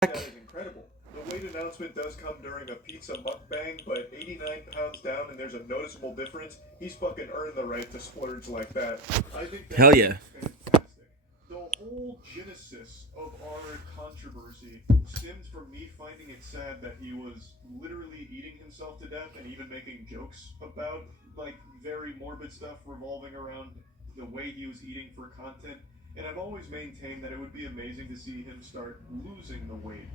That is incredible. The weight announcement does come during a pizza mukbang, but 89 pounds down and there's a noticeable difference. He's fucking earned the right to splurge like that. I think Hell that's yeah. fantastic. The whole genesis of our controversy stemmed from me finding it sad that he was literally eating himself to death and even making jokes about like very morbid stuff revolving around the way he was eating for content. And I've always maintained that it would be amazing to see him start losing the weight.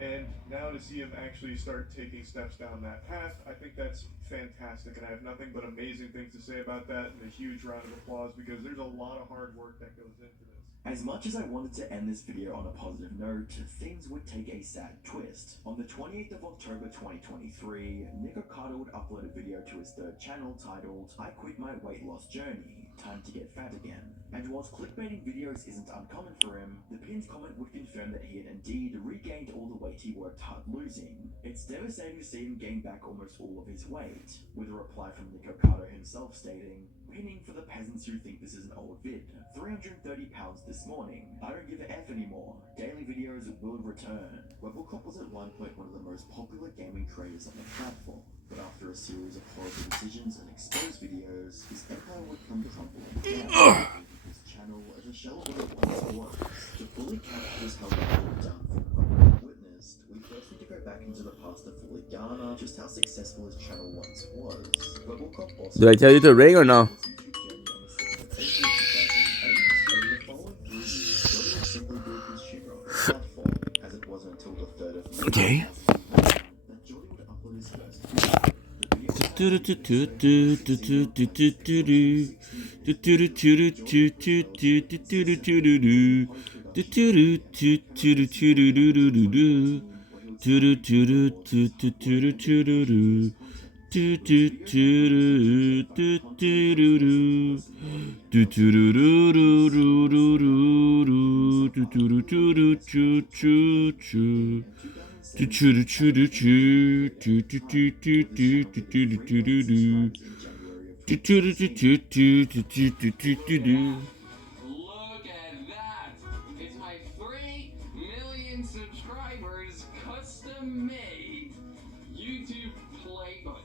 And now to see him actually start taking steps down that path, I think that's fantastic. And I have nothing but amazing things to say about that and a huge round of applause because there's a lot of hard work that goes into this. As much as I wanted to end this video on a positive note, things would take a sad twist. On the 28th of October 2023, Nick Okada would upload a video to his third channel titled, "I Quit My Weight Loss Journey, Time to Get Fat Again." And whilst clickbaiting videos isn't uncommon for him, the pinned comment would confirm that he had indeed regained all the weight he worked hard losing. It's devastating to see him gain back almost all of his weight, with a reply from Nick Okada himself stating, "Pinning for the peasants who think this is an old vid. 330 pounds this morning. I don't give a F anymore. Daily videos will return." Webblecop was at one point one of the most popular gaming creators on the platform, but after a series of horrible decisions and exposed videos, his empire would come crumbling down. His channel as a shell of what it once was. To fully capture just how little downfall Webblecop witnessed, we first need to go back into the past to fully garner just how successful his channel once was. Webblecop also Did I tell you to ring or no? Okay. Look at that! It's my 3 million subscribers custom made YouTube play button.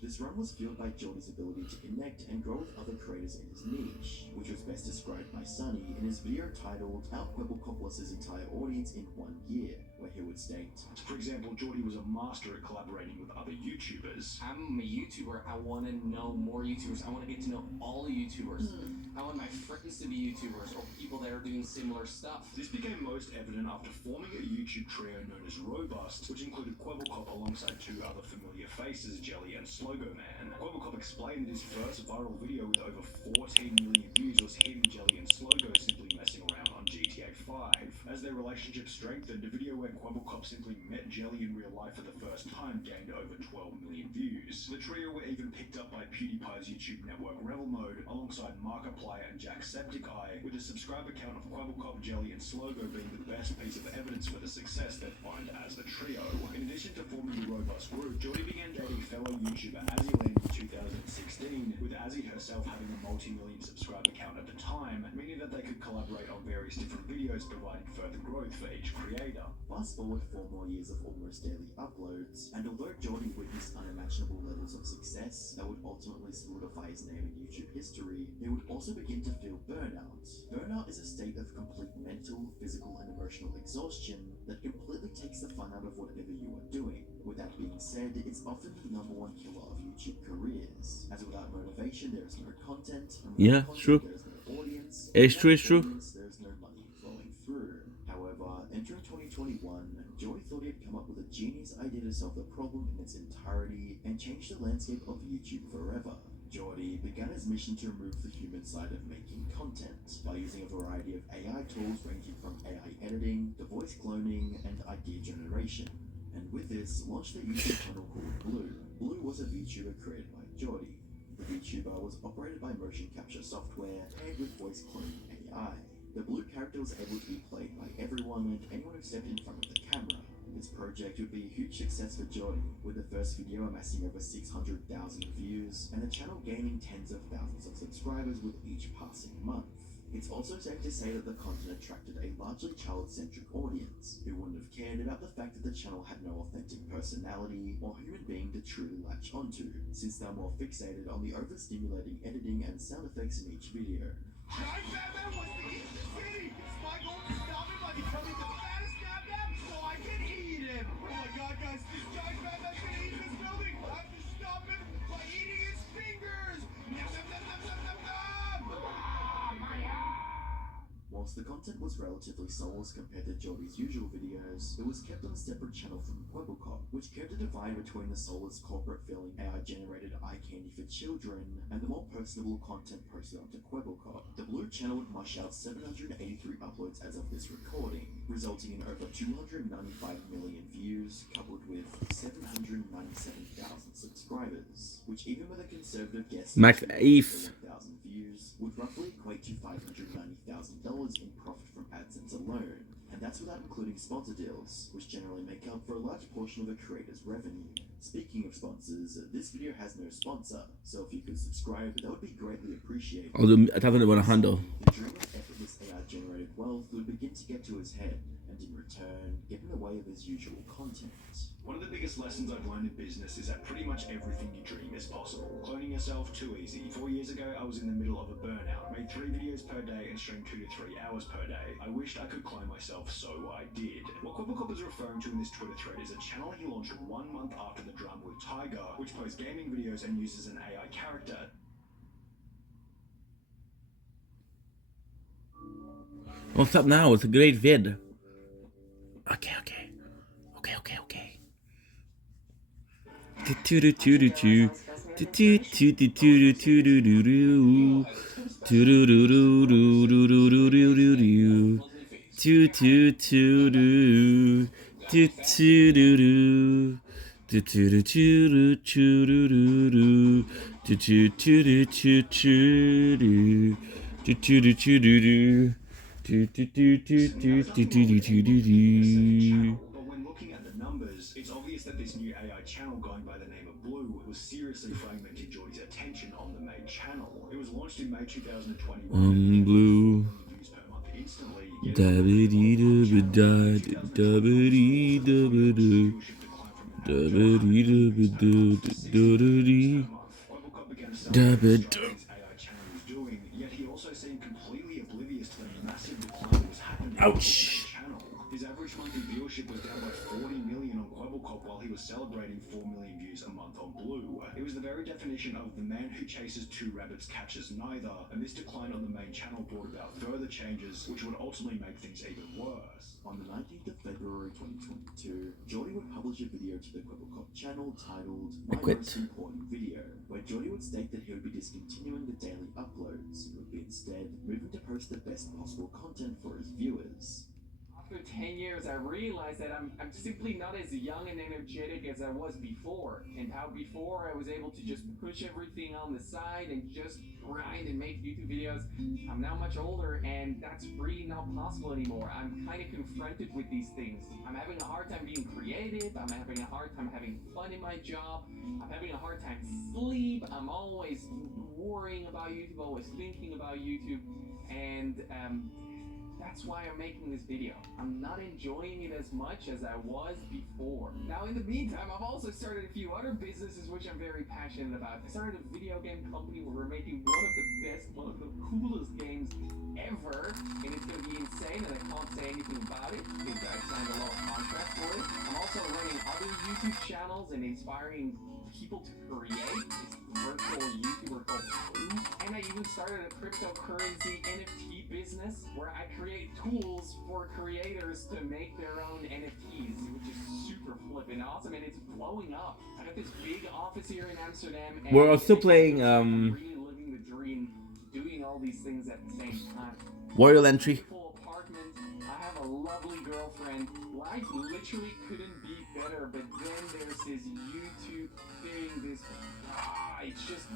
This run was fueled by Jordy's ability to connect and grow with other creators in his niche, which was best described by Sunny in his video titled "Out Webblecop Lost His Entire Audience in 1 Year," where he would state, For example, Jordy was a master at collaborating with other YouTubers. I'm a YouTuber. I want to know more YouTubers. I want to get to know all the YouTubers. I want my friends to be YouTubers or people that are doing similar stuff. This became most evident after forming a YouTube trio known as Robust, which included Quebblecop alongside two other familiar faces, Jelly and Slogo Man. Quebblecop explained that his first viral video with over 14 million views was him, Jelly and Slogo simply messing around on GTA 5. As their relationship strengthened, a video where Quebblecop simply met Jelly in real life for the first time gained over 12 million views. The trio were even picked up by PewDiePie's YouTube network Rebel Mode alongside Markiplier and Jacksepticeye, with a subscriber count of Quebblecop, Jelly and Slogo being the best piece of evidence for the success they'd find as the trio. In addition to forming the Robust group, Jordy began dating fellow YouTuber Azzyland in 2016, with Azzy herself having a multi-million subscriber count at the time, meaning that they could collaborate on various different videos, providing further growth for each creator. fast forward 4 more years of almost daily uploads, and although Jordy witnessed unimaginable levels of success that would ultimately solidify his name in YouTube history, he would also begin to feel burnout. Burnout is a state of complete mental, physical, and emotional exhaustion that completely takes the fun out of whatever you are doing. With that being said, it's often the #1 killer of YouTube careers, as without motivation there is no content, and Yeah, without true. content there is no audience, It's and true, without it's true. audience, there is no money flowing through. However, entering 2021, Jordy thought he'd come up with a genius idea to solve the problem in its entirety and change the landscape of YouTube forever. Jordy began his mission to remove the human side of making content by using a variety of AI tools ranging from AI editing to voice cloning and idea generation. And with this, launched the YouTube channel called Blue. Blue was a VTuber created by Jordy. The VTuber was operated by motion capture software paired with voice cloning AI. The Blue character was able to be played by everyone and anyone who stepped in front of the camera. This project would be a huge success for Jordy, with the first video amassing over 600,000 views, and the channel gaining tens of thousands of subscribers with each passing month. It's also safe to say that the content attracted a largely child-centric audience, who wouldn't have cared and about the fact that the channel had no authentic personality or human being to truly latch onto, since they're more fixated on the overstimulating editing and sound effects in each video. Giant Batman wants to eat the city! Is my goal to stop him by becoming the fattest Batman so I can eat him! Oh my god, guys, this giant Batman's gonna eat this building! I have to stop him by eating his fingers! Nom, nom, nom, nom, nom, nom, nom. Ah, my Whilst the content was relatively soulless compared to Jordy's usual videos, it was kept on a separate channel from Kwebbelkop, which kept a divide between the soulless corporate-feeling AI-generated eye candy for children and the more personable content posted onto Kwebbelkop. The Blue channel would mush out 783 uploads as of this recording, resulting in over 295 million views, coupled with 797,000 subscribers, which even with a conservative guess Max Eve. 1,000 views would roughly equate to $590,000 in profit from AdSense alone, and that's without including sponsor deals, which generally make up for a large portion of a creator's revenue. Speaking of sponsors, this video has no sponsor, so if you could subscribe, that would be greatly appreciated. Although I haven't won a handle. The dream of effortless AI-generated wealth would begin to get to his head, and in return, get in the way of his usual content. One of the biggest lessons I've learned in business is that pretty much everything you dream is possible. Cloning yourself, too easy. 4 years ago, I was in the middle of a burnout, made 3 videos per day and streamed 2 to 3 hours per day. I wished I could clone myself, so I did. What Kwebbelkop is referring to in this Twitter thread is a channel he launched 1 month after the drama with Tiger, which posts gaming videos and uses an AI character. What's up now? It's a great vid. Okay. But when looking at the numbers, it's obvious that this new AI channel going by the name of Blue was seriously fragmenting Jordy's attention on the main channel. It was launched in May 2021. Blue. Views per month instantly. Kwebbelkop began to celebrate the strides his AI channel was doing, yet he also seemed completely oblivious to the massive decline that was happening on the channel. His average monthly viewership was down by 40 million on Kwebbelkop while he was celebrating 4 million views a month on Blue. It was the very definition of the man who chases 2 rabbits catches neither, and this decline on the main channel brought about further changes which would ultimately make things even worse. On the 19th of February 2022, Jordy would publish a video to the Kwebbelkop channel titled My quit. Most Important Video, where Jordy would state that he would be discontinuing the daily uploads and would be instead moving to post the best possible content for his viewers. After 10 years, I realized that I'm simply not as young and energetic as I was before. And how before I was able to just push everything on the side and just grind and make YouTube videos. I'm now much older and that's really not possible anymore. I'm kind of confronted with these things. I'm having a hard time being creative. I'm having a hard time having fun in my job. I'm having a hard time sleep. I'm always worrying about YouTube, always thinking about YouTube. And that's why I'm making this video. I'm not enjoying it as much as I was before. Now, in the meantime, I've also started a few other businesses which I'm very passionate about. I started a video game company where we're making one of the best, one of the coolest games ever, and it's going to be insane, and I can't say anything about it because I signed a lot of contracts for it. I'm also running other YouTube channels and inspiring people to create this virtual YouTuber called Blue. And I even started a cryptocurrency NFT business where I create tools for creators to make their own NFTs, which is super flippin' awesome, and it's blowing up. I got this big office here in Amsterdam, and We're also playing I'm really living the dream, doing all these things at the same time. Royal Entry. Beautiful apartment. I have a lovely girlfriend. Life literally couldn't be better, but then there's this YouTube thing, it's just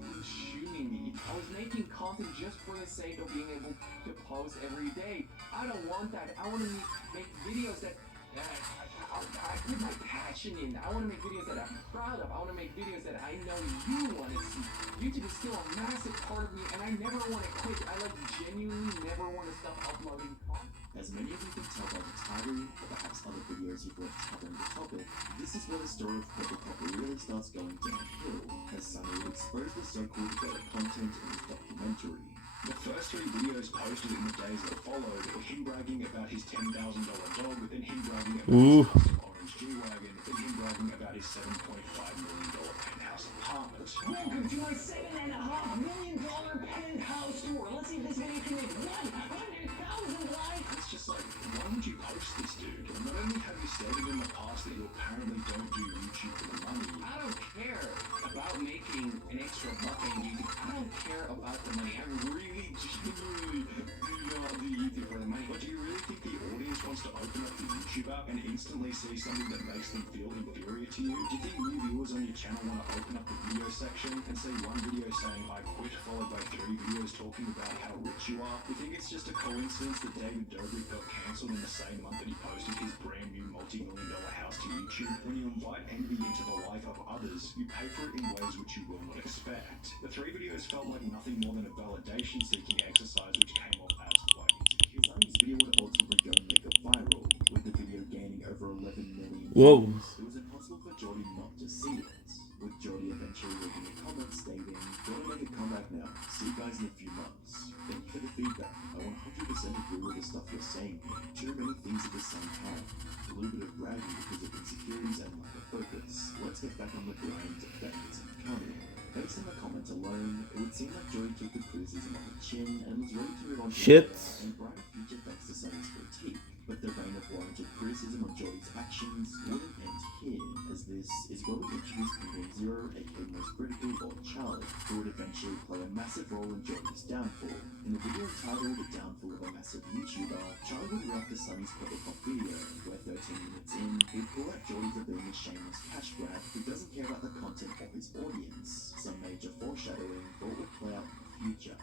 consuming me. I was making content just for the sake of being able to post every day. I don't want that. I want to make videos that I put my passion in. I want to make videos that I'm proud of. I want to make videos that I know you want to see. YouTube is still a massive part of me, and I never want to quit. I like genuinely never want to stop uploading content. As many of you can tell by the title, or perhaps other videos you've watched covering the topic, this is where the story of Quebecop really starts going downhill, as Sunny would expose the so-called better content in his documentary. The first 3 videos posted in the days that followed were him bragging about his $10,000 dog, then him bragging about Ooh. his custom orange G-Wagon, then him bragging about his $7.5 million penthouse apartment. Welcome to my $7.5 million penthouse tour. Let's see if this video can make 100,000 likes. It's just like, why would you post this, dude? Not only have you stated in the past that you apparently don't do YouTube for the money, I don't care about making an extra buck on YouTube. I don't care about the money. I really, genuinely do not do YouTube for the money. but do you really think the audience wants to open up the YouTube app and instantly see something that makes them feel inferior to you? Do you think new viewers on your channel want to open up the video section and see one video saying I quit followed by 3 videos talking about how rich you are? You think it's just a coincidence that David Dobrik got cancelled in the same month that he posted his brand new multi-million-dollar house to YouTube? When you invite envy into the life of others, you pay for it in ways which you will not expect. The 3 videos felt like nothing more than a validation-seeking exercise which came off as quite insecure. Sunny's video would ultimately go mega viral, with the video gaining over 11 million Whoa. views. It was impossible for Jordy not to see it, with Jordy eventually leaving a comment stating, "Gonna make a comeback now. See you guys in a few months. Thank you for the feedback. I 100% agree with the stuff you're saying here. Too many things at the same time. A little bit of bragging because of insecurities and lack of focus. Let's get back on the grind. Back to some coming." Based on the comment alone, it would seem like Jordy took the criticism on the chin and was ready to move on to Shit. and brighter future thanks to Sunny's critique. But the reign of warranted criticism on Jordy's actions wouldn't end here, as this is where we introduce Penguin Zero, aka Most Critical or Charlie, who would eventually play a massive role in Jordy's downfall. In the video titled The Downfall of a Massive YouTuber, Charlie would react to Sunny's Quebecop video, where 13 minutes in, he'd call out Jordy for being a shameless cash grab who doesn't care about the content or his audience. Some major foreshadowing for what would play out in the future.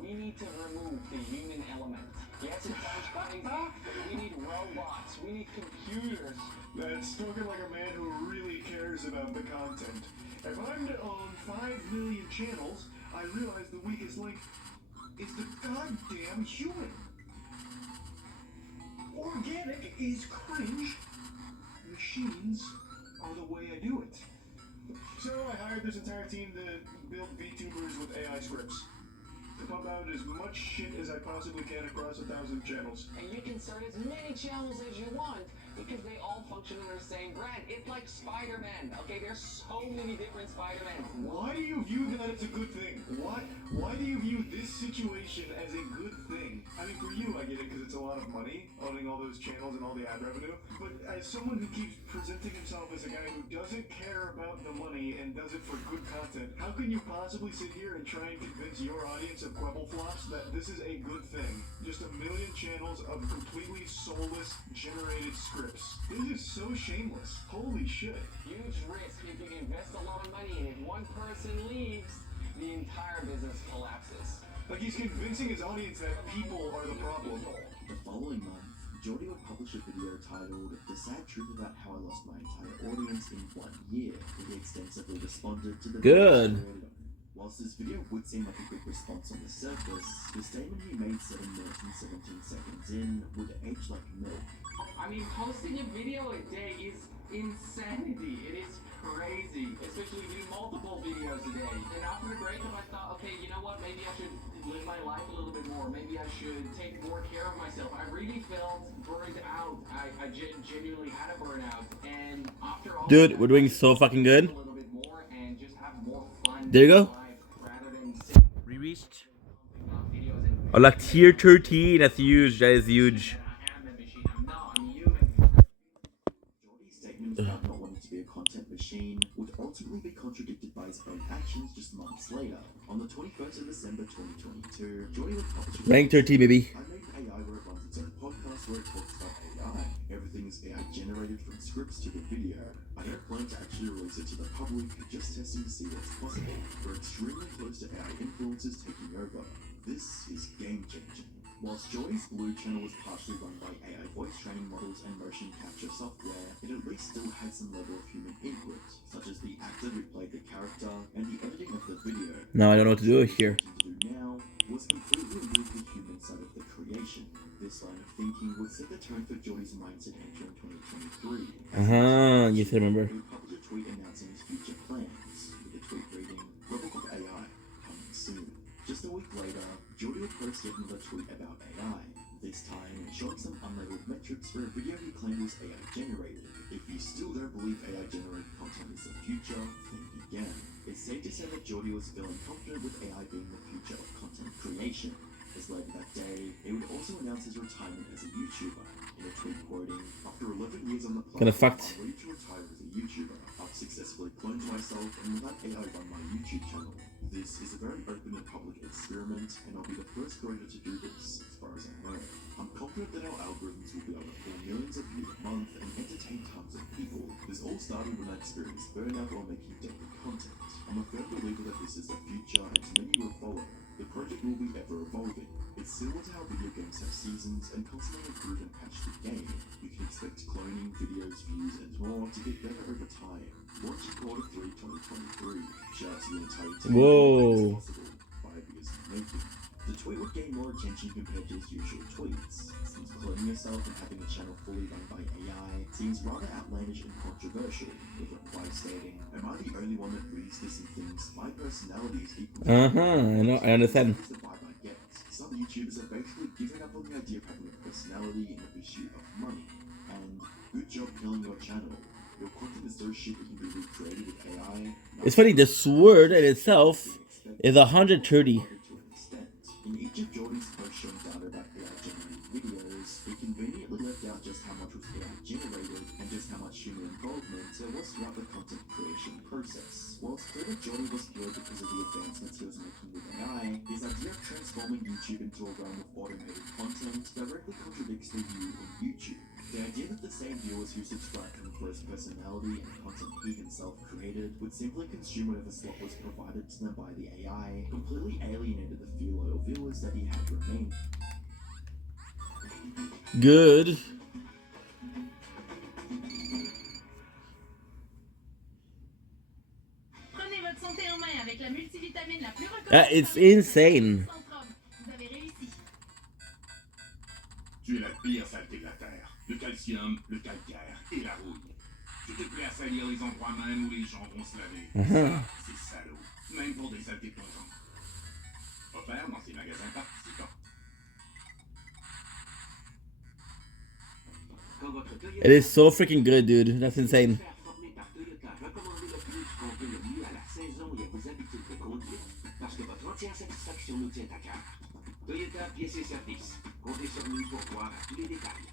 We need to remove the human element. Yes, it sounds crazy, but we need robots. We need computers. That's talking like a man who really cares about the content. If I'm to own 5 million channels, I realize the weakest link is the goddamn human. Organic is cringe. Machines are the way I do it. So I hired this entire team to build VTubers with AI scripts. To pump out as much shit as I possibly can across 1,000 channels. And you can start as many channels as you want because they all function under the same brand. It's like Spider-Man. Okay, there's so many different Spider-Mans. Why do you view that as a good thing? Why do you view this situation as a good thing? I mean, for you, I get it because it's a lot of money, owning all those channels and all the ad revenue. But as someone who keeps presenting himself as a guy who doesn't care about the money and does it for good content, how can you possibly sit here and try and convince your audience of Quebble Flops that this is a good thing? Just 1 million channels of completely soulless, generated scripts. This is so shameless. Holy shit. Huge risk if you invest a lot of money and if one person leaves, the entire business collapses. Like he's convincing his audience that people are the problem. The following month, Jordy would publish a video titled The Sad Truth About How I Lost My Entire Audience in 1 Year, where he extensively responded to the Good. videos created. Whilst this video would seem like a good response on the surface, the statement he made 7 minutes and 17 seconds in would age like milk. I mean, posting a video a day is insanity. It is crazy, especially doing multiple videos a day. And after the breakup, I thought, okay, you know what? Maybe I should live my life a little bit more. Maybe I should take more care of myself. I really felt burned out. I genuinely had a burnout. And after all, Dude, we're doing so fucking good. a little bit more and just have more fun. There you go. in life rather than sit We reached. on videos and Oh, like tier 13. That's huge. That is huge. I am a machine. I'm not. I'm human. Jordy's statement about not wanting to be a content machine would ultimately be contradicted by his own actions just months later. On the 21st of December 2022, Jordy would publish a Rank 13, baby. I made AI where it runs its own podcast where it talks about AI. Everything is AI generated from scripts to the video. I don't plan to actually release it to the public, just testing to see what's possible. We're extremely close to AI influencers taking over. This is game changing. Whilst Jordy's Blue channel was partially run by AI voice training models and motion capture software, it at least still had some level of human input, such as the actor who played the character and the editing of the video. Now I don't know what to do here. What to do now was completely remove the human side of the creation. This line of thinking would set the tone for Jordy's mindset entering 2023. Yes, I remember. He published a tweet announcing his future plans, with the tweet reading, Robocop AI, coming soon. Just a week later, Jordy would post yet another tweet about AI, this time showing some unlabeled metrics for a video he claimed was AI generated. If you still don't believe AI generated content is the future, think again. It's safe to say that Jordy was feeling confident with AI being the future of content creation. As later that day, he would also announce his retirement as a YouTuber. In a tweet quoting, after 11 years on the Kinda platform, fucked. I'm ready to retire as a YouTuber. I've successfully cloned myself and let AI run my YouTube channel. This is a very open and public experiment, and I'll be the first creator to do this, as far as I know. I'm confident that our algorithms will be able to pull millions of views a month and entertain tons of people. This all started when I experienced burnout while making daily content. I'm a firm believer that this is the future, and to many will follow. The project will be ever evolving. It's similar to how video games have seasons and constantly improve and patch the game. You can expect cloning, videos, views, and more to get better over time. Launch in Q3 2023. Shout out to the entire team. Whoa. It's possible. 5 years in the making. The tweet would gain more attention compared to his usual tweets, since cloning yourself and having a channel fully run by AI seems rather outlandish and controversial, with replies stating, "Am I the only one that reads this and thinks my personality is equal to I know, I understand. Here's the vibe I get. Some YouTubers are basically giving up on the idea of having a personality in the pursuit of money. And good job killing your channel. Your content is so shit it can be recreated with AI. It's funny, the sword in itself is 130. In each of Jordy's posts showing data about AI-generated videos, he conveniently left out just how much was AI-generated and just how much human involvement there was throughout the content creation process. While it's clear that Jordy was good because of the advancements he was making with AI, his idea of transforming YouTube into a realm of automated content directly contradicts the view in YouTube. The idea that the same viewers who subscribe to him for his personality and content he himself created would simply consume whatever slot was provided to them by the AI completely alienated the few loyal viewers that he had remained. Good. Prenez votre santé en main avec la multivitamine la plus It's insane. Vous avez réussi. Tu es la pire saleté de la Terre. Le calcium, le calcaire et la rouille. Tu te plais à salir les endroits même où les gens vont se laver. Ça, c'est salaud. Même pour des saletés plongeantes. Offert dans ces magasins participants. It is so freaking good, dude. That's insane. Formé par Toyota, recommandez le plus convient le mieux à la saison et à vos habitudes de conduite, parce que votre entière satisfaction nous tient à cœur. Toyota pièces et services. Comptez sur nous pour voir à tous les détails.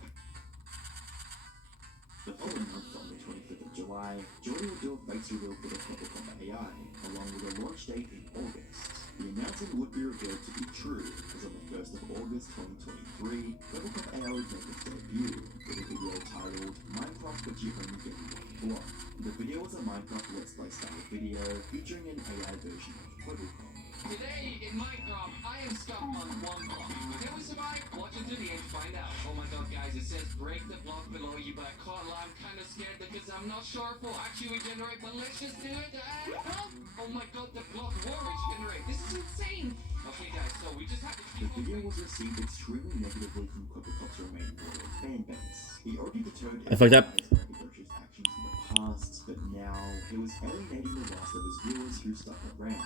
The following month, on the 25th of July, Jordy will do a face reveal for the Robocop AI, along with a launch date in August. The announcement would be revealed to be true, as on the 1st of August 2023, Robocop AI would make its debut, with a video titled Minecraft But You Only Get One Block. The video was a Minecraft Let's Play style video, featuring an AI version of Robocop. Today in Minecraft, I am stuck on one block. Can we survive? Watch it to the end to find out. Oh my god, guys, it says break the block below you, but I can't lie, I'm kind of scared because I'm not sure if we'll actually regenerate, but let's just do it. Oh my god, the block will regenerate. This is insane. Okay, guys, so we just have to The keep on. video was received extremely negatively from Robocop's remaining loyal fan base. He already deterred I fucked up. controversial actions in the past, but now he was alienating the last of his viewers who stuck around,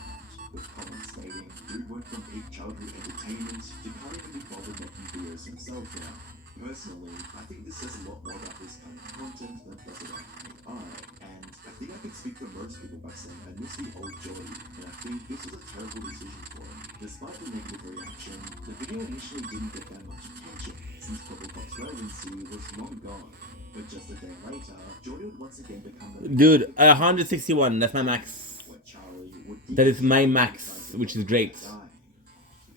with comments stating, "Dude went from peak childhood entertainment to can't even be bothered making videos himself now." Personally, I think this says a lot more about this kind of content than it does about AI, and I think I can speak for most people by saying I miss the old Jordy, and I think this was a terrible decision for him. Despite the negative reaction, the video initially didn't get that much attention, since Robocop's relevancy was long gone. But just a day later, Jordy would once again become the Dude, 161. That's my max. where Charlie would That is my max, which is great.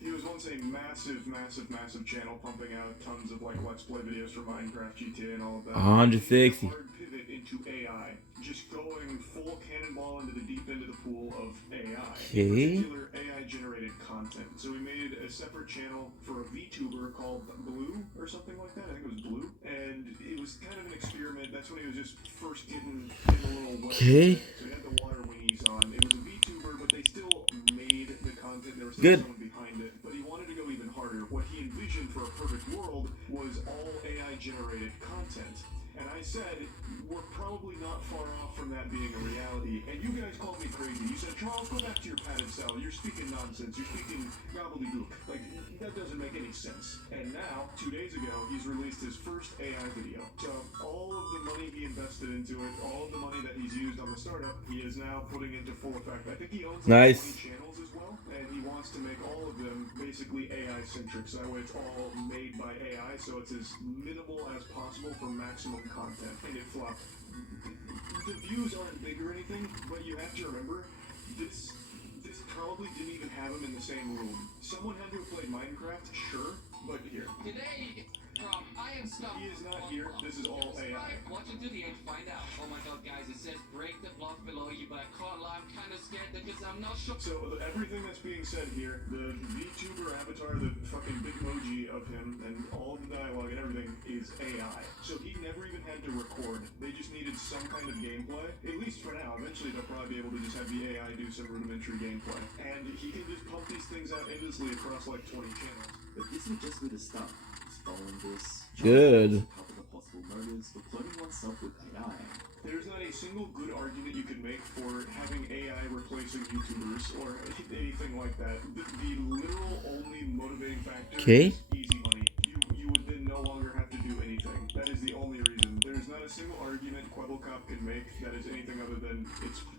He was once a massive channel pumping out tons of like Let's Play videos for Minecraft, GTA, and all of that. 160. He made a hard pivot into AI, just going full cannonball into the deep end of the pool of AI. Okay. In particular, AI-generated content. So he made a a separate channel for a VTuber called Blue or something like that. I think it was Blue, and it was kind of an experiment. That's when he was just first getting a little wet. Okay. So he had the water wings on. It was a VTuber, but they still made the content. There was still Good. someone behind it, but he wanted to go even harder. What he envisioned for a perfect world was all AI generated content. And I said, we're probably not far off from that being a reality. And you guys called me crazy. You said, Charles, go back to your padded cell. You're speaking nonsense. You're speaking gobbledygook. Like, that doesn't make any sense. And now, 2 days ago, he's released his first AI video. So all of the money he invested into it, all of the money that he's used on the startup, he is now putting into full effect. I think he owns like Nice. 20 channels as well. And he wants to make all of them basically AI-centric. So that way it's all made by AI, so it's as minimal as possible for maximum content. And it flopped. The views aren't big or anything, but you have to remember, this probably didn't even have him in the same room. Someone had to have played Minecraft, sure, but here. Today, from I Am Stuck. He is not here. This is all AI. Watch it to the end to find out. Oh my god, guys, it says break the block below you, but I can't lie, I'm kind of scared because I'm not sure. So everything that's being said here, the VTuber avatar, the fucking big emoji of him, and all of the dialogue and everything is AI. So he never even had to record. They just needed some kind of gameplay, at least for now. Eventually they'll probably be able to just have the AI do some rudimentary gameplay. And he can just pump these things out endlessly across like 20 channels. But this would just be the start. Following this, Good. cover the possible motives for cloning oneself with AI. There's not a single good argument you could make for having AI replacing YouTubers or anything like that. The literal only motivating factor Okay. is easy money. You would then no longer have to do anything. That is the only reason. There's not a single argument Quebblecop can make that is anything other than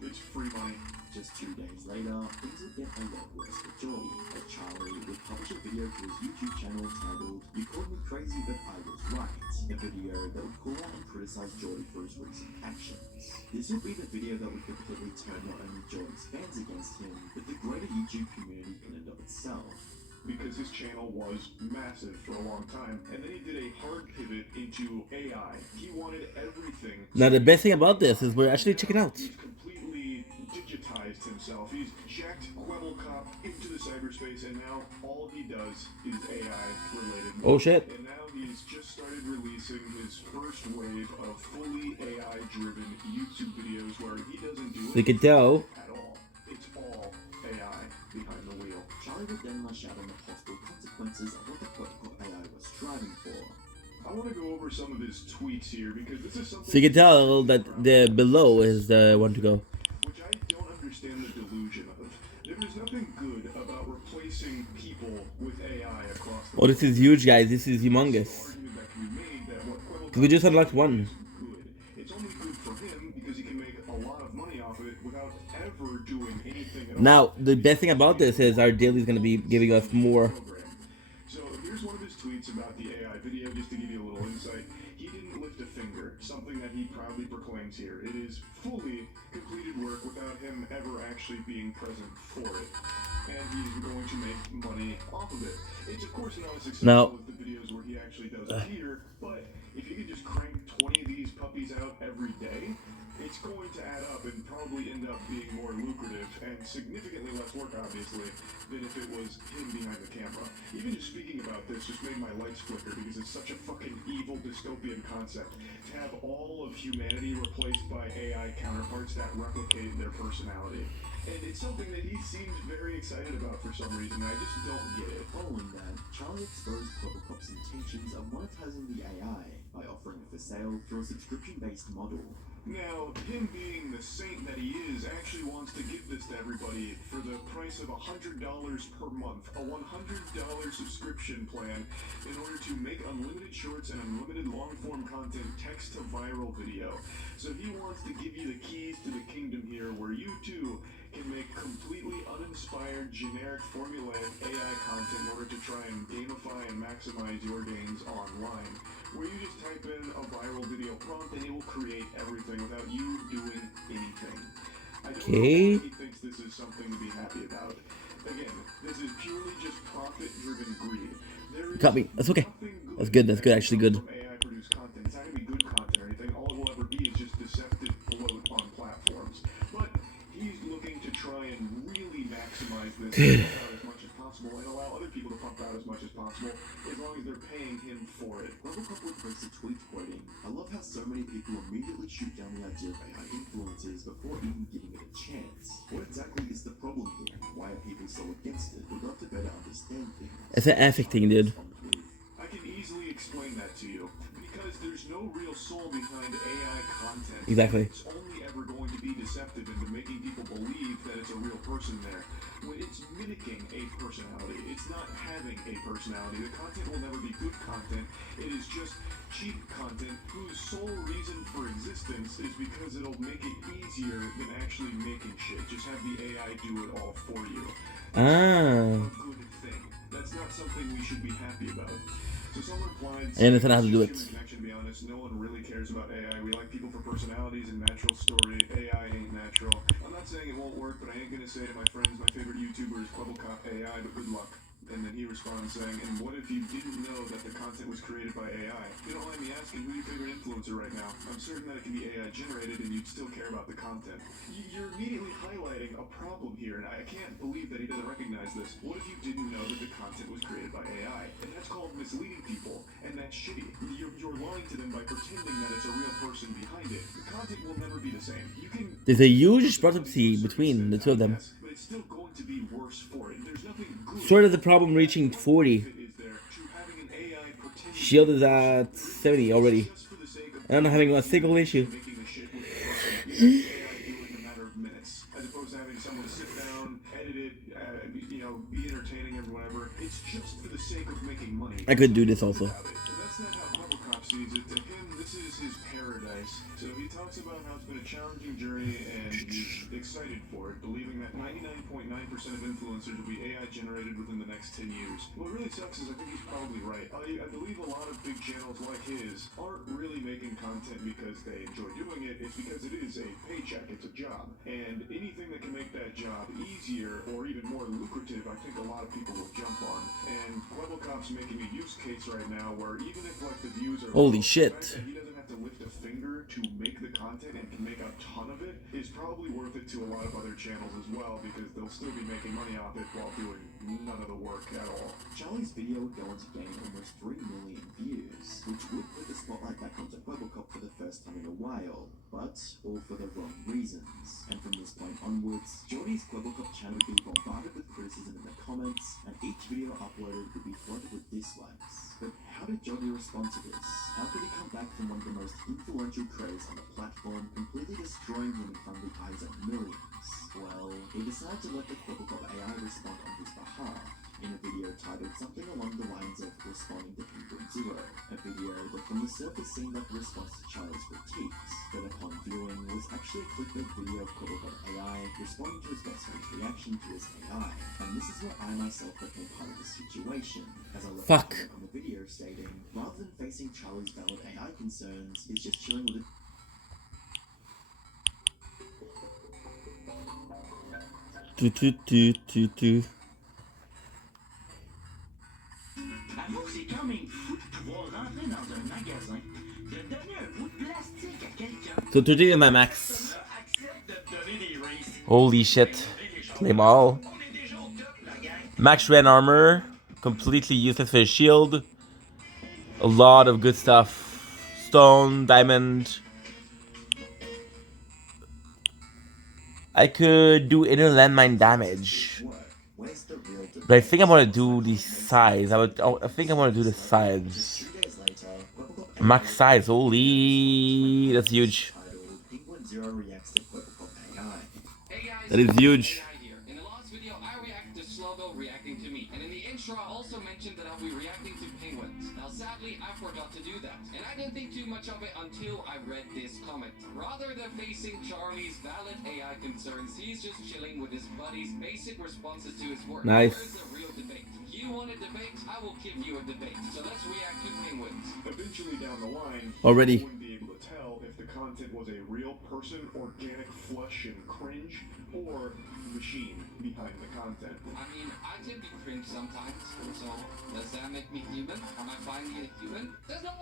it's free money. Just 2 days later, things would get a lot worse for Jordy, as Charlie would publish a video to his YouTube channel titled "You Called Me Crazy But I Was Right," a video that would call out and criticize Jordy for his recent actions. This would be the video that would completely turn not only Jordy's fans against him, but the greater YouTube community in and of itself. Because his channel was massive for a long time, and then he did a hard pivot into AI. He wanted everything. Now the best thing about this is we're actually checking out. He's completely digitized himself. He's jacked Quebblecop into the cyberspace, and now all he does is AI related. Oh shit. And now he's just started releasing his first wave of fully AI driven YouTube videos where he doesn't do So you can it tell. at all. It's all AI behind the wheel. Charlie would then lash out on the possible consequences of what the quote-unquote AI was striving for. I want to go over some of his tweets here because this is something. So you can tell that the below is the one to go. Which I don't understand the delusion of. There is nothing good about replacing people with AI across the Oh, this is huge, guys. This is humongous. argument that can be made that what We just unlocked one. good. It's only good for him because he can make a lot of money off of it without ever doing anything at all. Now, the best thing about this is our daily is going to be giving us more. Program. So here's one of his tweets about the AI video, just to give you a little insight. He didn't lift a finger, something that he proudly proclaims here. It is fully completed work without him ever actually being present for it. And he's going to make money off of it. It's of course not as successful Now- as the videos where he actually does appear, but if you could just crank 20 of these puppies out every day, it's going to add up and probably end up being more lucrative and significantly less work, obviously, than if it was him behind the camera. Even just speaking about this just made my lights flicker because it's such a fucking evil dystopian concept. To have all of humanity replaced by AI counterparts that replicate their personality. And it's something that he seems very excited about for some reason. I just don't get it. Following that, Charlie exposed Quebblecop's intentions of monetizing the AI by offering it for sale through a subscription-based model. Now, him being the saint that he is, actually wants to give this to everybody for the price of $100 per month. A $100 subscription plan in order to make unlimited shorts and unlimited long-form content text to viral video. So he wants to give you the keys to the kingdom here where you too can make completely uninspired, generic, formulaic AI content in order to try and gamify and maximize your gains online. Where you just type in a viral video prompt and it will create everything without you doing anything. I don't know Okay. why he thinks this is something to be happy about. Again, this is purely just profit-driven greed. There is Copy. That's okay. nothing That's good. That's good. Actually good. from AI-produced content. It's not going to be good content or anything. All it will ever be is just deceptive bloat on platforms. But he's looking to try and really maximize this as much as possible and allow other people to for it. Robocop would post a tweet quoting, "I love how so many people immediately shoot down the idea of AI influencers before even giving it a chance. What exactly is the problem here? Why are people so against it? Would love to better understand things." It's an epic thing, dude. I can easily explain that to you. Because there's no real soul behind AI content. Exactly. It's only ever going to be deceptive into making people believe that it's a real person there. When it's mimicking a personality, it's not having a personality. The content will never be good content. It is just cheap content whose sole reason for existence is because it'll make it easier than actually making shit. Just have the AI do it all for you. Ah. A good thing. That's not something we should be happy about. So someone replied, I understand how to do it. "Human connection, to be honest, no one really cares about AI. We like people for personalities and natural story. AI ain't natural. I'm not saying it won't work, but I ain't gonna say to my friends, my favorite YouTuber is Quebblecop AI, but good luck." And then he responds saying, "And what if you didn't know that the content was created by AI? If you don't mind me asking, who's your favorite influencer right now? I'm certain that it can be AI generated and you'd still care about the content." You're immediately highlighting a problem here, and I can't believe that he doesn't recognize this. What if you didn't know that the content was created by AI? And that's called misleading people, and that's shitty. You're lying to them by pretending that it's a real person behind it. The content will never be the same. You can... There's a huge discrepancy between the two of them. Yes, but it's still going to be worse for it. There's nothing good. Sort of the problem reaching 40. Shield is at 70 already. I'm not having a single issue. As opposed to having someone sit down, edit it, be entertaining and whatever. It's just for the sake of making money. I could do this also. And that's not how Quebblecop sees it. To him, this is his paradise. So he talks about how it's been a challenging journey and he's excited for it, believing that 99.9% of influencers will be AI generated within the next 10 years. What really sucks is I think he's probably right. I believe a lot of big channels like his aren't really making content because they enjoy doing it. It's because it is a paycheck. It's a job. And anything that can make that job easier or even more lucrative, I think a lot of people will jump on. And Quebblecop's making a use case right now where even if like the views are Holy low, shit. the fact that he doesn't have to lift a finger to make the content and can make a ton of it is probably worth it to a lot of other channels as well because they'll still be making money off it while doing none of the work at all. Charlie's video would go on to gain almost 3 million views, which would put the spotlight back onto Quebblecop for the first time in a while, but all for the wrong reasons. And from this point onwards, Jordy's Quebblecop channel would be bombarded with criticism in the comments, and each video uploaded would be flooded with dislikes. But how did Jordy respond to this? How could he come back from one of the most influential creators on the platform, completely destroying him in front of the eyes of millions? Well, he decided to let the Quebblecop AI respond on his behalf, in a video titled something along the lines of Responding to Penguin Zero, a video that from the surface seemed like a response to Charlie's critiques, but upon viewing was actually a clickbait video of Quebblecop AI responding to his best friend's reaction to his AI, and this is where I myself became part of the situation, as I left Fuck. a comment on the video stating, rather than facing Charlie's valid AI concerns, he's just chilling with it. Avoue que c'est quand même fou de pouvoir rentrer dans un magasin, de donner un bout de plastique à quelqu'un. So today my max. Accepte de te donner des races. Holy shit. Play ball. On est déjà au top, la gang. Max red armor. Completely useless for his shield. A lot of good stuff. Stone, diamond. I could do inner landmine damage. Where's the real debate? But I think I want to do the size. I think I want to do the size. 2 days later, Quebblecop Max size. Holy. That's huge. titled Penguin Zero reacts to Quebblecop AI. Hey guys, That is huge. AI here. In the last video, I reacted to Sluggo reacting to me, and in the intro, I also mentioned that I'll be reacting to penguins. Now, sadly, I forgot to do that, and I didn't think too much of it until I read this comment. Rather than facing Charlie's valid AI concerns, he's just chilling with his buddy's basic responses to his work. Nice. Where's the real debate? You want a debate? I will give you a debate. So let's react to penguins. Eventually down the line, Already. you wouldn't be able to tell if the content was a real person, organic flush and cringe, or machine behind the content. I mean, I tend to cringe sometimes, so does that make me human? Am I finally a human? No!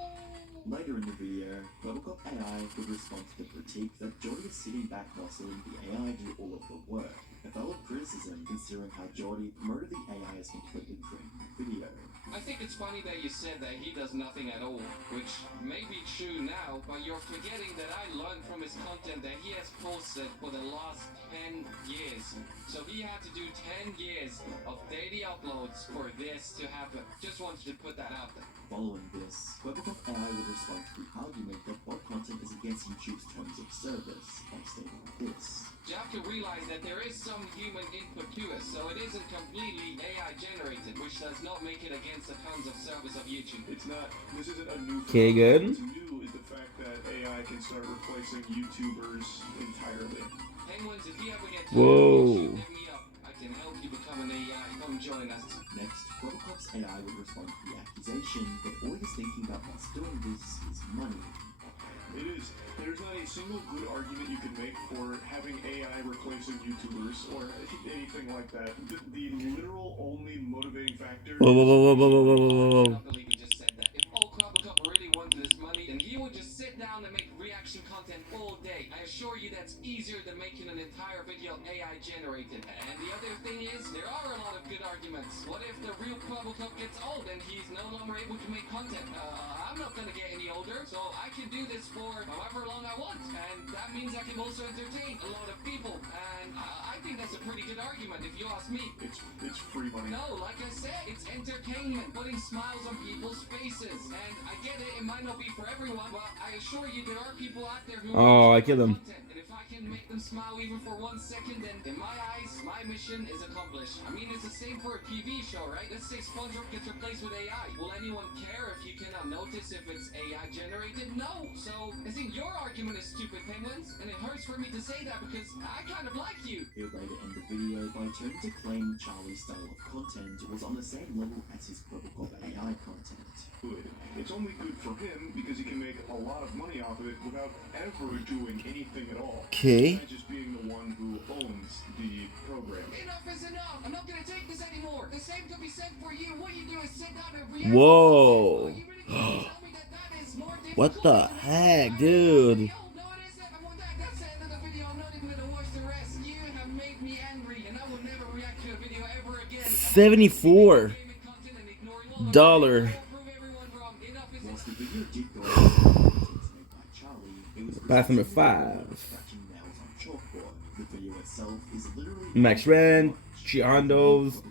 Later in the video, Quebblecop AI would respond to the critique that Jordy is sitting back while letting the AI do all of the work. A valid criticism considering how Jordy promoted the AI as completely creating the video. I think it's funny that you said that he does nothing at all, which may be true now, but you're forgetting that I learned from his content that he has posted for the last 10 years. So he had to do 10 years of daily uploads for this to happen. Just wanted to put that out there. Following this, Clevercop AI would respond to the argument that bot content is against YouTube's terms of service by stating this. You have to realize that there is some human input to it, so it isn't completely AI generated, which does not make it against the terms of service of YouTube. It's not. This isn't a new. Okay, good. What's new is the fact that AI can start replacing YouTubers entirely. Penguins, if you ever get Whoa. YouTube, hit me up. I can help you become an AI. Come join us. Next, Clevercop's AI would respond to the accusation that all he's thinking about whilst doing this is money. It is. There's not a single good argument you can make for having AI replacing YouTubers or anything like that. The literal only motivating factor. Whoa, whoa, whoa, whoa, whoa, whoa, whoa, I whoa. cannot believe he just said that. If all Clevercup really wanted this money, then he would just sit down and make reaction content all day. I assure you that's easier than making an entire video AI generated. And the other thing is, there are a lot of good arguments. What if the real Clevercup gets old and he's no longer able to make content? I'm not gonna get any older, so I can do this for however long I want. And that means I can also entertain a lot of people. And I think that's a pretty good argument if you ask me. It's free money. No, like I said, it's entertainment, putting smiles on people's faces. And I get it might not be for everyone, but I assure you there are people out there who Oh, I enjoy kill him. content. And if I can make them smile even for 1 second, then in my eyes, my mission is accomplished. I mean, it's the same for a TV show, right? Let's say SpongeBob gets replaced with AI. Will anyone care if you cannot notice if it's AI generated? No. So I think your argument is stupid, Penguins, and it hurts for me to say that because I kind of like you. He would later end the video by turning to claim Charlie's style of content was on the same level as his Clevercop AI content. Good. It's only good for him because he can make a lot of money off of it without ever doing anything at all. Okay. Besides just being the one who owns the program. Enough is enough. I'm not gonna take this anymore. The same could be said for you. What you do is sit down and react. Whoa. You really can't tell me that is more difficult What the than heck, dude? No, it isn't. I want that. That's the end of the video. I'm not even gonna watch the rest. You have made me angry, and I will never react to a video ever again. $74. Whilst the video did go over the contents made by Charlie, it was Path number presented 5. scratching nails on chalkboard. The video itself is literally Max Ren, Giandos,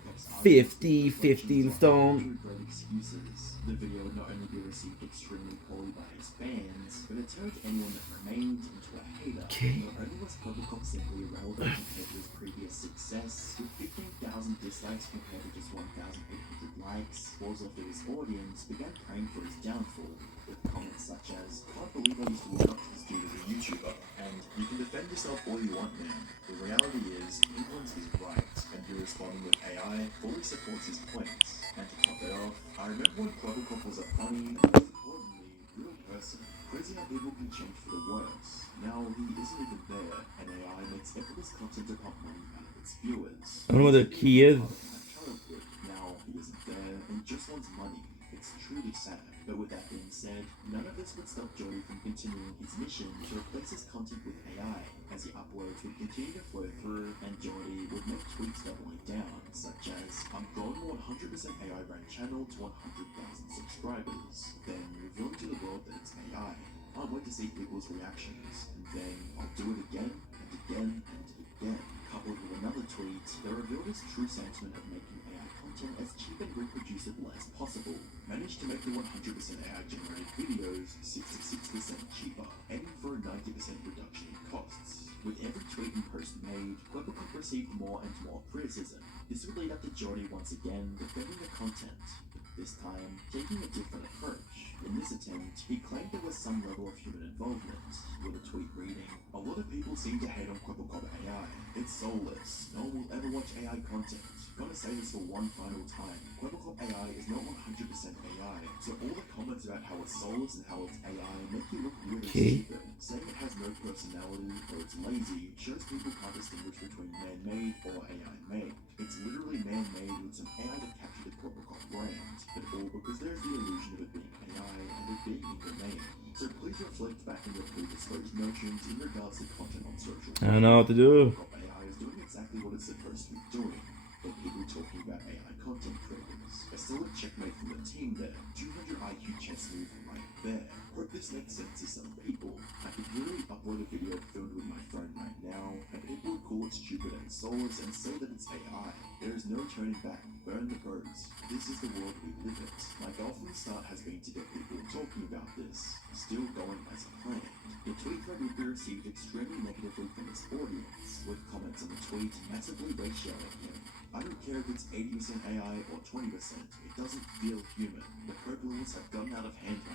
50, 15 stone. Great excuses. The video would not only be received extremely poorly by his fans, but it turned anyone that remained into a hater. Okay. Not only was Clevercop simply irrelevant compared to his previous success, with 15,000 dislikes compared to just 1,800 likes, walls of his audience began praying for his downfall, with comments such as, "Can't believe I used to look up to this dude as a YouTuber," and "You can defend yourself all you want, man. The reality is, England is right, and you responding with AI fully supports his points." And to top it off, I remember when Clevercop was a funny, and most importantly, real person. Crazy how people can change for the worse. Now he isn't even there, and AI makes effortless content to pump money out of its viewers. I don't know what the key is. Childhood. Now he isn't there and just wants money. It's truly sad. But with that being said, none of this would stop Jordy from continuing his mission to replace his content with AI, as the uploads would continue to flow through, and Jordy would make tweets doubling down, such as, "I'm growing a 100% AI ranked channel to 100,000 subscribers," then revealing to the world that it's AI. Can't wait to see people's reactions, and then I'll do it again, and again, and again. Coupled with another tweet that revealed his true sentiment of making AI content as cheap and reproducible as possible. Managed to make the 100% AI generated videos 66% cheaper, aiming for a 90% reduction in costs. With every tweet and post made, Clevercop received more and more criticism. This would lead up to Jordy once again defending the content, but this time taking a different approach. In this attempt, he claimed there was some level of human involvement, with a tweet reading, "A lot of people seem to hate on Clevercop AI. It's soulless. No one will ever watch AI content. Gotta say this for one final time. Clevercop AI is not 100% AI, so all the comments about how it's soulless and how it's AI make you look weird and Okay. stupid. Saying it has no personality or it's lazy shows people can't distinguish between man-made or AI-made. It's literally man-made with some AI to capture the Clevercop brand, but all because there's the illusion of it being AI and it being in your name. So please reflect back on your predisposed notions in regards to content on social media. I don't know what to do. Clevercop AI is doing exactly what it's supposed to be doing. from people talking about AI content creators. A solid checkmate from the team there. 200 IQ chess move right there. Hope this makes sense to some people. I could literally upload a video filmed with my phone right now, and people would call it stupid and soulless and say that it's AI. There is no turning back. Burn the boats. This is the world we live in. My goal from the start has been to get people talking about this. Still going as planned. The tweet thread will be received extremely negatively from its audience, with comments on the tweet massively ratioing him. I don't care if it's 80% AI or 20%, it doesn't feel human. The code rules have gotten out of hand or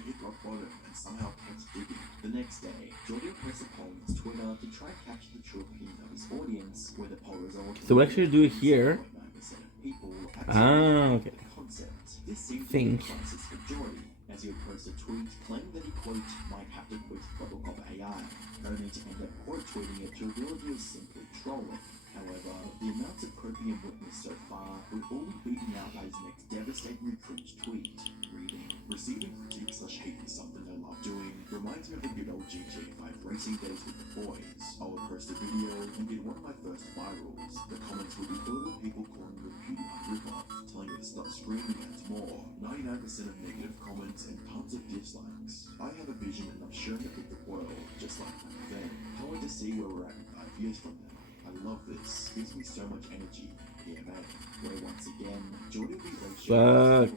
hit rock bottom and somehow kept digging. The next day, Jordan pressed a poll on his Twitter to try and capture the true opinion of his audience, where the poll resulted So what actually do it here? 9% of people Okay. the concept. This seemed to Think. be a crisis for Jordan, as he would post a tweet claiming that he, quote, might have to quit Robocop AI, only to end up quote tweeting it to reveal he was simply trolling. However, the amounts of copium witnessed so far would all be beaten out by his next devastatingly cringe tweet, reading, receiving critique/hate is something I love doing, reminds me of the good old GTA 5 racing days with the boys. I would post a video and get one of my first virals. The comments would be filled with people calling me a PewDiePie ripoff, telling me to stop screaming and more. 99% of negative comments and tons of dislikes. I have a vision and I'm sharing it with the world, just like back then. Can't wait to see where we're at in 5 years from now. I love this. Gives me so much energy. Yeah, man. Where once again, Jordan will be Fuck.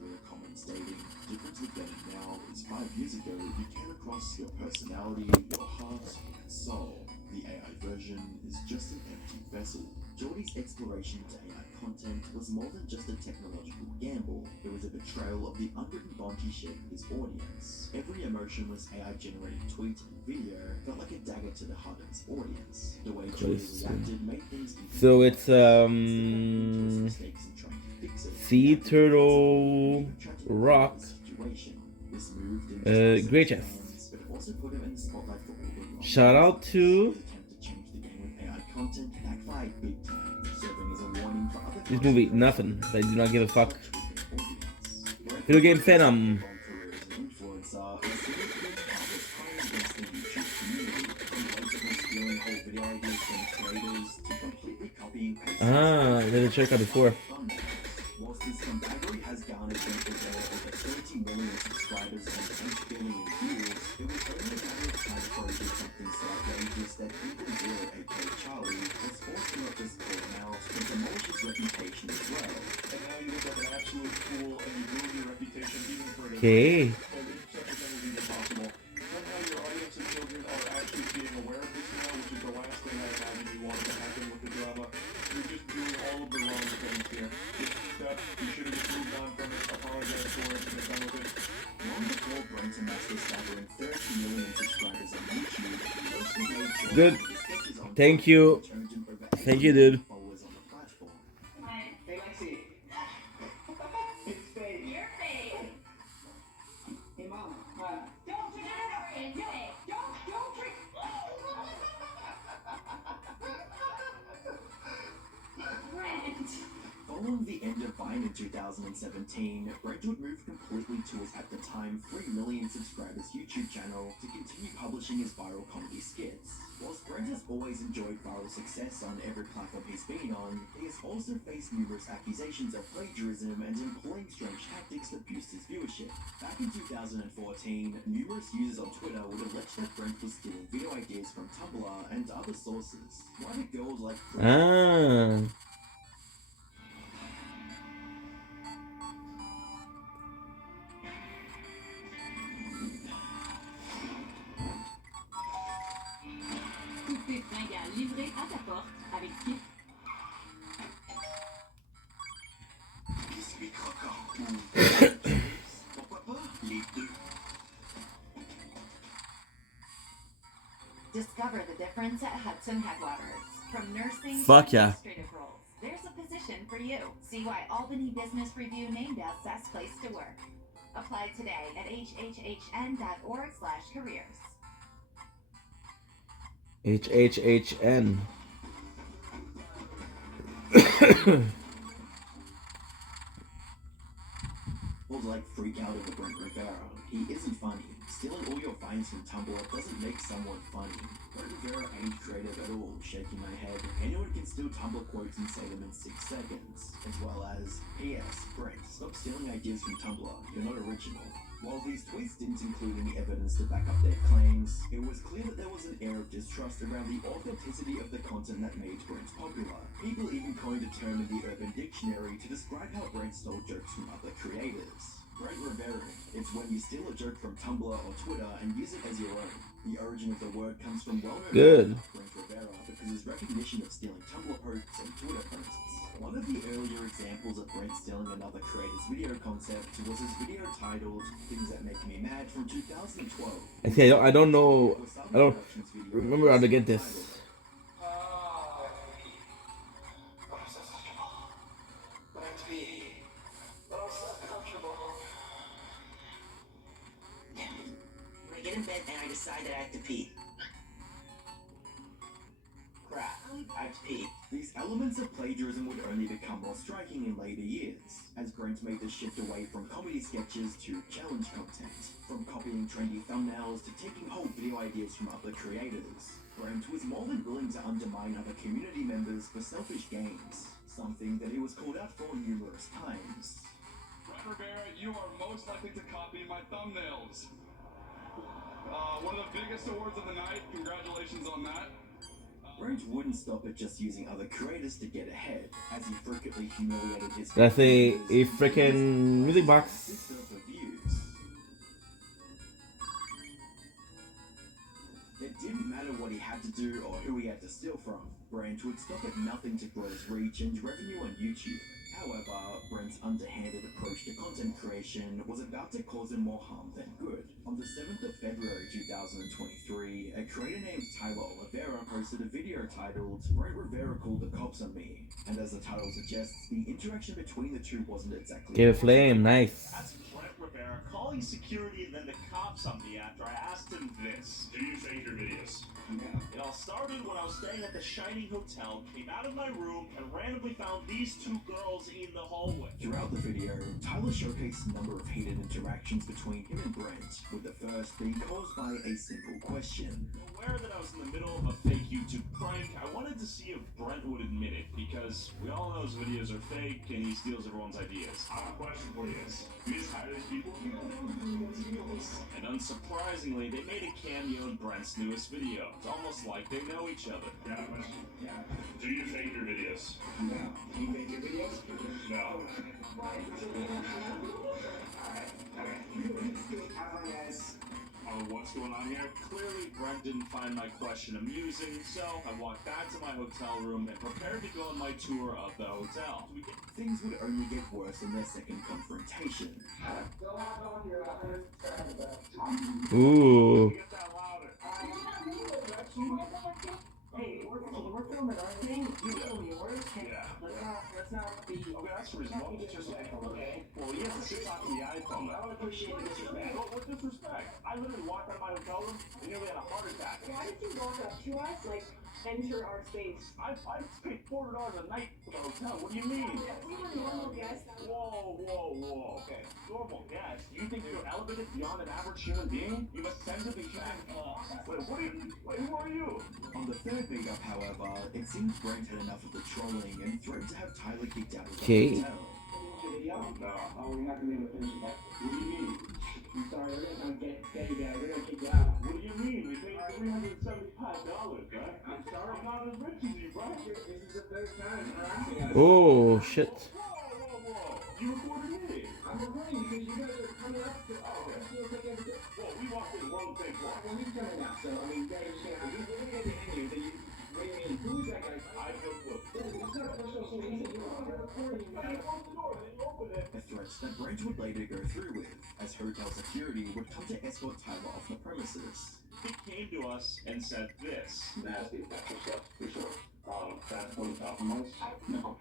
with a comment stating, difference with then and now is 5 years ago you came across your personality, your heart, and soul. The AI version is just an empty vessel. Jordy's exploration into AI content was more than just a technological gamble. It was a betrayal of the unwritten bond he shared with his audience. Every emotionless AI-generated tweet and video felt like a dagger to the heart of his audience. The way Jordy reacted made things even So it's mistakes and trying to fix it. Sea Turtle Rock. This moved him Great chess. fans, but it also put him in the spotlight for all the wrong Shout out reasons. to His attempt to change the game with AI content backfired big time, serving as a warning for other This movie, nothing. I do not give a fuck. Video game Phenom. Ah, I did a check out before. Whilst this category has garnered benefits of over 30 million subscribers and 8 billion views, it was only a matter of time before he did something so outrageous that even Zero, aka Charlie, was forced to not just call him out, but demolish his reputation as well. And now you look like an absolute fool and you ruin your reputation even further. Okay. And if such a thing is even possible. Somehow your audience of children are actually being aware of this now, which is the last thing I imagine you wanted to happen with the drama. You're just doing all of the wrong things here. You should have just moved on from it, apologized for it, and been done with it. Long before Brent amassed a staggering 30 million subscribers on YouTube, he also made sure Good. that his sketches on Thank you. turned him over Thank you, dude. followers on the platform. Hey, Lexi. It's fake. You're fake. Hey, Mom. Don't drink it. It's fake. Don't drink. Brent. Following the end of Vine in 2017, Brentwood moved completely to his, at the time, 3 million subscribers YouTube channel to continue publishing his viral comedy skits. Whilst Brent has always enjoyed viral success on every platform he's been on, he has also faced numerous accusations of plagiarism and employing strange tactics that boost his viewership. Back in 2014, numerous users on Twitter would allege that Brent was stealing video ideas from Tumblr and other sources. Why do girls like Ah. Toutes tes fringales livrées à ta porte avec Skip. Biscuit croquant. Pourquoi pas les deux? Discover the difference at Hudson Headwaters. From nursing Fuck to yeah. administrative roles, there's a position for you. See why Albany Business Review named us best place to work. Apply today at hhhn.org/careers. HHHN. Or like freak out over Brent Rivera. He isn't funny. Stealing all your finds from Tumblr doesn't make someone funny. Brent Rivera ain't creative at all, shaking my head. Anyone can steal Tumblr quotes and say them in 6 seconds. As well as, P.S. Brent, stop stealing ideas from Tumblr. You're not original. While these tweets didn't include any evidence to back up their claims, it was clear that there was an air of distrust around the authenticity of the content that made Brent popular. People even coined a term in the Urban Dictionary to describe how Brent stole jokes from other creators. Brent Rivera. It's when you steal a joke from Tumblr or Twitter and use it as your own. The origin of the word comes from well-known Good. Brent Rivera because his recognition of stealing Tumblr posts and Twitter posts. One of the earlier examples of Brent stealing another creator's video concept was his video titled Things That Make Me Mad from 2012. Okay, I don't know. I don't remember how to get this. I get in bed and I decide that I have to pee. Crap, I have to pee. These elements of plagiarism would only become more striking in later years, as Brent made the shift away from comedy sketches to challenge content, from copying trendy thumbnails to taking whole video ideas from other creators. Brent was more than willing to undermine other community members for selfish gains, something that he was called out for numerous times. Brent Rivera, you are most likely to copy my thumbnails. One of the biggest awards of the night. Congratulations on that. Brent wouldn't stop at just using other creators to get ahead, as he frequently humiliated his That's a creators freaking music box. sister for views. It didn't matter what he had to do or who he had to steal from. Brent would stop at nothing to grow his reach and revenue on YouTube. However, Brent's underhanded approach to content creation was about to cause him more harm than good. On the 7th of February 2023, a creator named Tyler Oliveira posted a video titled Brent Rivera Called the Cops on Me. And as the title suggests, the interaction between the two wasn't exactly... Give a flame, nice. That's Brent Rivera calling security and then the cops on me after I asked him this. Do you fake your videos? It all started when I was staying at the Shining Hotel, came out of my room, and randomly found these two girls in the hallway. Throughout the video, Tyler showcased a number of heated interactions between him and Brent, with the first being caused by a simple question. Aware that I was in the middle of a fake YouTube prank, I wanted to see if Brent would admit it, because we all know his videos are fake and he steals everyone's ideas. I have a question for you. You just hire these people? And unsurprisingly, they made a cameo in Brent's newest video. It's almost like they know each other. Yeah, question. Do you fake your videos? No. Do you make your videos? No. Have fun, guys. What's going on here? Clearly, Brent didn't find my question amusing, so I walked back to my hotel room and prepared to go on my tour of the hotel. Things would only get worse in their second confrontation. Ooh. Get that louder. Hey, we're filming our thing. You film yours. Yeah. Let's not be. Okay, that's reasonable. It's just like, okay. Well, he has to sit on the iPhone. I don't appreciate the disrespect. What disrespect? I literally walked out of my hotel room and nearly had a heart attack. Why did you walk up to us, like, enter our space? I paid $400 a night for the hotel. What do you mean? We were normal guests. Whoa. Okay. Normal guest. You think you're elevated beyond an average human being? You must tend to be back. Wait, who are you? On the third meetup, however, it seems Brent had enough of the trolling and threatened to have Tyler kicked out of the Okay. hotel. No. Oh, we're not gonna be able to finish it. What do you mean? I'm sorry, we're not gonna get you guys. We're gonna kick you out. What do you mean? We paid $375, right? I'm sorry. I'm not as rich as you, bro. This is the third time we're asking us. Oh shit. Whoa. You recorded me. I'm recording because you guys are coming up to. Oh, okay. You'll take everything. Well, we walked in, we're on the same floor. Well, he's coming out, so I mean, you guys can't. If you're looking at the menu, then you. What do you mean? Who's that guy? I have no clue. It's not personal, so he said you were recording. I opened the door, then you opened it. A threat that Brent would later go through with, as hotel security would come to escort Tyler off the premises. He came to us and said this. Nasty extra stuff, for sure. Transport documents? No.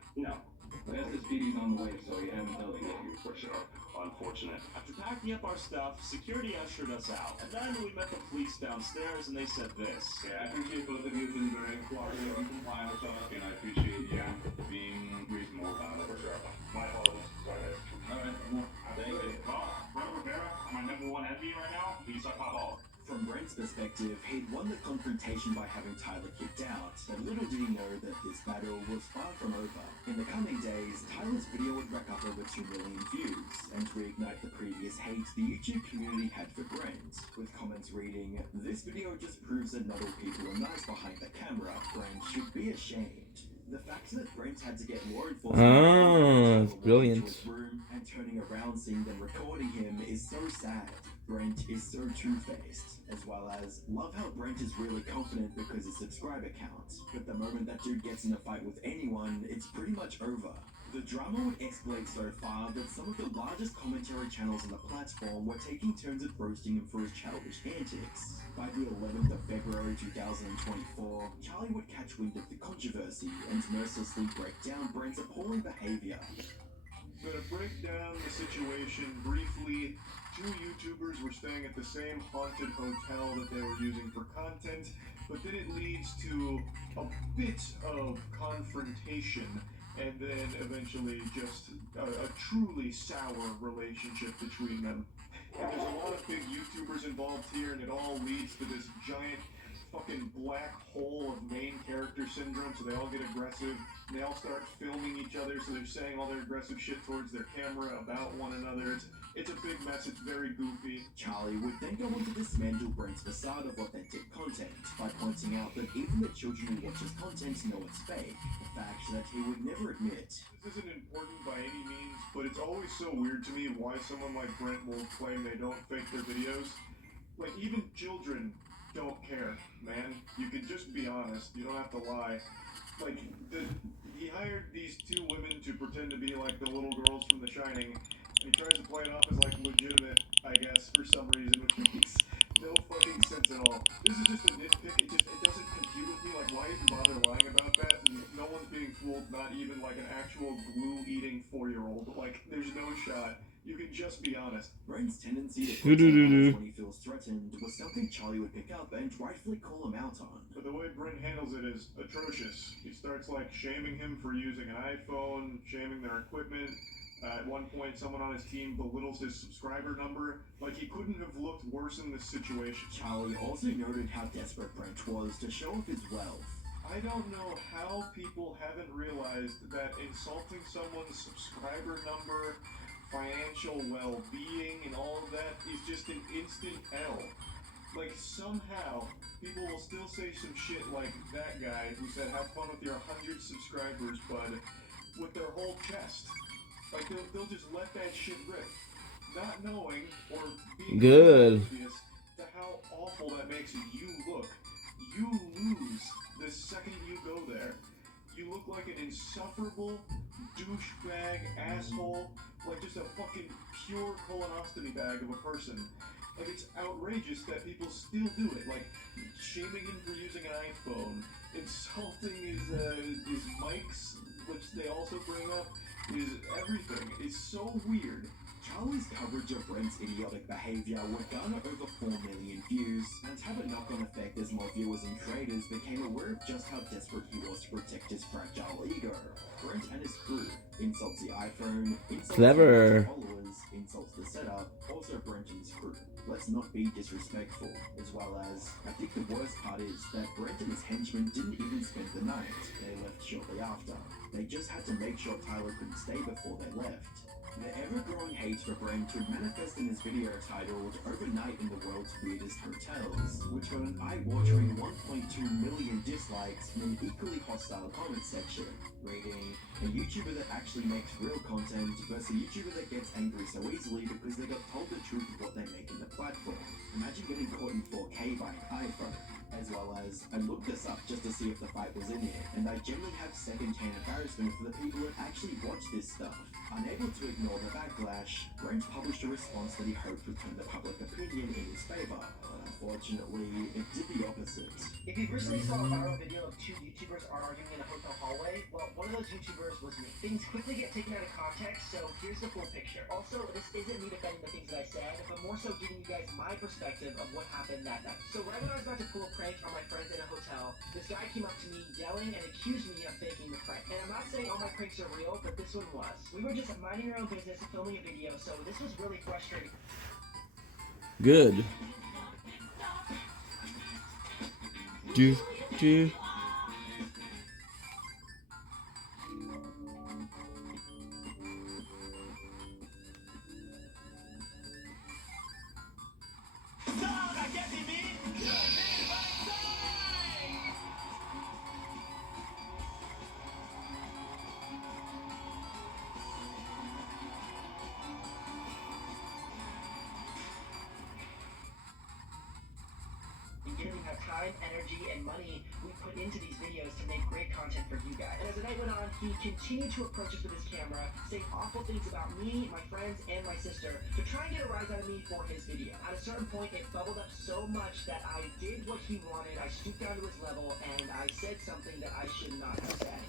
That's the speedies on the way, so you haven't done it yet, for sure. Unfortunate. After packing up our stuff, security ushered us out. And then we met the police downstairs and they said this. Yeah, I appreciate both of you have been very cooperative and compliant with us, and I appreciate you being reasonable about it. For sure. My apologies. Sorry. Alright, thank you. Well, Brent Rivera, my #1 enemy right now, he's like pop off. From Brent's perspective, he'd won the confrontation by having Tyler kicked out, but little did he know that this battle was far from over. In the coming days, Tyler's video would rack up over 2 million views, and to reignite the previous hate the YouTube community had for Brent, with comments reading, "This video just proves that not all people are nice behind the camera. Brent should be ashamed." The fact that Brent had to get law enforcement it's brilliant. into his room and turning around seeing them recording him is so sad. Brent is so two-faced, as well as love how Brent is really confident because his subscriber count. But the moment that dude gets in a fight with anyone, it's pretty much over. The drama would escalate so far that some of the largest commentary channels on the platform were taking turns at roasting him for his childish antics. By the 11th of February 2024, Charlie would catch wind of the controversy and mercilessly break down Brent's appalling behavior. So to break down the situation briefly, 2 YouTubers were staying at the same haunted hotel that they were using for content, but then it leads to a bit of confrontation, and then eventually just a truly sour relationship between them. And there's a lot of big YouTubers involved here, and it all leads to this giant fucking black hole of main character syndrome, so they all get aggressive, and they all start filming each other, so they're saying all their aggressive shit towards their camera about one another. It's a big mess, it's very goofy. Charlie would then go on to dismantle Brent's facade of authentic content by pointing out that even the children who watch his content know it's fake, a fact that he would never admit. This isn't important by any means, but it's always so weird to me why someone like Brent will claim they don't fake their videos. Like, even children don't care, man. You can just be honest. You don't have to lie. Like, he hired these 2 women to pretend to be like the little girls from The Shining, and he tries to play it off as like legitimate, I guess, for some reason, which makes no fucking sense at all. This is just a nitpick. It doesn't compute with me. Like, why even bother lying about that? And no one's being fooled. Not even like an actual glue-eating 4-year-old. Like, there's no shot. You can just be honest. Brent's tendency to put on when he feels threatened was something Charlie would pick up and rightfully call him out on. But the way Brent handles it is atrocious. He starts like shaming him for using an iPhone, shaming their equipment. At one point, someone on his team belittles his subscriber number. Like, he couldn't have looked worse in this situation. Charlie also noted how desperate Brent was to show off his wealth. I don't know how people haven't realized that insulting someone's subscriber number, financial well-being, and all of that is just an instant L. Like, somehow, people will still say some shit like that guy who said, "Have fun with your 100 subscribers, bud," with their whole chest. Like, they'll just let that shit rip, not knowing or being oblivious to how awful that makes you look. You lose the second you go there. You look like an insufferable douchebag asshole, like just a fucking pure colonoscopy bag of a person. Like, it's outrageous that people still do it. Like, shaming him for using an iPhone, insulting his mics, which they also bring up, is everything. It's so weird. Charlie's coverage of Brent's idiotic behavior would garner over 4 million views and have a knock-on effect as more viewers and creators became aware of just how desperate he was to protect his fragile ego. Brent and his crew insults the iPhone, insults the followers, insults the setup, also Brent and his crew. Let's not be disrespectful, as well as, I think the worst part is that Brent and his henchmen didn't even spend the night. They left shortly after. They just had to make sure Tyler couldn't stay before they left. The ever-growing hate for Brent would manifest in his video titled Overnight in the World's Weirdest Hotels, which got an eye-watering 1.2 million dislikes and an equally hostile comment section, reading, "A YouTuber that actually makes real content versus a YouTuber that gets angry so easily because they got told the truth of what they make in the platform. Imagine getting caught in 4K by an iPhone." As well as, I looked this up just to see if the fight was in here, and I generally have second-hand embarrassment for the people that actually watch this stuff. Unable to ignore the backlash, Brent published a response that he hoped would turn the public opinion in his favor, but unfortunately, it did the opposite. If you've recently saw a viral video of two YouTubers are arguing in a hotel hallway? Well, one of those YouTubers was me. Things quickly get taken out of context, so here's the full picture. Also, this isn't me defending the things that I said, but more so giving you guys my perspective of what happened that night. So right when I was about to pull a prank on my friends in a hotel, this guy came up to me yelling and accused me of faking the prank. And I'm not saying all my pranks are real, but this one was. We were just minding our own business, filming a video, so this was really frustrating. Good. Do. Given the time, energy, and money we put into these videos to make great content for you guys. And as the night went on, he continued to approach us with his camera, saying awful things about me, my friends, and my sister to try and get a rise out of me for his video. At a certain point, it bubbled up so much that I did what he wanted. I stooped down to his level, and I said something that I should not have said.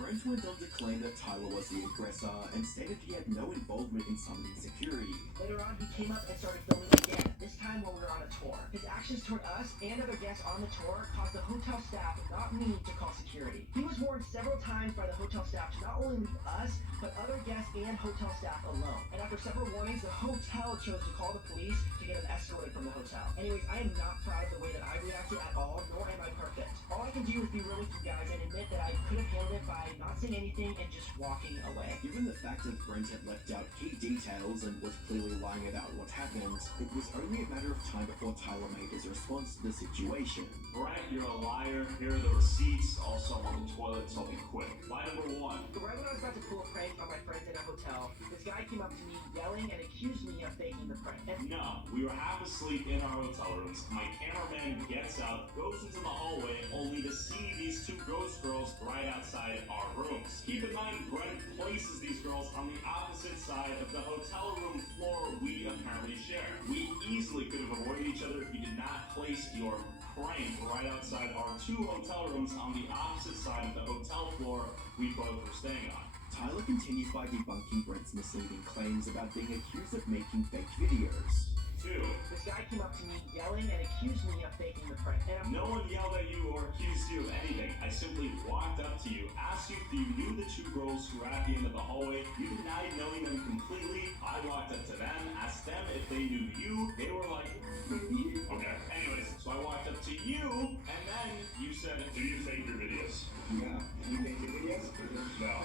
Brent went on to claim that Tyler was the aggressor and stated he had no involvement in summoning security. Later on, he came up and started filming again, this time when we were on a tour. His actions toward us and other guests on the tour caused the hotel staff, not me, to call security. He was warned several times by the hotel staff to not only leave us, but other guests and hotel staff alone. And after several warnings, the hotel chose to call the police to get him escorted from the hotel. Anyways, I am not proud of the way that I reacted at all, nor am I perfect. All I can do is be real with you guys and admit that I could have handled it by not saying anything and just walking away. Given the fact that Brent had left out key details and was clearly lying about what happened, it was only a matter of time before Tyler made his response to the situation. Brent, you're a liar. Here are the receipts. Also, I'm on the toilet, so I'll be quick. Lie number one. Right when I was about to pull a prank on my friends in a hotel, this guy came up to me yelling and accused me of faking the prank. And No, we were half asleep in our hotel rooms. My cameraman gets up, goes into the hallway, only to see these two ghost girls right outside our rooms. Keep in mind, Brent places these girls on the opposite side of the hotel room floor we apparently share. We easily could have avoided each other if you did not place your prank right outside our two hotel rooms on the opposite side of the hotel floor we both were staying on. Tyler continues by debunking Brent's misleading claims about being accused of making fake videos. 2. This guy came up to me yelling and accused me of faking the prank. And No one yelled at you or accused you of anything. I simply walked up to you, asked you if you knew the two girls who were at the end of the hallway. You denied knowing them completely. I walked up to them, asked them if they knew you. They were like, okay. Anyways, so I walked up to you, and then you said, do you fake your videos? Yeah. You fake your videos? No.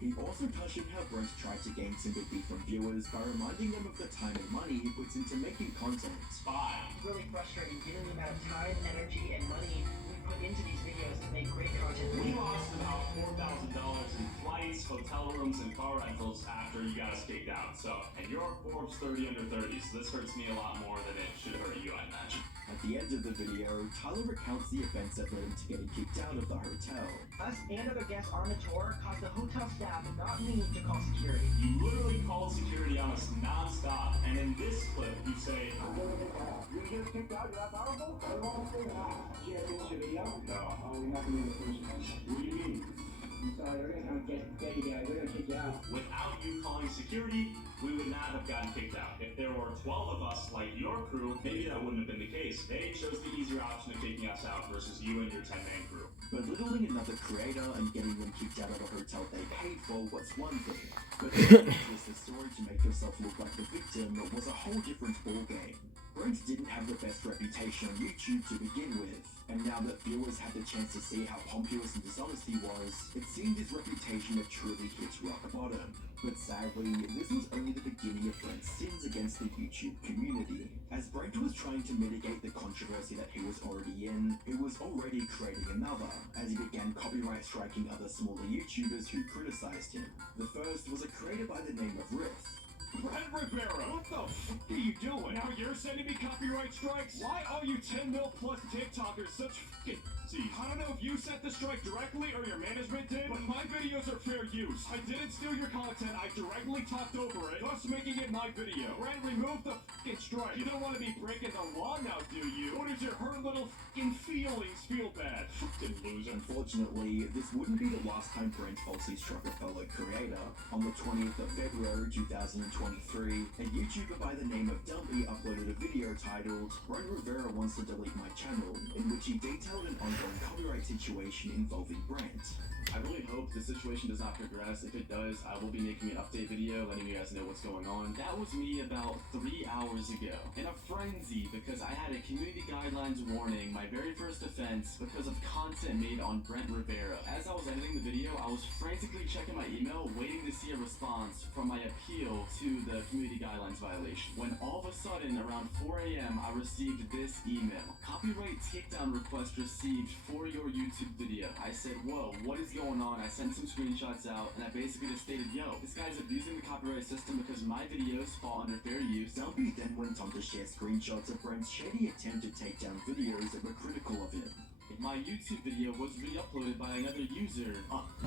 He also touched on how Brent tried to gain sympathy from viewers by reminding them of the time and money he puts into making content. 5. it's really frustrating given the amount of time, energy, and money we put into these videos to make great content. We lost about $4,000 in flights, hotel rooms, and car rentals after you got us kicked out. So, and you're Forbes 30 under 30, so this hurts me a lot more than it should hurt you, I imagine. At the end of the video, Tyler recounts the events that led him to getting kicked out of the hotel. Us and other guests on the tour caused the hotel staff, not me, to call security. You literally called security on us non-stop, and in this clip, you say, You just kicked out, you're that powerful? I don't want to say that. Did you finish your video? No. Oh, we're not going to finish it. what do you mean? I'm sorry, we're going to come get you guys. We're going to kick you out. Without you calling security, we would not have gotten kicked out. If there were 12 of us like your crew, maybe that wouldn't have been the case. They chose the easier option of kicking us out versus you and your 10-man crew. Belittling another creator and getting them kicked out of a hotel they paid for was one thing, but to twist the story to make yourself look like the victim was a whole different ballgame. Brent didn't have the best reputation on YouTube to begin with, and now that viewers had the chance to see how pompous and dishonest he was, it seemed his reputation had truly hit rock bottom. But sadly, this was only the beginning of Brent's sins against the YouTube community. As Brent was trying to mitigate the controversy that he was already in, he was already creating another, as he began copyright striking other smaller YouTubers who criticized him. The first was a creator by the name of Riff. Brent Rivera, what the f*** are you doing? Now you're sending me copyright strikes? Why are you 10 mil plus TikTokers such f***ing thieves? I don't know if you set the strike directly or your management did, but my videos are fair use. I didn't steal your content, I directly talked over it, thus making it my video. Brent, remove the f***ing strike. You don't want to be breaking the law now, do you? What is your hurdle little fucking feelings. Feel bad. Fucking loser. Unfortunately, this wouldn't be the last time Brent falsely struck a fellow creator. On the 20th of February 2023, a YouTuber by the name of Dumpy uploaded a video titled Brent Rivera Wants to Delete My Channel, in which he detailed an ongoing copyright situation involving Brent. I really hope the situation does not progress. If it does, I will be making an update video letting you guys know what's going on. That was me about 3 hours ago. In a frenzy because I had a community guidelines warning, my very first offense, because of content made on Brent Rivera. As I was editing the video, I was frantically checking my email, waiting to see a response from my appeal to the community guidelines violation. When all of a sudden, around 4 a.m., I received this email. Copyright takedown request received for your YouTube video. I said, whoa, what is going on? I sent some screenshots out, and I basically just stated, yo, this guy's abusing the copyright system because my videos fall under fair use. Dumpy then went on to share screenshots of Brent's shady attempt to take down videos that were critical of him. My YouTube video was re-uploaded by another user.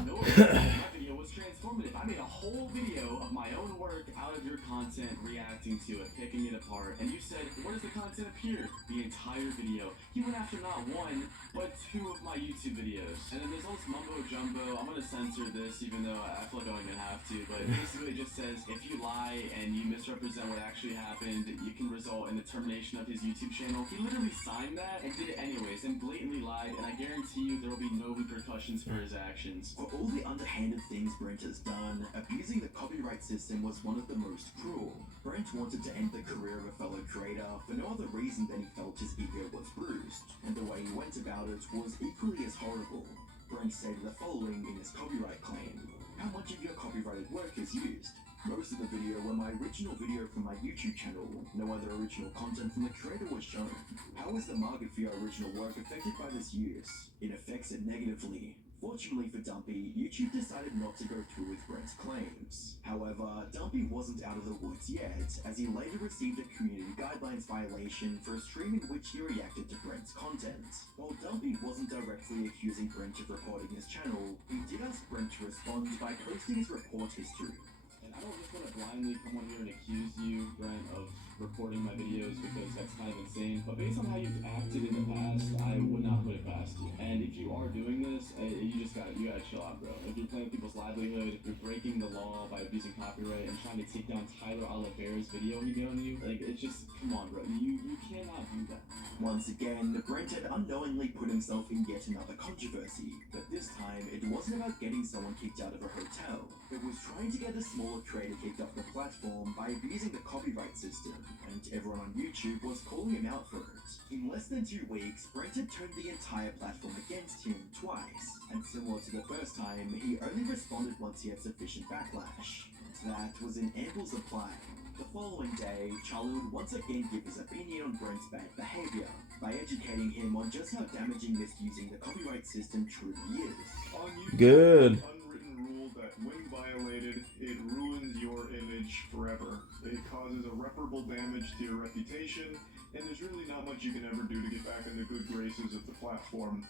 No, my video was transformative. I made a whole video of my own work out of your content, reacting to it, picking it apart. And you said, where does the content appear? The entire video. You went after not one, but 2 of my YouTube videos. And then there's all this mumbo jumbo. I'm gonna censor this, even though I feel like I don't even have to. But basically it just says, if you lie and you misrepresent what actually happened, you can result in the termination of his YouTube channel. He literally signed that and did it anyways, and blatantly lied. And I guarantee you there will be no repercussions for his actions. For all the underhanded things Brent has done, abusing the copyright system was one of the most cruel. Brent wanted to end the career of a fellow creator for no other reason than he felt his ego was bruised, and the way he went about it was equally as horrible. Brent stated the following in his copyright claim: "How much of your copyrighted work is used? Most of the video were my original video from my YouTube channel. No other original content from the creator was shown. How is the market for your original work affected by this use? It affects it negatively." Fortunately for Dumpy, YouTube decided not to go through with Brent's claims. However, Dumpy wasn't out of the woods yet, as he later received a community guidelines violation for a stream in which he reacted to Brent's content. While Dumpy wasn't directly accusing Brent of reporting his channel, he did ask Brent to respond by posting his report history. And I don't just want to blindly come on here and accuse you, Brent, of reporting my videos because that's kind of insane. But based on how you've acted in the past, I would not put it past you. And if you are doing this, you gotta chill out, bro. If you're playing with people's livelihood, if you're breaking the law by abusing copyright and trying to take down Tyler Oliveira's video he made on you, like, it's just, come on, bro. You cannot do that. Once again, Brent had unknowingly put himself in yet another controversy, but this time it wasn't about getting someone kicked out of a hotel. It was trying to get a smaller creator kicked off the platform by abusing the copyright system, and everyone on YouTube was calling him out for it. In less than 2 weeks, Brent had turned the entire platform against him twice, and similar to the first time, he only responded once he had sufficient backlash. That was in ample supply. The following day, Charlie would once again give his opinion on Brent's bad behavior, by educating him on just how damaging misusing the copyright system truly is. On YouTube, Good. An unwritten rule that when violated, it ruins your image forever. It causes irreparable damage to your reputation, and there's really not much you can ever do to get back in the good graces of the platform.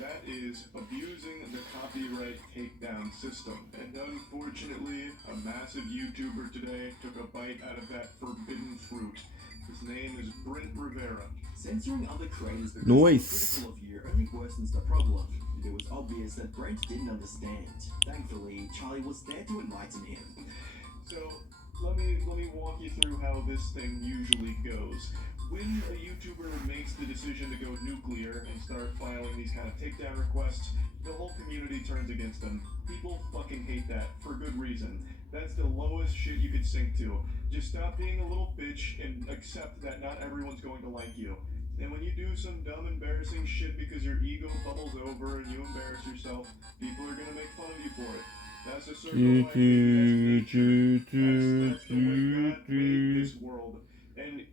That is abusing the copyright takedown system. And unfortunately, a massive YouTuber today took a bite out of that forbidden fruit. His name is Brent Rivera. Censoring other creators because Nice. they're critical of you only worsens the problem. It was obvious that Brent didn't understand. Thankfully, Charlie was there to enlighten him. So, let me walk you through how this thing usually goes. When a YouTuber makes the decision to go nuclear and start filing these kind of takedown requests, the whole community turns against them. People fucking hate that, for good reason. That's the lowest shit you could sink to. Just stop being a little bitch and accept that not everyone's going to like you. And when you do some dumb, embarrassing shit because your ego bubbles over and you embarrass yourself, people are gonna make fun of you for it. That's a circle of life. That's the way God made this world. And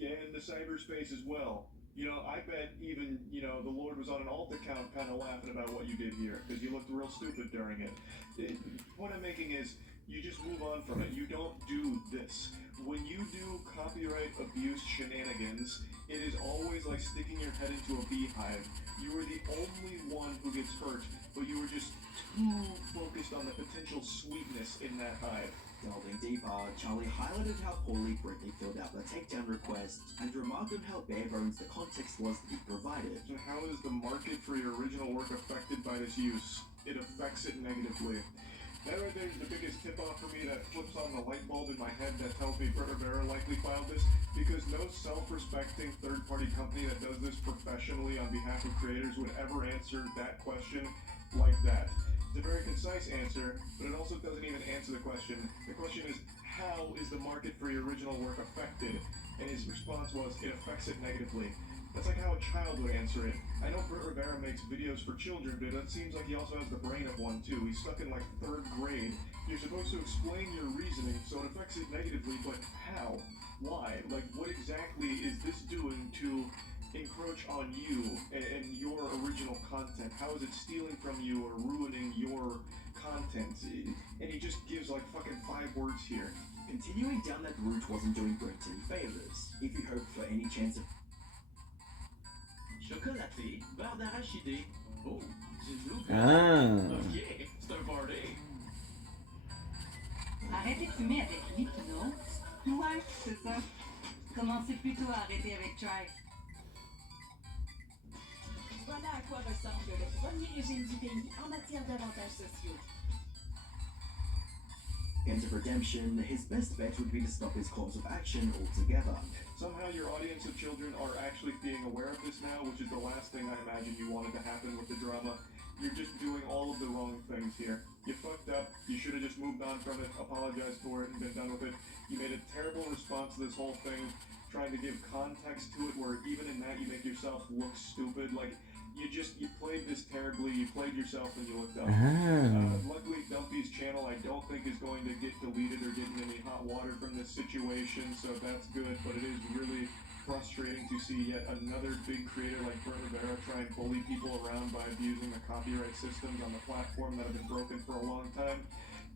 in the cyberspace as well. You know, I bet even, the Lord was on an alt account kind of laughing about what you did here, because you looked real stupid during it. Point I'm making is, you just move on from it. You don't do this. When you do copyright abuse shenanigans, it is always like sticking your head into a beehive. You are the only one who gets hurt, but you were just too focused on the potential sweetness in that hive. Delving deeper, Charlie highlighted how poorly Britney filled out the takedown request and remarked on how bare bones the context was that he provided. And how is the market for your original work affected by this use? It affects it negatively. That right there is the biggest tip-off for me that flips on the light bulb in my head that tells me Brett Rivera likely filed this, because no self-respecting third-party company that does this professionally on behalf of creators would ever answer that question like that. It's a very concise answer, but it also doesn't even answer the question. The question is, how is the market for your original work affected? And his response was, it affects it negatively. That's like how a child would answer it. I know Brett Rivera makes videos for children, but it seems like he also has the brain of one too. He's stuck in like 3rd grade. You're supposed to explain your reasoning, so it affects it negatively, but how? Why? Like, what exactly is this doing to encroach on you and your original content? How is it stealing from you or ruining your content? And he just gives like fucking 5 words here. Continuing down that route wasn't doing Brent any favors. If you hoped for any chance of Chocolaté, beurre d'arachidé. Oh, du nougat. Ah. Ok, c'est un party. Arrêtez de fumer avec lui, Kino. Ouais, c'est ça. Commencez plutôt à arrêter avec Try. Voilà à quoi ressemble le premier régime du pays en matière d'avantages sociaux. End of redemption, his best bet would be to stop his course of action altogether. Somehow your audience of children are actually being aware of this now, which is the last thing I imagine you wanted to happen with the drama. You're just doing all of the wrong things here. You fucked up, you should have just moved on from it, apologized for it, and been done with it. You made a terrible response to this whole thing, trying to give context to it, where even in that you make yourself look stupid. Like, you played this terribly, you played yourself and you looked dumb. Luckily, Dumpy's channel I don't think is going to get deleted or get in any hot water from this situation, so that's good, but it is really frustrating to see yet another big creator like Brett Rivera try and bully people around by abusing the copyright systems on the platform that have been broken for a long time.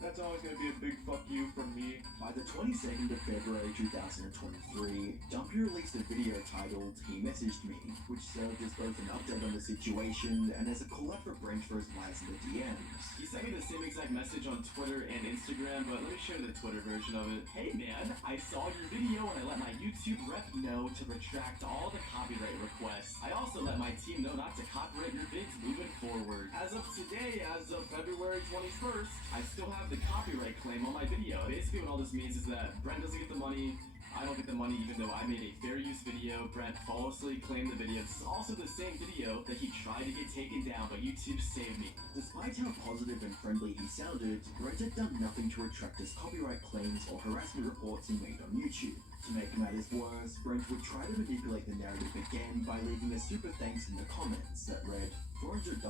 That's always going to be a big fuck you from me. By the 22nd of February 2023, Dumpy released a video titled He Messaged Me, which served as both an update on the situation and as a call out for Brent for his lies in the DMs. He sent me the same exact message on Twitter and Instagram, but let me show you the Twitter version of it. Hey man, I saw your video and I let my YouTube rep know to retract all the copyright requests. I also let my team know not to copyright your vids moving forward. As of today, as of February 21st, I still have the copyright claim on my video. Basically what all this means is that Brent doesn't get the money, I don't get the money even though I made a fair use video. Brent falsely claimed the video. This is also the same video that he tried to get taken down, but YouTube saved me. Despite how positive and friendly he sounded, Brent had done nothing to retract his copyright claims or harassment reports he made on YouTube. To make matters worse, Brent would try to manipulate the narrative again by leaving a super thanks in the comments that read $400.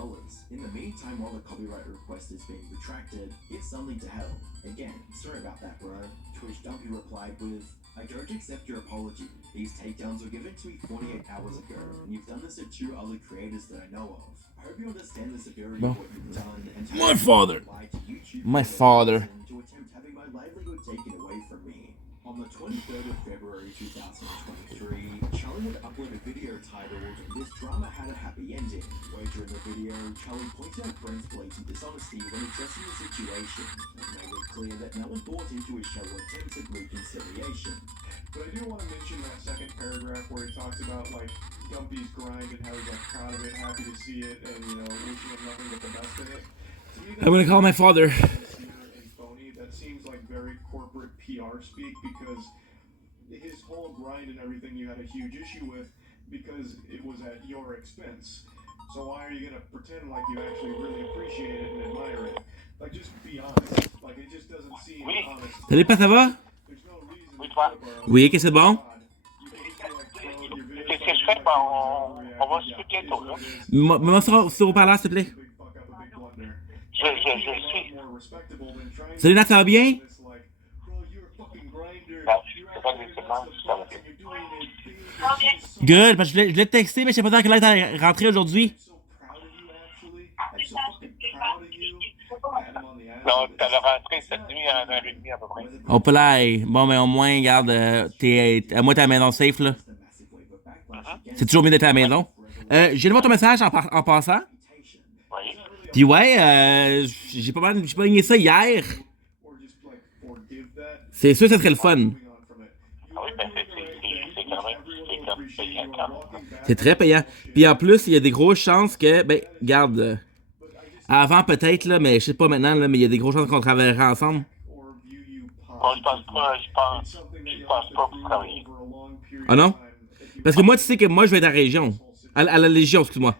In the meantime, while the copyright request is being retracted, it's something to hell. Again, sorry about that, bro. To which Dumpy replied with, I don't accept your apology. These takedowns were given to me 48 hours ago, and you've done this to 2 other creators that I know of. I hope you understand the severity of what you've done and how My father. you lied to YouTube My for father. to attempt having my livelihood taken away from me. On the 23rd of February 2023, Charlie would upload a video titled This Drama Had a Happy Ending, where during the video, Charlie pointed out Brent's blatant dishonesty when addressing the situation and made it clear that no one bought into his shallow attempt at reconciliation. But I do want to mention that second paragraph where he talks about like Dumpy's grind and how he's like proud of it, happy to see it, and you know, wishing him nothing but the best in it. To me, I'm gonna call my father. And phony. That seems like very corporate PR speak, because his whole grind and everything you had a huge issue with because it was at your expense. So why are you gonna pretend like you actually really appreciate it and admire it? Like, just be honest. Like, it just doesn't seem honest. Salut, pas ça va? Oui, toi? Oui, qu'est-ce que c'est bon? Qu'est-ce que je fais? Ben, on va se bientôt, là. Mets-moi sur haut-parleur, s'il te plaît. Je le suis. Salut, Nat, ça va bien? Non, c'est pas exactement, ça va bien. Good, parce que je voulais te texter, mais je sais pas dans quelle heure t'es rentré aujourd'hui. Non, t'allais rentrer cette nuit à 1h30 à peu près. Oh, pas là. Bon, mais au moins, regarde, à moi, t'es à la maison safe, là. C'est toujours mieux d'être à la maison. Je viens de voir ton message en passant. Oui. Puis ouais, j'ai pas gagné ça hier. C'est sûr que ça serait le fun. Ah oui, ben c'est quand même payant quand même. C'est très payant. Puis en plus, il y a des grosses chances que, ben, regarde, avant peut-être, là, mais je sais pas maintenant, là, mais il y a des grosses chances qu'on travaillerait ensemble. Bon, je pense pas pour travailler. Ah non? Parce que moi, tu sais que moi, je vais être à la Région. À la Légion, excuse-moi.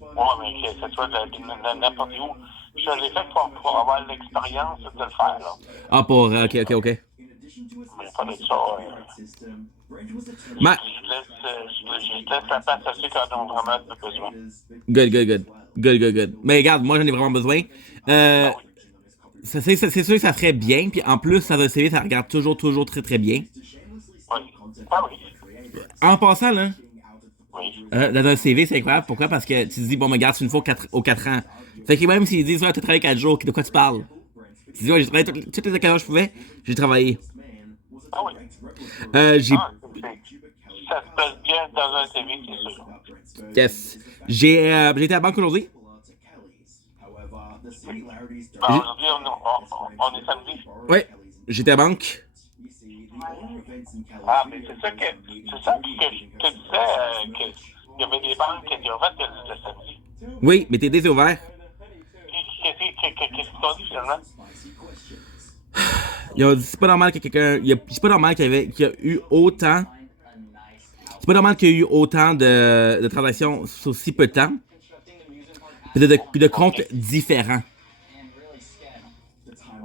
Ouais, mais que ce soit de n'importe où. Je l'ai fait pour avoir l'expérience de le faire, là. Ah, pour. Ok. Mais pas de ça. Ma... Je laisse la place à ceux qui en ont vraiment besoin. Good. Mais regarde, moi, j'en ai vraiment besoin. C'est sûr que ça ferait bien. Puis en plus, ça va CV, ça regarde toujours très bien. Oui. Ah oui. En passant, là. Oui. Dans un CV, c'est incroyable. Pourquoi? Parce que tu te dis, bon, me garde une fois aux 4 ans. Fait que même s'ils disent, ouais, tu as travaillé 4 jours, de quoi tu parles? Tu dis, ouais, j'ai travaillé toutes les occasions que je pouvais, j'ai travaillé. Ah oui. J'ai. Ça se passe bien dans un CV, c'est sûr. Yes. J'ai été à la banque aujourd'hui. Ben, aujourd'hui, on est samedi. Oui, j'étais à la banque. Ah, mais c'est ça que je te disais, qu'il y avait des banques qui étaient ouvertes le samedi. Oui, mais TD c'est ouvert. Qu'est-ce qu'ils t'ont dit finalement? Ils ont dit c'est pas normal que quelqu'un. C'est pas normal qu'il y a eu autant. C'est pas normal qu'il y ait eu autant de transactions sur si peu de temps. Puis de comptes différents.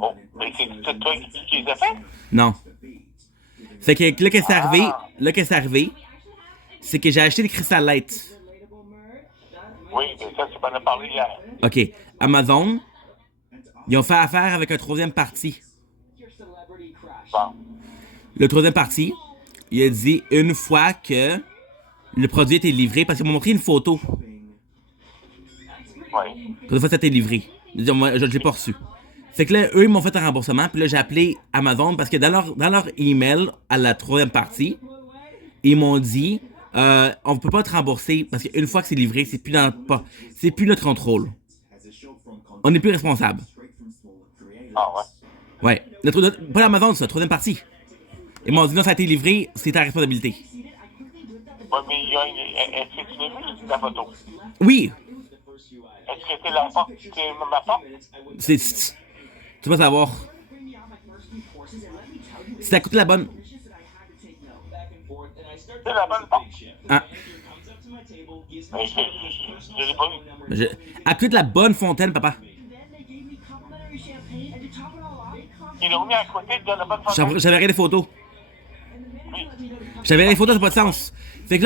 Oh, mais c'est toi qui les as fait? Non. Fait que là, qu'est-ce qui est arrivé, c'est que j'ai acheté des Crystal Light. Oui, mais ça, c'est pas de parler hier. OK. Amazon, ils ont fait affaire avec un troisième parti. Bon. Le troisième parti, il a dit une fois que le produit était livré, parce qu'ils m'ont montré une photo. Oui. Une fois ça a été livré. Moi, je ne l'ai pas reçu. Fait que là, eux, ils m'ont fait un remboursement, puis là, j'ai appelé Amazon parce que dans leur email à la troisième partie, ils m'ont dit on peut pas te rembourser parce qu'une fois que c'est livré, c'est plus notre contrôle. On n'est plus responsable. Ah ouais? Ouais. Pas l'Amazon, c'est la troisième partie. Ils m'ont dit non, ça a été livré, c'est ta responsabilité. Oui, mais est-ce que tu l'as vu la photo? Oui. Est-ce que c'est la porte? C'est ma porte? Tu vas savoir. Si t'as coûté la bonne. C'est la bonne porte? Ah. Mais je l'ai pas vu. Elle coûte la bonne fontaine, papa. Ils l'ont mis à côté de la bonne fontaine? J'avais rien des photos. J'avais les photos, ça n'a pas de sens. Fait que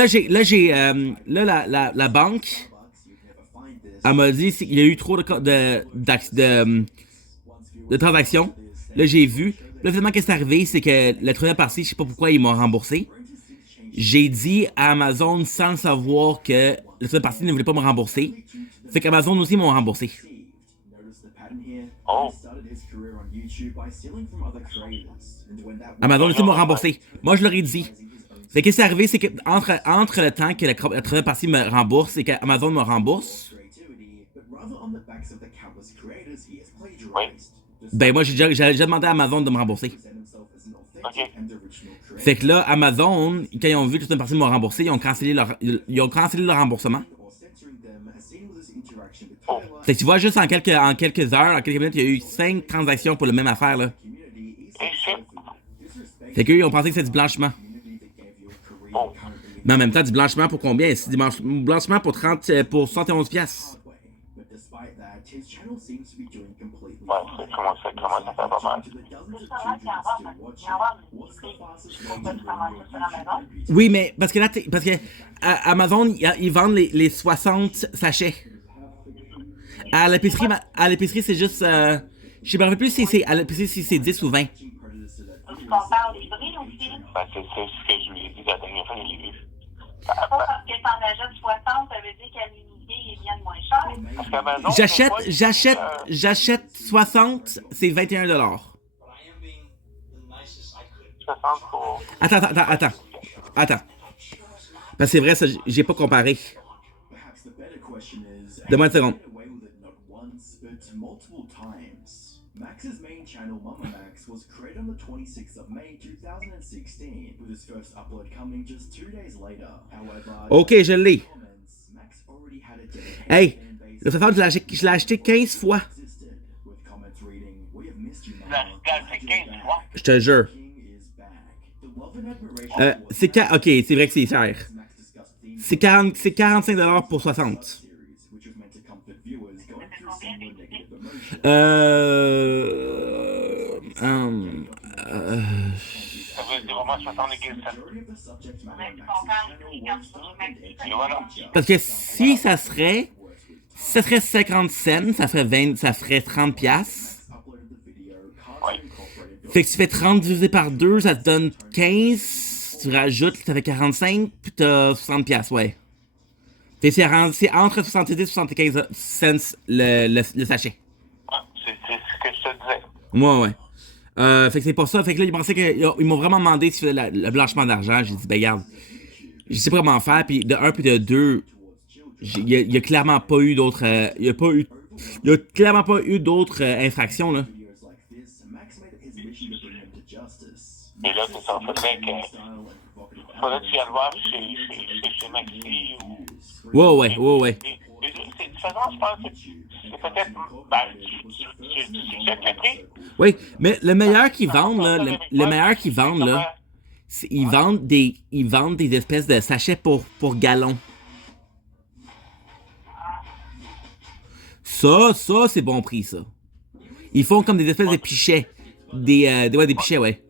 là, la banque, elle m'a dit qu'il y a eu trop de transactions. Là, j'ai vu. Là, finalement, qu'est-ce qui est arrivé, c'est que la troisième partie, je sais pas pourquoi, ils m'ont remboursé. J'ai dit à Amazon, sans le savoir, que la troisième partie ne voulait pas me rembourser. Fait qu'Amazon aussi m'ont remboursé. Oh. Amazon aussi m'a remboursé. Moi, je leur ai dit. Fait que qu'est-ce qui est arrivé, c'est que entre le temps que la troisième partie me rembourse et qu'Amazon me rembourse, ben moi, j'ai déjà demandé à Amazon de me rembourser. OK. Fait que là, Amazon, quand ils ont vu que toute une partie m'a remboursé, ils ont cancellé leur remboursement. Oh. Fait que tu vois, juste en quelques heures, en quelques minutes, il y a eu 5 transactions pour la même affaire, là. Fait qu'eux, ils ont pensé que c'était du blanchiment. Oh. Mais en même temps, du blanchiment pour combien? C'est du blanchiment pour 71 piastres. Ouais, ça commence à faire pas mal. Oui, mais parce que là, Amazon, ils vendent les 60 sachets. À l'épicerie, c'est juste... je sais pas plus si c'est à l'épicerie si c'est 10 ou 20. Tu compares les prix aussi? Ben, c'est ce que je lui ai dit la dernière fois que je l'ai vu. Pas parce que t'en achètes 60, ça veut dire qu'à l'unité, il vient de moins cher. Parce qu'Amazon... J'achète 60, c'est 21 $. 60 pour... Attends. Parce que c'est vrai, ça, j'ai pas comparé. Donne-moi une seconde. Max's main channel, Mama Max, was created on the 26th of May 2016, with his first upload coming just 2 days later. However, Ok, je l'ai. Max already had a dedicated Hey, fan base le fait je l'ai acheté 15 fois. existed, with comments reading, "We have missed you, Tu Mama. l'as acheté 15 fois. Je te jure. The love and admiration Ok, c'est vrai que c'est cher. C'est 45$ pour 60. which was meant to comfort viewers going through similar negative emotions. Ça veut dire au moins 75 cents. Et voilà. Parce que si ça serait 50 cents, ça ferait 30 piastres. Fait que tu fais 30 divisé par 2, ça te donne 15. Tu rajoutes, ça fait 45, puis t'as 60 piastres, ouais. Fait que c'est entre 70 et 75 cents le sachet. Ouais, c'est ce que je te disais. Ouais. Fait que c'est pour ça. Fait que là, ils pensaient ils m'ont vraiment demandé si je faisais le blanchiment d'argent. J'ai dit, ben regarde, je sais pas comment faire. Puis de 1 puis de 2, il y a clairement pas eu d'autres. Il y a clairement pas eu d'autres infractions, là. Et là, c'est ça. Faudrait que tu ailles voir chez Maxi ou. Ouais. De toute façon, je pense que c'est peut-être. Ben, tu checkes le prix. Oui, mais le meilleur qu'ils vendent, là, le meilleur qu'ils vendent, là, c'est ils vendent des espèces de sachets pour gallons. Ça, c'est bon prix, ça. Ils font comme des espèces de pichets. Des pichets, ouais.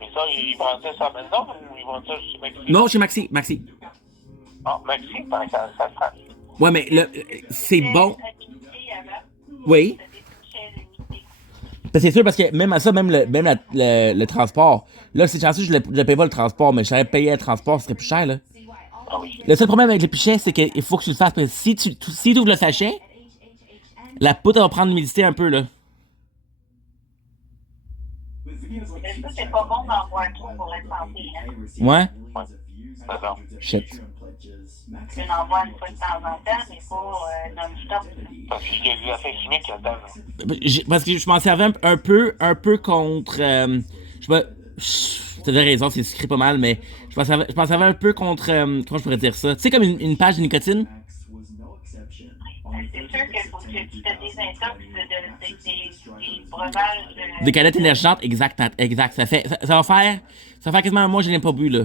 Mais ça, ils vendaient ça maintenant ou ils vendent ça chez Maxi? Non, chez Maxi. Ah, Maxi, paraît que ça se passe. Ouais, mais c'est bon. Oui. C'est sûr, parce que même à ça, même le transport. Là, c'est chanceux, je ne paye pas le transport, mais si j'avais payé le transport, ce serait plus cher, là. Ah oui. Le seul problème avec les pichets, c'est qu'il faut que tu le fasses. Parce que si tu ouvres le sachet, la poudre va prendre l'humidité un peu, là. Mais ça, c'est pas bon d'en boire trop pour la santé, hein. Ouais. D'accord. Shit. Tu en bois une fois de temps en temps, mais pas non-stop. Parce qu'il y a des affaires chimiques là-dedans. Parce que je m'en servais un peu contre. T'as raison, c'est sucré pas mal, mais je m'en servais un peu contre. Comment je pourrais dire ça? Tu sais, comme une page de nicotine? C'est sûr qu'il faut que tu te désintoxes des breuvages. Des canettes énergisantes, exact. Ça va faire quasiment un mois que je n'ai pas bu, là.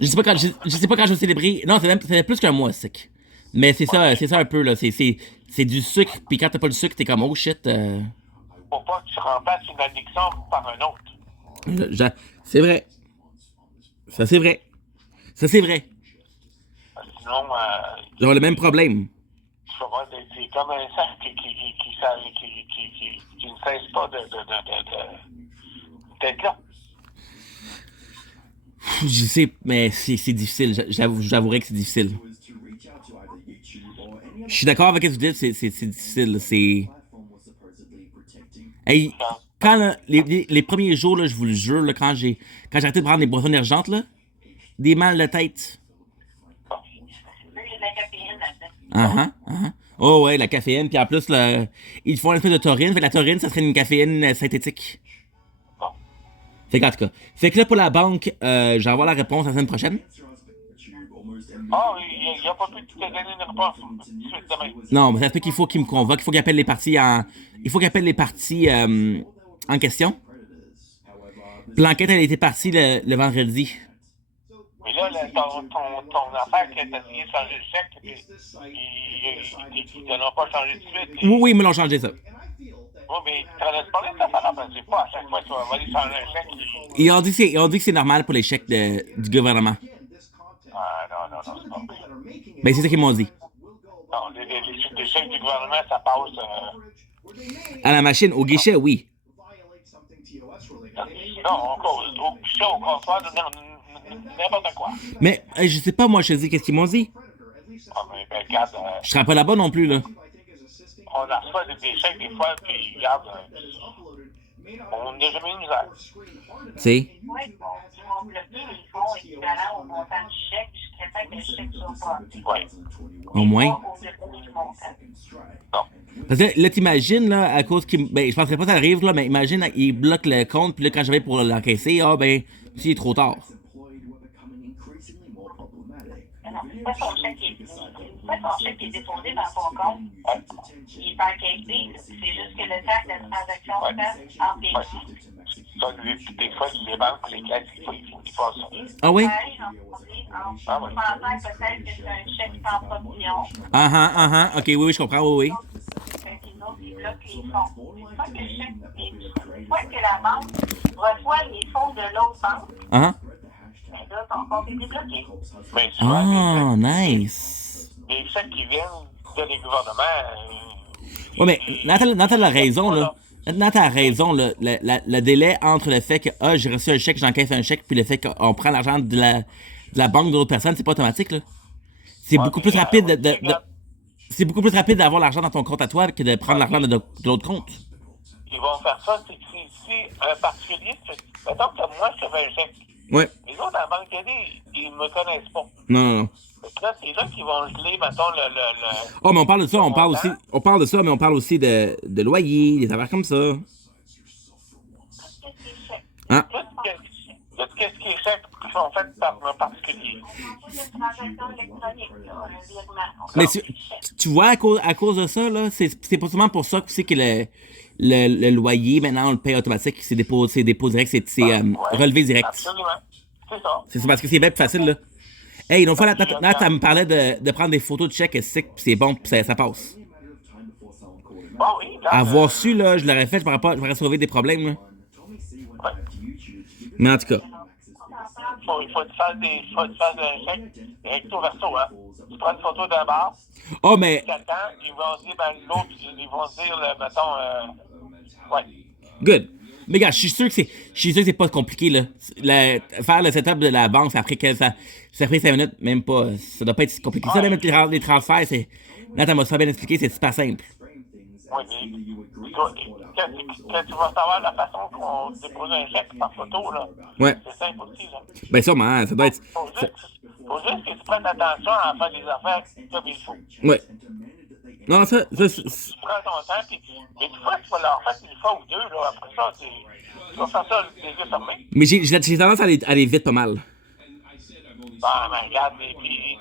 Je sais pas quand je vais célébrer. Non, c'est plus qu'un mois, sec. Mais c'est ça un peu, là. C'est du sucre, puis quand t'as pas le sucre, t'es comme, oh shit. Pour pas que tu remplaces une addiction par un autre. C'est vrai. Ça, c'est vrai. Sinon, J'aurai le même problème. c'est comme un sac qui ne cesse pas d'être là. Je sais, mais c'est difficile. J'avouerais que c'est difficile. Je suis d'accord avec ce que tu dis, c'est difficile. C'est. Hey, quand là, les premiers jours, là, je vous le jure, là, quand j'ai arrêté de prendre des boissons énergentes, là, des mal de tête. Oh ouais, la caféine. Puis en plus, ils font un peu de taurine. Fait que la taurine, ça serait une caféine synthétique. Fait que, en tout cas. Fait que là, pour la banque, je vais avoir la réponse la semaine prochaine. Ah, il n'y a pas pu te donner une réponse suite demain. Non, mais ça se peut qu'il faut qu'il me convoque. Il faut qu'il appelle les parties en question. L'enquête, elle a été partie le vendredi. Mais là, ton affaire qui a essayé de changer le chèque, ils ne t'ont pas changé de suite. Oui, ils me l'ont changé, ça. Oui, mais tu en as parlé de ta affaire, parce que c'est pas à chaque fois que tu vas aller changer un chèque. Ils ont dit que c'est normal pour les chèques du gouvernement. Ah, non, c'est pas vrai. Ben, c'est ça qu'ils m'ont dit. Non, les chèques du gouvernement, ça passe. À la machine, au guichet, oui. Non, au guichet, au comptoir, n'importe quoi. Mais, je sais pas, moi, je te dis qu'est-ce qu'ils m'ont dit. Ah, mais ben, regarde. Je serai pas là-bas non plus, là. On a reçu des chèques des fois, puis regarde. On n'a jamais eu de misère. Tu sais. Oui, on bloqué les fonds équivalents au montant du chèque jusqu'à temps que le chèque soit passé. Oui. Au moins. Pas au-delà du montant. Non. Parce que là, t'imagines, là, à cause qu'il. Ben, je penserais pas que ça arrive, là, mais imagine, il bloque le compte, puis là, quand j'avais pour l'encaisser, ah, ben, si, il est trop tard. Une fois ton chèque est déposé dans ton compte, il est encaissé. C'est juste que le temps que la transaction se fasse en PayPal. Ça, des fois, les banques, les caisses, il faut qu'ils fassent ça. Ah oui? En pensant peut-être que c'est un chèque sans provision. Ok, oui, je comprends, oui, oui. Ils bloquent les fonds. Une fois que la banque reçoit les fonds de l'autre banque, ben là, ton compte est débloqué. Mais Ah, nice. les chèques qui viennent des gouvernements. Ouais, mais Nathan a raison, là. Nathan a raison, là. Le délai entre le fait que, ah, j'ai reçu un chèque, j'encaisse un chèque, puis le fait qu'on prend l'argent de la banque de l'autre personne, c'est pas automatique, là. C'est beaucoup plus rapide c'est beaucoup plus rapide d'avoir l'argent dans ton compte à toi que de prendre l'argent de l'autre compte. Ils vont faire ça, c'est que si un particulier, mettons que moi, je te fais un chèque. Ouais. Les autres, à la banque crédit, ils me connaissent pas. Non. Là, c'est là qu'ils vont geler, mettons, le... Oh, mais on parle de ça, on parle de ça, mais on parle aussi de loyer, des affaires comme ça. Hein? Tout ce qui est chèques qui sont faits par un particulier. Mais tu vois, à cause de ça, là, c'est possiblement pour ça que c'est que le loyer, maintenant, on le paye automatique, c'est dépôt direct, c'est relevé direct. Absolument. C'est ça. C'est parce que c'est bien plus facile, là. Hey, une fois, là, tu me parlais de prendre des photos de chèques, c'est bon, puis ça passe. Bon, oui, Avoir su, là, je l'aurais fait, je m'aurais sauvé des problèmes, là. Mais en tout cas. Il faut que tu fasses un chèque recto verso, hein. Tu prends une photo d'un bar. Oh, mais. Ils vont dire, ben, l'autre, ils vont dire, mettons, ouais. Good. Mais gars, je suis sûr que c'est pas compliqué, là. Faire le setup de la banque, ça a pris 5 minutes, même pas. Ça doit pas être si compliqué. Ça, même les transferts, c'est. Là, t'as ça bien expliqué, c'est super simple. Oui, quand tu vas savoir la façon qu'on dépose un chèque par photo, là. Ouais. C'est simple aussi, là. Ben, sûrement, hein, ça doit être. Faut juste que tu prennes attention à faire des affaires comme il faut. Ouais. Non, ça. Tu prends ton temps, puis une fois que tu vas leur faire une fois ou deux, là, après ça, tu vas faire ça les yeux fermés. Mais j'ai tendance à aller vite pas mal. Ben, regarde, et puis.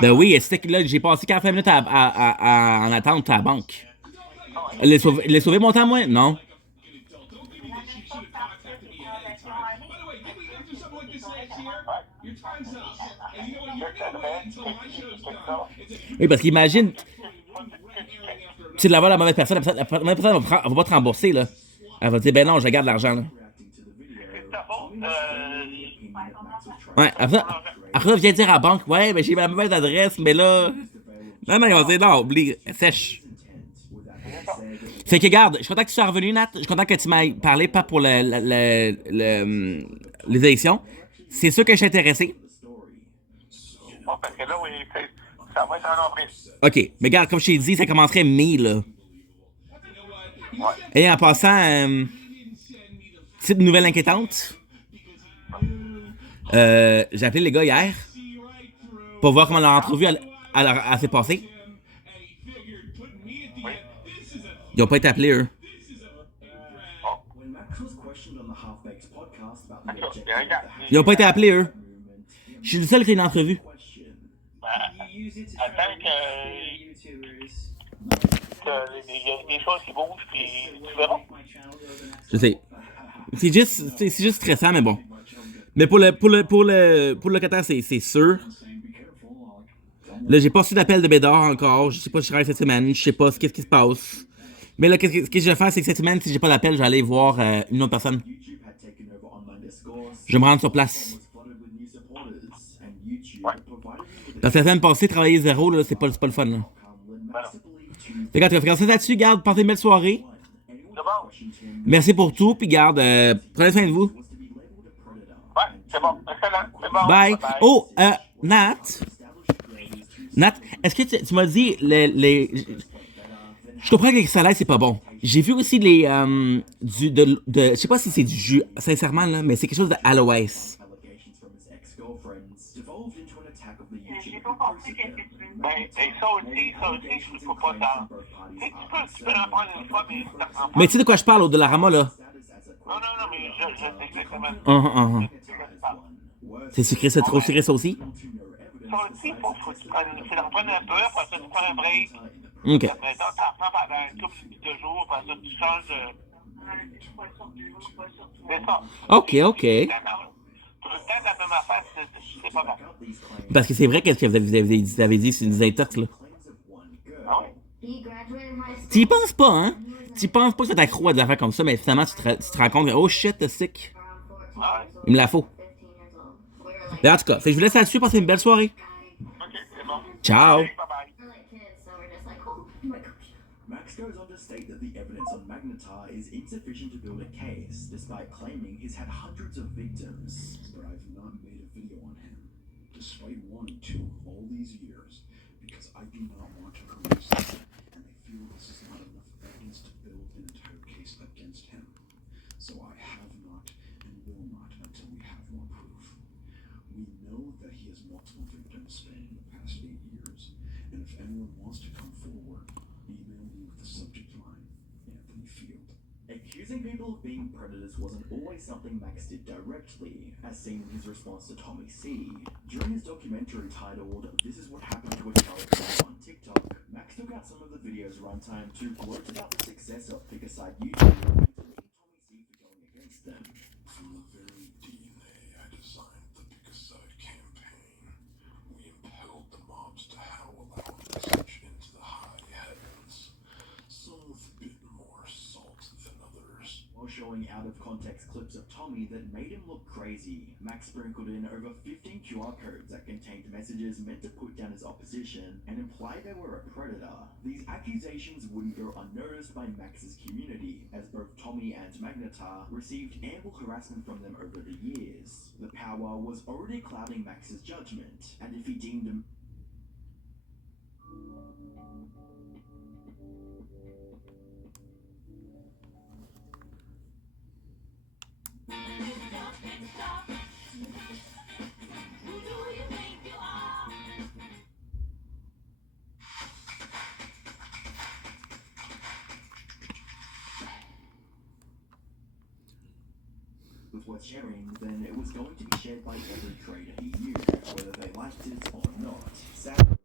Ben oui, c'était que là, j'ai passé 45 minutes en attente à la banque. Les sauvé mon temps, moi? Non. Oui, parce qu'imagine, c'est de l'avoir la mauvaise personne, la mauvaise personne elle va pas te rembourser, là. Elle va te dire, ben non, je garde l'argent, là. Ouais, après ça, viens dire à la banque, ouais, ben j'ai ma mauvaise adresse, mais là. Non, ils vont dire, non, oublie, sèche. Fait que, garde, je suis content que tu sois revenu, Nat. Je suis content que tu m'aies parlé, pas pour les élections. C'est sûr que je suis intéressé. Bon, parce que là, oui, ça va être un nombril. OK, mais regarde, comme je t'ai dit, ça commencerait mai, là. Ouais. Et en passant, petite nouvelle inquiétante. J'ai appelé les gars hier pour voir comment leur entrevue s'est passée. Ils n'ont pas été appelés, eux. Ils n'ont pas été appelés, eux. Je suis le seul qui a une entrevue. Attends que il y a des choses qui bougent, puis tu verras. Je sais. C'est juste stressant, mais bon. Mais pour le locataire, c'est sûr. Là, j'ai pas reçu d'appel de Bédard encore. Je sais pas si je travaille cette semaine. Je sais pas ce qui se passe. Mais là, ce que je vais faire, c'est que cette semaine, si j'ai pas d'appel, je vais aller voir une autre personne. Je vais me rendre sur place. Parce que la semaine passée, travailler zéro, là, c'est pas le fun, là. Regarde, tu vas faire ça là-dessus, garde, passez une belle soirée. Merci pour tout, puis garde, prenez soin de vous. Ouais, c'est bon, excellent, c'est bon. Bye. Oh, Nat, est-ce que tu m'as dit je comprends que les salaires, c'est pas bon. J'ai vu aussi je sais pas si c'est du jus, sincèrement, là, mais c'est quelque chose de Aloès. j'ai pas compris qu'est-ce que tu veux dire. Ben, et ça aussi, je trouve pas ça. Tu peux l'apprendre une fois, mais ça prend pas. Mais tu sais de quoi je parle au Dollarama, là? Non, mais je sais exactement. C'est sucré, c'est trop sucré, ça aussi? Ça aussi, faut que tu en prennes un peu, après ça, tu prends un break. Ok. Après ça, tu en prends pendant un couple de jours, après ça, tu changes de... C'est ça. Ok. Tout le temps, la même affaire, c'est pas bon. Parce que c'est vrai qu'est-ce que vous avez dit, c'est des intox, là. Ah oui? Tu y penses pas, hein? Tu penses pas que tu t'accrois à des affaires comme ça, mais finalement, tu te rends compte que, oh shit, t'es sick. Il me la faut. Mais en tout cas, je vous laisse là-dessus, passez une belle soirée. Ciao. Max goes on to state that the evidence on Magnetar is insufficient to build a case, despite claiming he's had hundreds of victims. But I've not made a video on him, despite wanting to all these years, because I do not want to release him, and I feel this is not enough evidence to build an entire case against him. So I have not and will not until we have more proof. We know that he has multiple victims spanning the past 8 years, and if anyone wants to come forward, email me with the subject line, Anthony Field. Accusing people of being predators wasn't always something Max did directly, as seen in his response to Tommy C. During his documentary titled This Is What Happened to a Child on TikTok, Max took out some of the video's runtime to gloat about the success of Picaside YouTube and to blame Tommy C for going against them. From the very DNA I designed the Picaside campaign, we impelled the mobs to howl our message into the high heavens, some with a bit more salt than others. While showing out-of-context clips of Tommy that made him look crazy, Max sprinkled in over 15 QR codes that contained messages meant to put down his opposition and imply they were a predator. These accusations wouldn't go unnoticed by Max's community, as both Tommy and Magnetar received ample harassment from them over the years. The power was already clouding Max's judgment, and if he deemed him was worth sharing, then it was going to be shared by every creator he knew, whether they liked it or not. Sadly,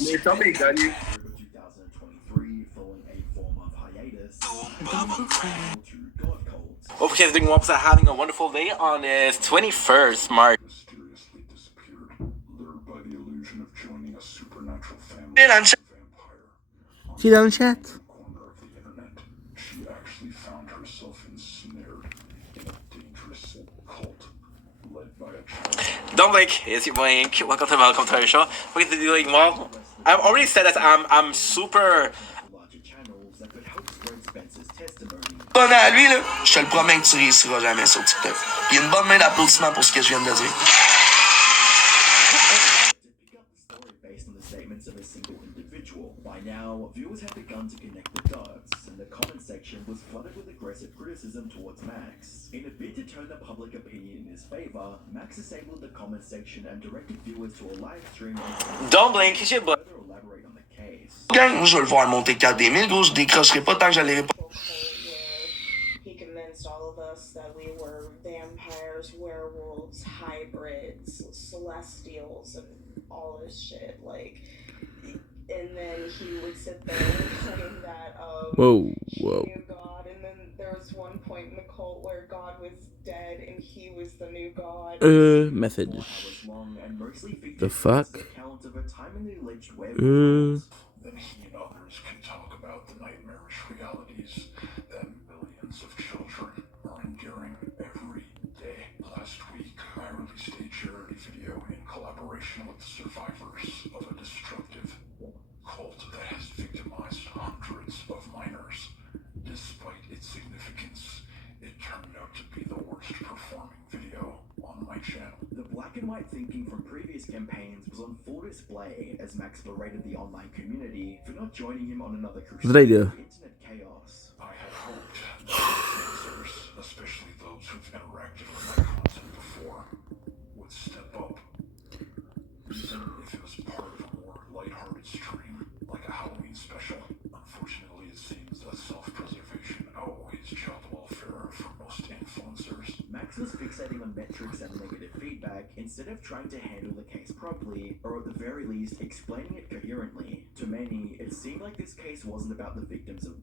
Mais Tommy a gagné. 2023, following a 4-month hiatus, to God Cult. Hope you guys are doing well. Having a wonderful day on this 21st March. Mysteriously disappeared, lured by the illusion of joining a supernatural family Hey, of vampire. See you down in chat. Corner of the internet, she actually found herself ensnared in a dangerous cult led by a child. Don't blink. It's your boy Ink. Welcome to our show. We're going to be doing well. I've already said that I'm super. Larger channels that could help spread Spencer's testimony. Bon à lui, là, je te le promets que tu réussiras jamais sur TikTok. Il y a une bonne main d'applaudissements pour ce que je viens de dire. To pick up the story based on the statements of a single individual, by now, viewers had begun to connect the dots, and the comment section was flooded with aggressive criticism towards Max. In a bid to turn the public opinion in his favor, Max disabled the comment section and directed viewers to a live stream on Don't blink. It's your boy. further elaborate on the case. Gang, je veux le voir monter 4 000, gros, je décrocherai pas tant que j'allais répondre. He convinced all of us that we were vampires, werewolves, hybrids, celestials, and all this shit. Like, and then he would sit there and claim that Whoa. he knew God, and then there was one point in the cult where God was dead and he was the new God. Message. Long and mostly featured The fuck? account of a time in the alleged web. Then he and others can talk about the nightmarish realities that millions of children are enduring every day. Last week, I released a charity video in collaboration with the survivors of a destructive cult that has victimized hundreds of minors. Despite its significance, it turned out to be the worst performing video on my channel. The black and white thinking from previous campaigns was on full display as Max berated the online community for not joining him on another crusade Good idea. of internet chaos. I had hoped that censors, especially those who've interacted with my content before, would step up. Even if it was part of a more lighthearted stream, like a Halloween special. Unfortunately, it seems that self-preservation outweighs child welfare for most influencers. Max was fixating on metrics and negative feedback instead of trying to handle the case properly, or at the very least, explaining it coherently. To many, it seemed like this case wasn't about the victims of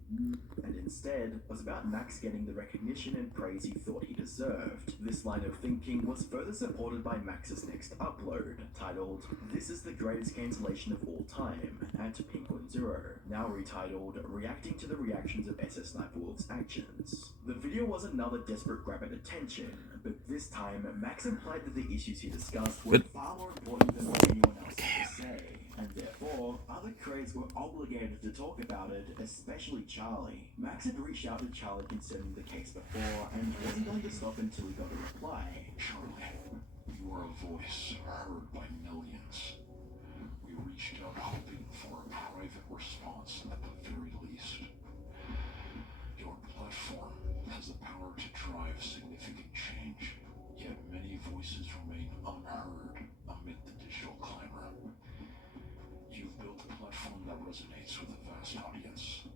and instead was about Max getting the recognition and praise he thought he deserved. This line of thinking was further supported by Max's next upload, titled "This is the greatest cancellation of all time" at Penguin Zero, now retitled "Reacting to the reactions of SS Sniper Wolf's actions." The video was another desperate grab at attention, but this time Max implied that the issues he discussed were far more important than what anyone else had to say, and therefore other creators were obligated to talk about it, especially Charlie. Max had reached out to Charlie concerning the case before and wasn't going to stop until he got a reply. Charlie, you are a voice heard by millions. We reached out hoping for a private response at the very least. Your platform has the power to drive significant change, yet many voices remain unheard amid the digital clamor. You've built a platform that resonates with a vast audience,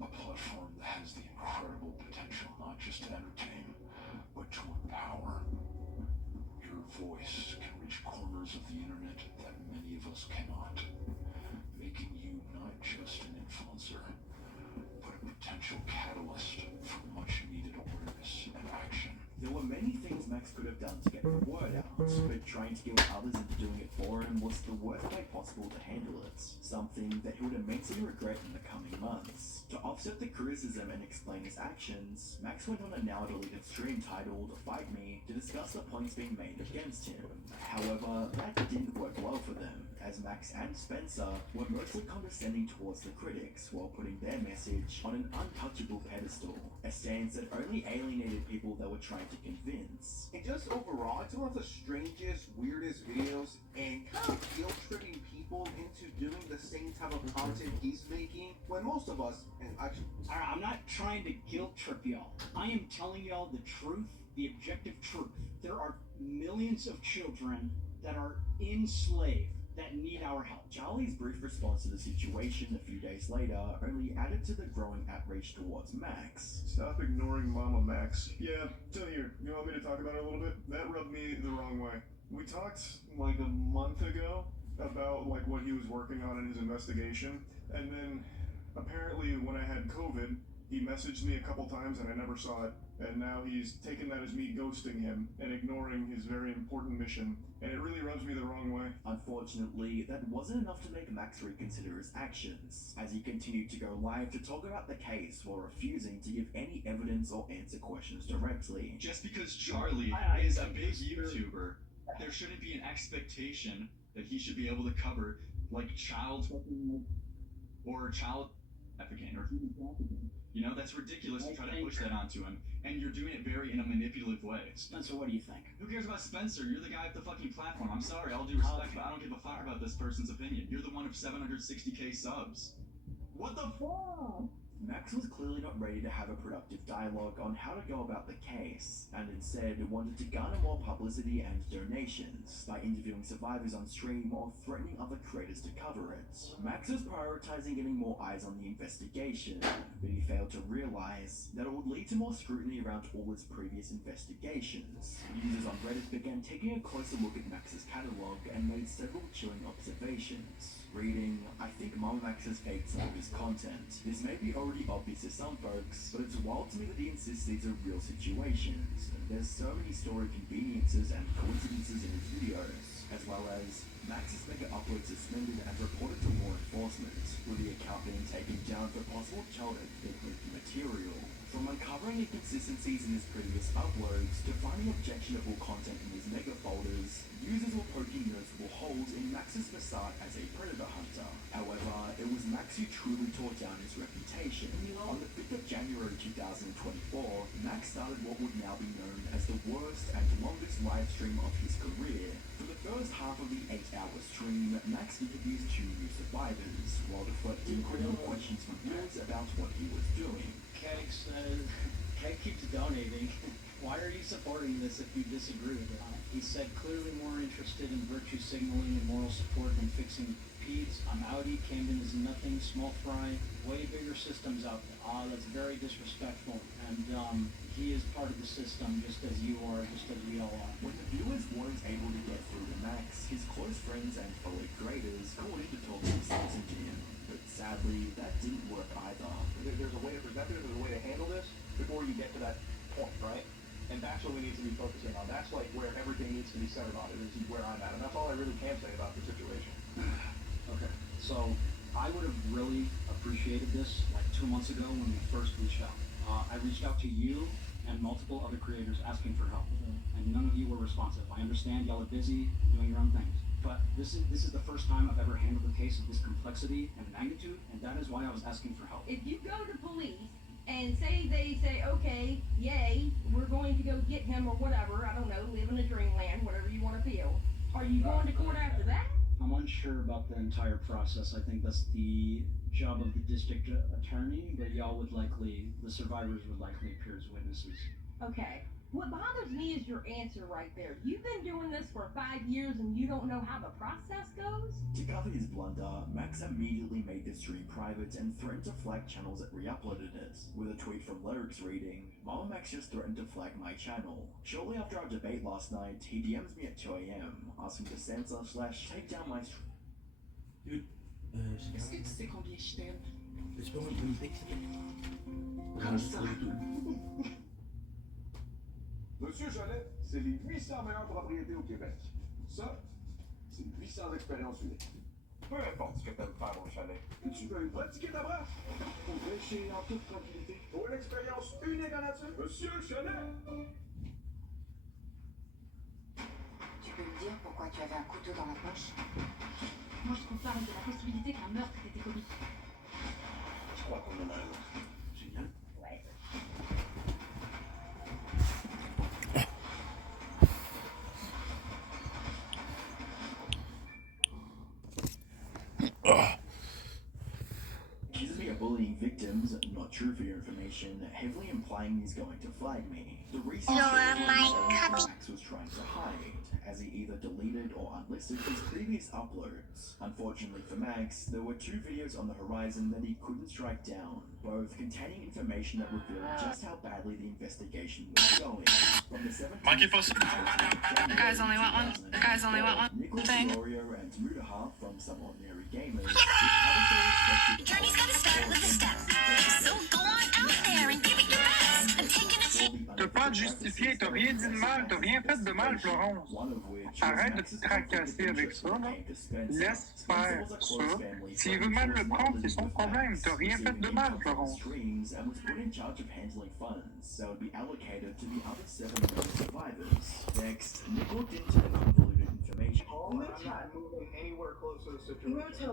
a platform that has the incredible potential not just to entertain, but to empower. Your voice can reach corners of the internet that many of us cannot, making you not just an influencer, but a potential catalyst for much needed awareness and action. There were many things Max could have done to get the word out, but trying to guilt others into doing it for him was the worst way possible to handle it, something that he would immensely regret in the coming months. To offset the criticism and explain his actions, Max went on a now-deleted stream titled "Fight Me" to discuss the points being made against him. However, that didn't work well for them, as Max and Spencer were mostly condescending towards the critics while putting their message on an untouchable pedestal, a stance that only alienated people they were trying to convince. And just overall, it's one of the strangest, weirdest videos, and kind of guilt-tripping people into doing the same type of content he's making, when most of us, and actually, I'm not trying to guilt trip y'all. I am telling y'all the truth, the objective truth. There are millions of children that are enslaved that need our help. Charlie's brief response to the situation a few days later only added to the growing outrage towards Max. Stop ignoring Mama Max. Yeah, tell you want me to talk about it a little bit? That rubbed me the wrong way. We talked like a month ago about like what he was working on in his investigation, and then apparently when I had COVID, he messaged me a couple times and I never saw it, and now he's taken that as me ghosting him and ignoring his very important mission, and it really rubs me the wrong way. Unfortunately, that wasn't enough to make Max reconsider his actions, as he continued to go live to talk about the case while refusing to give any evidence or answer questions directly. Just because Charlie is a big YouTuber, there shouldn't be an expectation that he should be able to cover like child or child trafficking or human trafficking. You know, that's ridiculous to try to push that onto him, and you're doing it very in a manipulative way. Spencer, what do you think? Who cares about Spencer? You're the guy with the fucking platform. I'm sorry, all due respect, but I don't give a fuck about this person's opinion. You're the one of 760k subs. What the fuck? Max was clearly not ready to have a productive dialogue on how to go about the case, and instead wanted to garner more publicity and donations by interviewing survivors on stream or threatening other creators to cover it. Max was prioritizing getting more eyes on the investigation, but he failed to realize that it would lead to more scrutiny around all his previous investigations. Users on Reddit began taking a closer look at Max's catalog and made several chilling observations. Reading, "I think Mama Max has faked some of his content. This may be already obvious to some folks, but it's wild to me that he insists these are real situations. There's so many story conveniences and coincidences in his videos, as well as Max's mega upload suspended and reported to law enforcement, with the account being taken down for possible child exploitation material. From uncovering inconsistencies in his previous uploads to finding objectionable content in his mega folders, users were poking noticeable holes in Max's facade as a predator hunter. However, it was Max who truly tore down his reputation. On the 5th of January 2024, Max started what would now be known as the worst and longest live stream of his career. For 2-hour stream, Max interviews 2 new survivors while deflecting critical questions from viewers about what he was doing. Keg says, Keg keeps donating. Why are you supporting this if you disagree with it? He said, clearly more interested in virtue signaling and moral support than fixing peds. I'm Audi, Camden is nothing, small fry, way bigger systems out there. That's very disrespectful. And he is part of the system just as you are, just as we all are. When the viewers weren't able to get through to Max, his close friends and fellow creators called in to talk some sense into him. But sadly, that didn't work either. There's a way to present it, there's a way to handle this before you get to that point, right? And that's what we need to be focusing on. That's like where everything needs to be said about it, is where I'm at. And that's all I really can say about the situation. Okay, so I would have really appreciated this like 2 months ago when we first reached out. I reached out to you and multiple other creators asking for help, and none of you were responsive. I understand y'all are busy doing your own things, but this is the first time I've ever handled a case of this complexity and magnitude, and that is why I was asking for help. If you go to police and they say, okay, yay, we're going to go get him or whatever, I don't know, live in a dreamland, whatever you want to feel, are you going to court after that? I'm unsure about the entire process. I think that's the job of the district attorney, but the survivors would likely appear as witnesses. Okay. What bothers me is your answer right there. You've been doing this for 5 years and you don't know how the process goes? To cover his blunder, Max immediately made the stream private and threatened to flag channels that re-uploaded it. With a tweet from Lyrics reading, Mama Max just threatened to flag my channel. Shortly after our debate last night, he DMs me at 2 AM, asking to censor/take down my stream. Dude, Est-ce que tu sais combien je t'aime? peux-tu pas mettre une musique, s'il te plaît? Comme ça. Monsieur Cholet, c'est les 800 meilleures propriétés au Québec. Ça, c'est 800 expériences uniques. Peu importe ce que tu aimes faire au chalet. Tu veux pratiquer ta branche ou pêcher en toute tranquillité pour une expérience unique en nature. Monsieur Cholet! Tu peux me dire pourquoi tu avais un couteau dans la poche? Moi, je trouve pas de la possibilité qu'un meurtre ait été commis. Je crois qu'on en a un autre. Génial. Ouais. Accusing me of bullying victims, not true for your information, heavily implying he's going to flag me. The reason Max was trying to hide, as he either deleted or unlisted his previous uploads. Unfortunately for Max, there were 2 videos on the horizon that he couldn't strike down, both containing information that revealed just how badly the investigation was going. From the 17th Guys only want one. Guys only want one Nicholas thing. Florio and Mudaha from Some Ordinary Gamers. Journey's gotta start with a step. So go on out there and give it your best. I'm taking a chance. T'as pas à te justifier, t'as rien dit de mal, t'as rien fait de mal, Florence. Arrête de te tracasser avec ça, là. Laisse faire ça. S'il veut mal le prendre, c'est son problème. T'as rien fait de mal, Florence. And was put in charge of handling funds that would be allocated to the other 7 million survivors. Next, Nick looked into the convoluted information. I'm not moving anywhere close to the situation. Muta,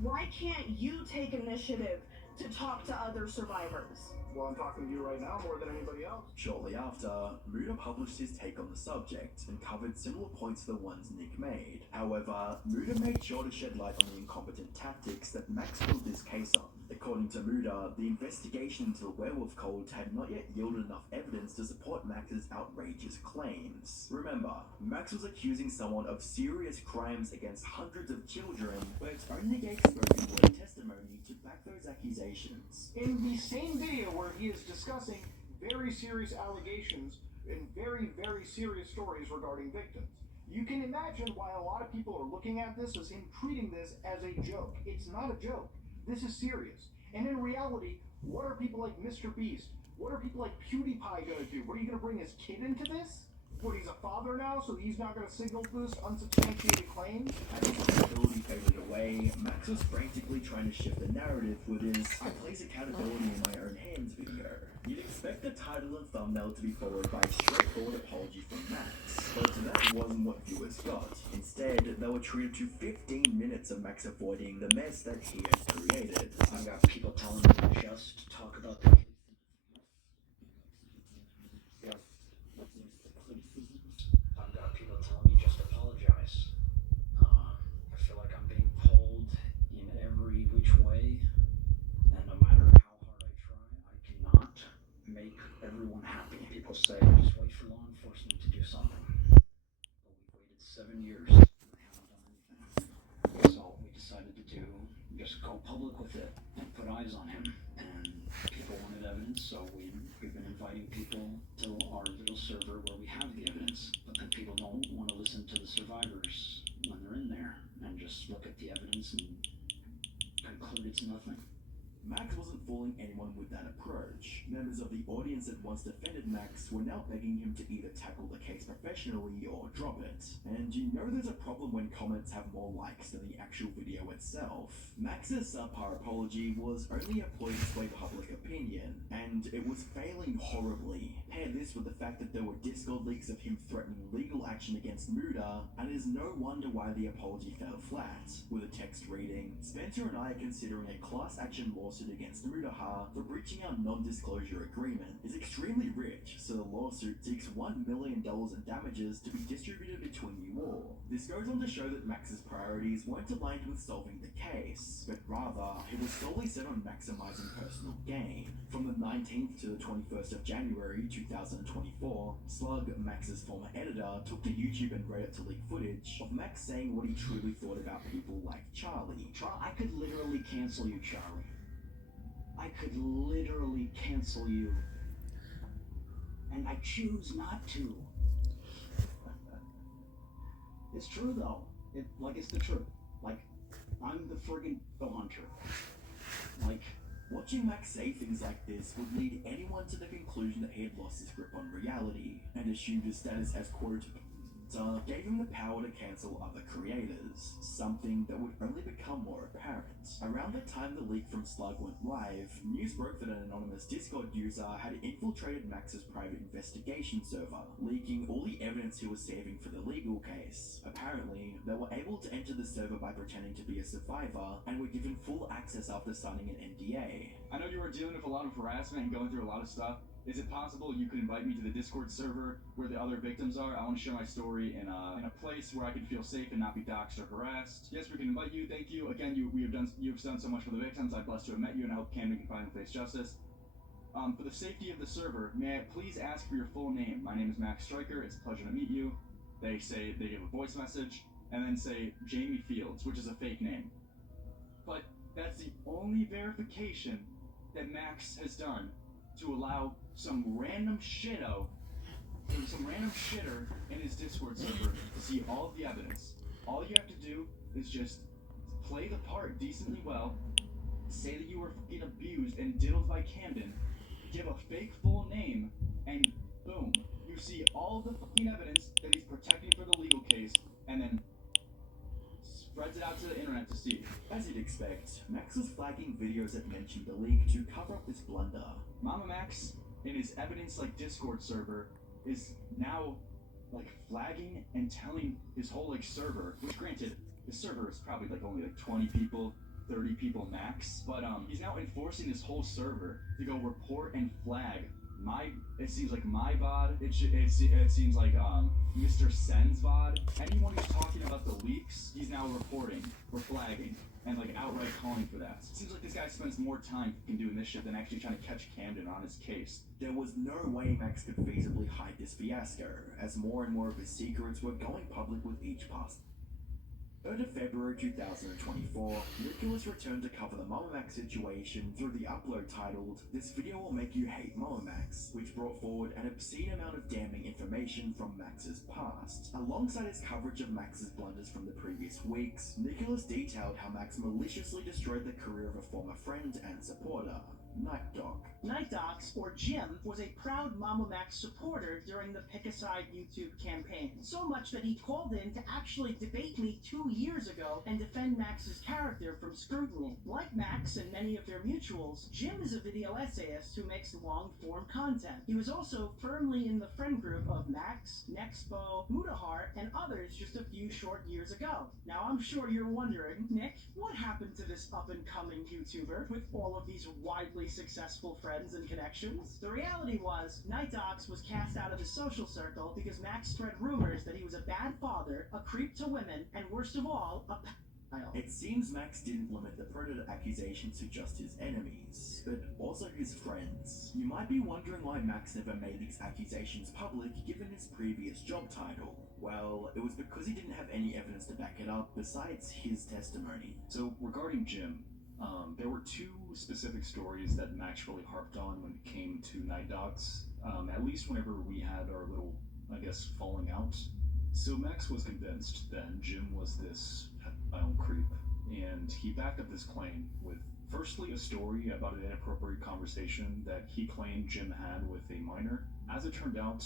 why can't you take initiative to talk to other survivors? Well, I'm talking to you right now more than anybody else. Shortly after, Muda published his take on the subject and covered similar points to the ones Nick made. However, Muda made sure to shed light on the incompetent tactics that Max built his case on. According to Muda, the investigation into the werewolf cult had not yet yielded enough evidence to support Max's outrageous claims. Remember, Max was accusing someone of serious crimes against hundreds of children, but only gave spoken word testimony to back those accusations. In the same video where he is discussing very serious allegations and very, very serious stories regarding victims. You can imagine why a lot of people are looking at this as him treating this as a joke. It's not a joke. This is serious. And in reality, what are people like Mr. Beast? What are people like PewDiePie gonna do? What are you gonna bring his kid into this? What, he's a father now, so he's not gonna signal boost unsubstantiated claims? As his accountability faded away, Max was frantically trying to shift the narrative with his I place accountability in my own hands video. You'd expect the title and thumbnail to be followed by a straightforward apology from Max, but that wasn't what viewers got. Instead, they were treated to 15 minutes of Max avoiding the mess that he had created. I've got people telling me to just talk about the case. I've got people telling me just apologize. make everyone happy. People say, just wait for law enforcement to do something. But we've waited 7 years and they haven't done anything. So what we decided to do, just go public with it and put eyes on him. And people wanted evidence, so we've been inviting people to our little server where we have the evidence. But then people don't want to listen to the survivors when they're in there and just look at the evidence and conclude it's nothing. Max wasn't fooling anyone with that approach. Members of the audience that once defended Max were now begging him to either tackle the case professionally or drop it. And you know there's a problem when comments have more likes than the actual video itself. Max's subpar apology was only a ploy to sway public opinion, and it was failing horribly. Pair this with the fact that there were Discord leaks of him threatening legal action against Muda, and it is no wonder why the apology fell flat. With a text reading, Spencer and I are considering a class action lawsuit against Mudaha for breaching our non-disclosure agreement. Is extremely rich, so the lawsuit seeks $1 million in damages to be distributed between you all. This goes on to show that Max's priorities weren't aligned with solving the case, but rather, he was solely set on maximizing personal gain. From the 19th to the 21st of January 2024, Slug, Max's former editor, took to YouTube and Reddit to leak footage of Max saying what he truly thought about people like Charlie. I could literally cancel you, Charlie. I could literally cancel you. And I choose not to. It's true though. It's the truth. Like, I'm the friggin' Bill Hunter. Like, watching Max say things like this would lead anyone to the conclusion that he had lost his grip on reality, and assumed his status as quote gave him the power to cancel other creators, something that would only become more apparent. Around the time the leak from Slug went live, news broke that an anonymous Discord user had infiltrated Max's private investigation server, leaking all the evidence he was saving for the legal case. Apparently, they were able to enter the server by pretending to be a survivor, and were given full access after signing an NDA. I know you are dealing with a lot of harassment and going through a lot of stuff. Is it possible you could invite me to the Discord server where the other victims are? I want to share my story in a place where I can feel safe and not be doxxed or harassed. Yes, we can invite you. Thank you. Again, you've done so much for the victims. I'm blessed to have met you and I hope Camden can finally face justice. For the safety of the server, may I please ask for your full name? My name is Max Stryker. It's a pleasure to meet you. They give a voice message and then say Jamie Fields, which is a fake name. But that's the only verification that Max has done to allow some random shitter in his Discord server to see all of the evidence. All you have to do is just play the part decently well, say that you were fucking abused and diddled by Camden, give a fake full name, and boom, you see all the fucking evidence that he's protecting for the legal case, and then spreads it out to the internet to see. As you'd expect, Max was flagging videos that mentioned the leak to cover up this blunder. Mama Max, in his evidence-like Discord server, is now, flagging and telling his whole, server, which granted, his server is probably, only, 20 people, 30 people max, but, he's now enforcing this whole server to go report and flag it seems like my VOD, it seems like, Mr. Sen's VOD. Anyone who's talking about the leaks, he's now reporting, or flagging, and, outright calling for that. It seems like this guy spends more time doing this shit than actually trying to catch Camden on his case. There was no way Max could feasibly hide this fiasco, as more and more of his secrets were going public with each pass. 3rd of February 2024, Nicholas returned to cover the Mama Max situation through the upload titled, "This video will make you hate Mama Max," which brought forward an obscene amount of damning information from Max's past. Alongside his coverage of Max's blunders from the previous weeks, Nicholas detailed how Max maliciously destroyed the career of a former friend and supporter, Night Dog. Night Docs, or Jim, was a proud Mama Max supporter during the Pick a Side YouTube campaign. So much that he called in to actually debate me 2 years ago and defend Max's character from scrutiny. Like Max and many of their mutuals, Jim is a video essayist who makes long-form content. He was also firmly in the friend group of Max, Nexpo, Mudahart, and others just a few short years ago. Now I'm sure you're wondering, Nick, what happened to this up-and-coming YouTuber with all of these widely successful friends and connections? The reality was, Night Docs was cast out of his social circle because Max spread rumors that he was a bad father, a creep to women, and worst of all, It seems Max didn't limit the Predator accusations to just his enemies, but also his friends. You might be wondering why Max never made these accusations public given his previous job title. Well, it was because he didn't have any evidence to back it up besides his testimony. So regarding Jim, there were two specific stories that Max really harped on when it came to Night Dogs, at least whenever we had our little, I guess, falling out. So Max was convinced that Jim was this creep, and he backed up this claim with firstly a story about an inappropriate conversation that he claimed Jim had with a minor. As it turned out,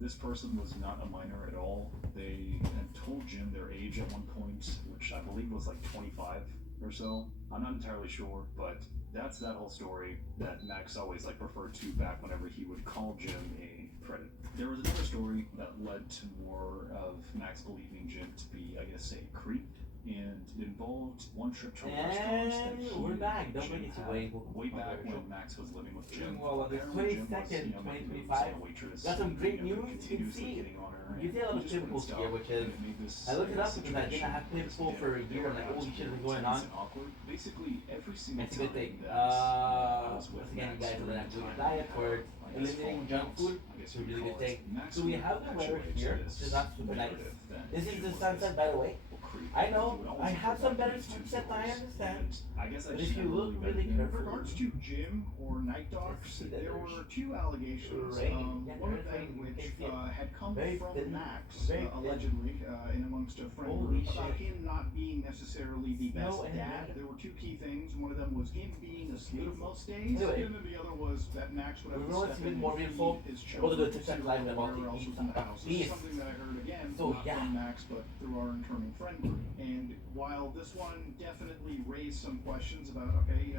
this person was not a minor at all. They had told Jim their age at one point, which I believe was like 25 or so. I'm not entirely sure, but that's that whole story that Max always preferred to back whenever he would call Jim a predator. There was another story that led to more of Max believing Jim to be, I guess, a creep, and it involved one trip to a restaurant that he we're back. Don't Jim make it had way back when Max was living with Jim. Well, the Apparently Jim was, 22nd, making moves 2025. on a waitress, Got some great news. You can continuously see. hitting on her, You can see a lot and of just wouldn't clinical stop, here, which is and it made this, I looked it up because I situation didn't have clinical just, for a they year. were I'm like, about holy to shit, be is going tense on? and awkward. Basically, every single That's a good time thing. that I was with Once again, you Max guys are during not the doing time diet that or I guess eliminating falling junk out, food. I guess It's a you really could good call thing. it. Max So we would have the weather perpetuate here, this which is not super nice. narrative that This is Jim the was sunset, this by the way. creep. I know. He would I always have refer some back better to two sunsets, I stories, understand. and I guess I But just if you never look really really got into In careful, regards to Jim or Night Dogs, See that there there's were two allegations. rain. Yeah, One of there's them rain. which You can see it. had come Very from thin. Max, Very thin. allegedly, in amongst a friend Holy group, about shit. him not being necessarily the best No, and- dad. There were two key things. One of them was him being asleep most days, Anyway. and then the other was that Max would have You to know what's step even in more and beautiful? feed his Go to the children, TikTok cereal, live or about whatever to else eat was in the some house. This beef. is something that I heard again, So, not yeah. from Max, but through our internal friend group. And while this one definitely raised some questions about, okay,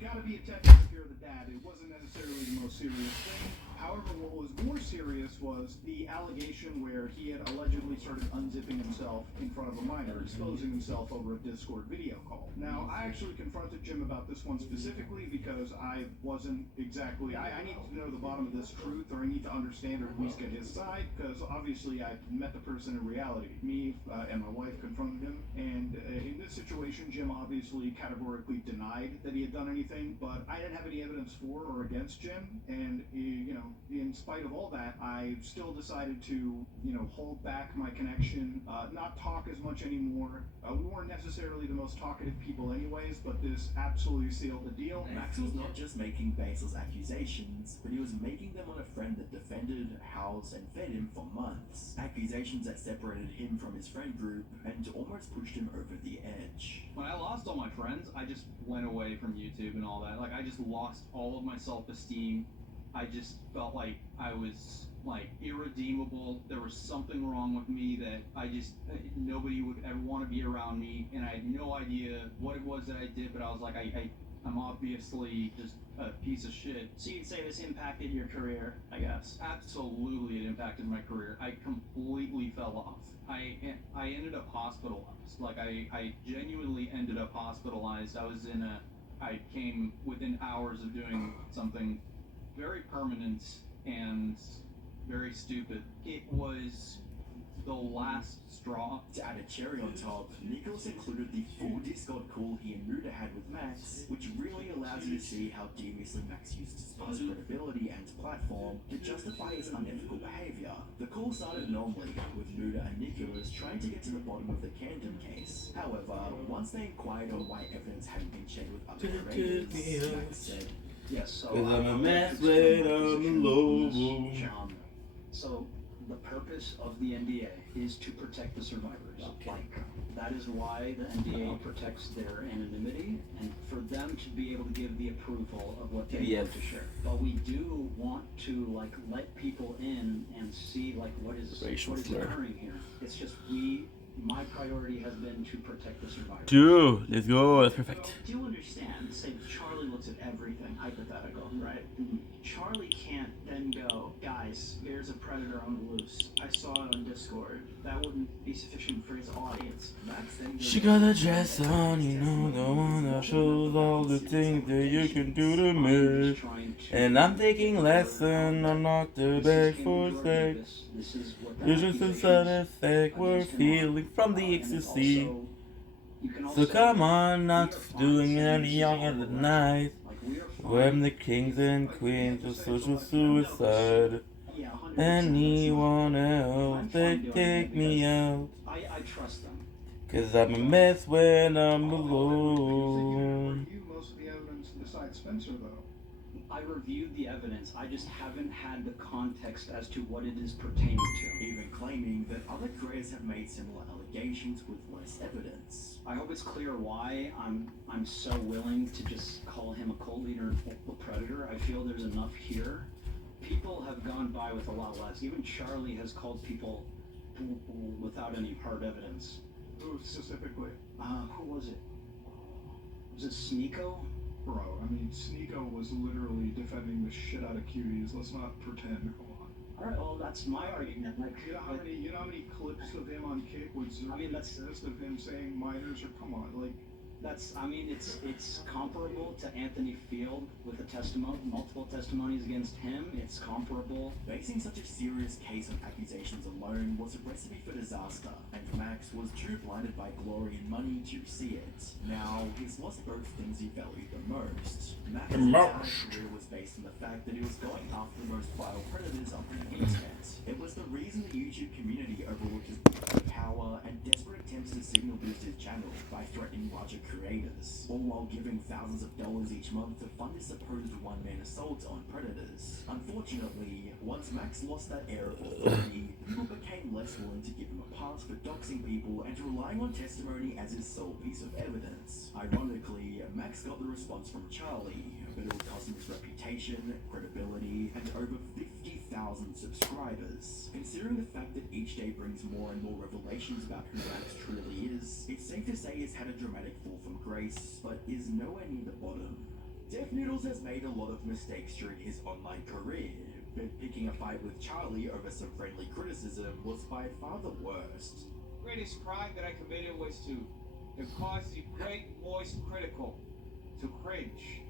gotta be attentive if you're the dad, it wasn't necessarily the most serious thing. However, what was more serious was the allegation where he had allegedly started unzipping himself in front of a minor, exposing himself over a Discord video call. Now, I actually confronted Jim about this one specifically because I wasn't exactly, I need to know the bottom of this truth, or I need to understand or at least get his side, because obviously I met the person in reality. Me and my wife confronted him, and in this situation, Jim obviously categorically denied that he had done anything, but I didn't have any evidence for or against Jim, and in spite of all that, I still decided to, hold back my connection, not talk as much anymore. We weren't necessarily the most talkative people anyways, but this absolutely sealed the deal. Max was not just making baseless accusations, but he was making them on a friend that defended, housed, and fed him for months. Accusations that separated him from his friend group and almost pushed him over the edge. When I lost all my friends, I just went away from YouTube and all that. I just lost all of my self-esteem. I just felt like I was irredeemable. There was something wrong with me that nobody would ever want to be around me, and I had no idea what it was that I did, but I was like, I'm obviously just a piece of shit. So you'd say this impacted your career, I guess? Absolutely, it impacted my career. I completely fell off. I ended up hospitalized. I genuinely ended up hospitalized. I came within hours of doing something very permanent and very stupid. It was the last straw. To add a cherry on top, Nicholas included the full Discord call he and Muda had with Max, which really allows you to see how deviously Max used his past credibility and platform to justify his unethical behavior. The call started normally, with Muda and Nicholas trying to get to the bottom of the Camden case. However, once they inquired on why evidence hadn't been shared with other creators, Max said, Yes, so Cause I'm a mess this when kind of I'm position alone. in this genre. So the purpose of the NDA is to protect the survivors. That is why the NDA protects their anonymity and for them to be able to give the approval of what they want to share. But we do want to let people in and see what is Racial what is slur. occurring here. It's just my priority has been to protect the survivors. Two, let's go, that's perfect. Do you understand? Say Charlie looks at everything, hypothetical, right? Charlie can't then go, guys, there's a predator on the loose. I saw it on Discord. That wouldn't be sufficient for his audience. She got a dress on, the one that shows all the things that you can do to me. And I'm taking lesson, I'm not the beg for sex. It's just a side effect we're feeling from the ecstasy. You can So also come on, not doing any young at the night. When the kings and queens of social suicide. Anyone else, they take me out. I trust them. Cause I'm a mess when I'm alone. Review most of the evidence besides Spencer, though. I reviewed the evidence, I just haven't had the context as to what it is pertaining to. Even claiming that other creators have made similar allegations with less evidence. I hope it's clear why I'm so willing to just call him a cult leader and a predator. I feel there's enough here. People have gone by with a lot less. Even Charlie has called people without any hard evidence. Who specifically? Who was it? Was it Sneeko? Bro, I mean, Sneeko was literally defending the shit out of cuties. Let's not pretend. Come on. Alright, well, that's my argument. Like, You know how many clips of him on Kick would exist of him saying minors are, come on, like... It's comparable to Anthony Field with multiple testimonies against him. It's comparable. Basing such a serious case on accusations alone was a recipe for disaster, and Max was too blinded by glory and money to see it. Now, he's lost both things he valued the most. Max's entire career was based on the fact that he was going after the most vile predators on the internet. It was the reason the YouTube community overlooked his power and desperate attempts to signal boost his channel by threatening larger creators, all while giving thousands of dollars each month to fund his supposed one-man assaults on predators. Unfortunately, once Max lost that air of authority, people became less willing to give him a pass for doxing people and relying on testimony as his sole piece of evidence. Ironically, Max got the response from Charlie, but it would cost him his reputation, credibility, and over 50,000 subscribers. Considering the fact that each day brings more and more revelations about who Max truly is, it's safe to say he's had a dramatic fall from grace, but is nowhere near the bottom. Def Noodles has made a lot of mistakes during his online career, but picking a fight with Charlie over some friendly criticism was by far the worst. Greatest crime that I committed was to cause the great moist critical to cringe.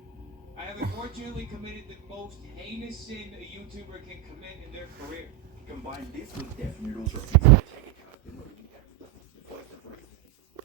I have unfortunately committed the most heinous sin a YouTuber can commit in their career. Combine this with Def Noodles refusing to take accountability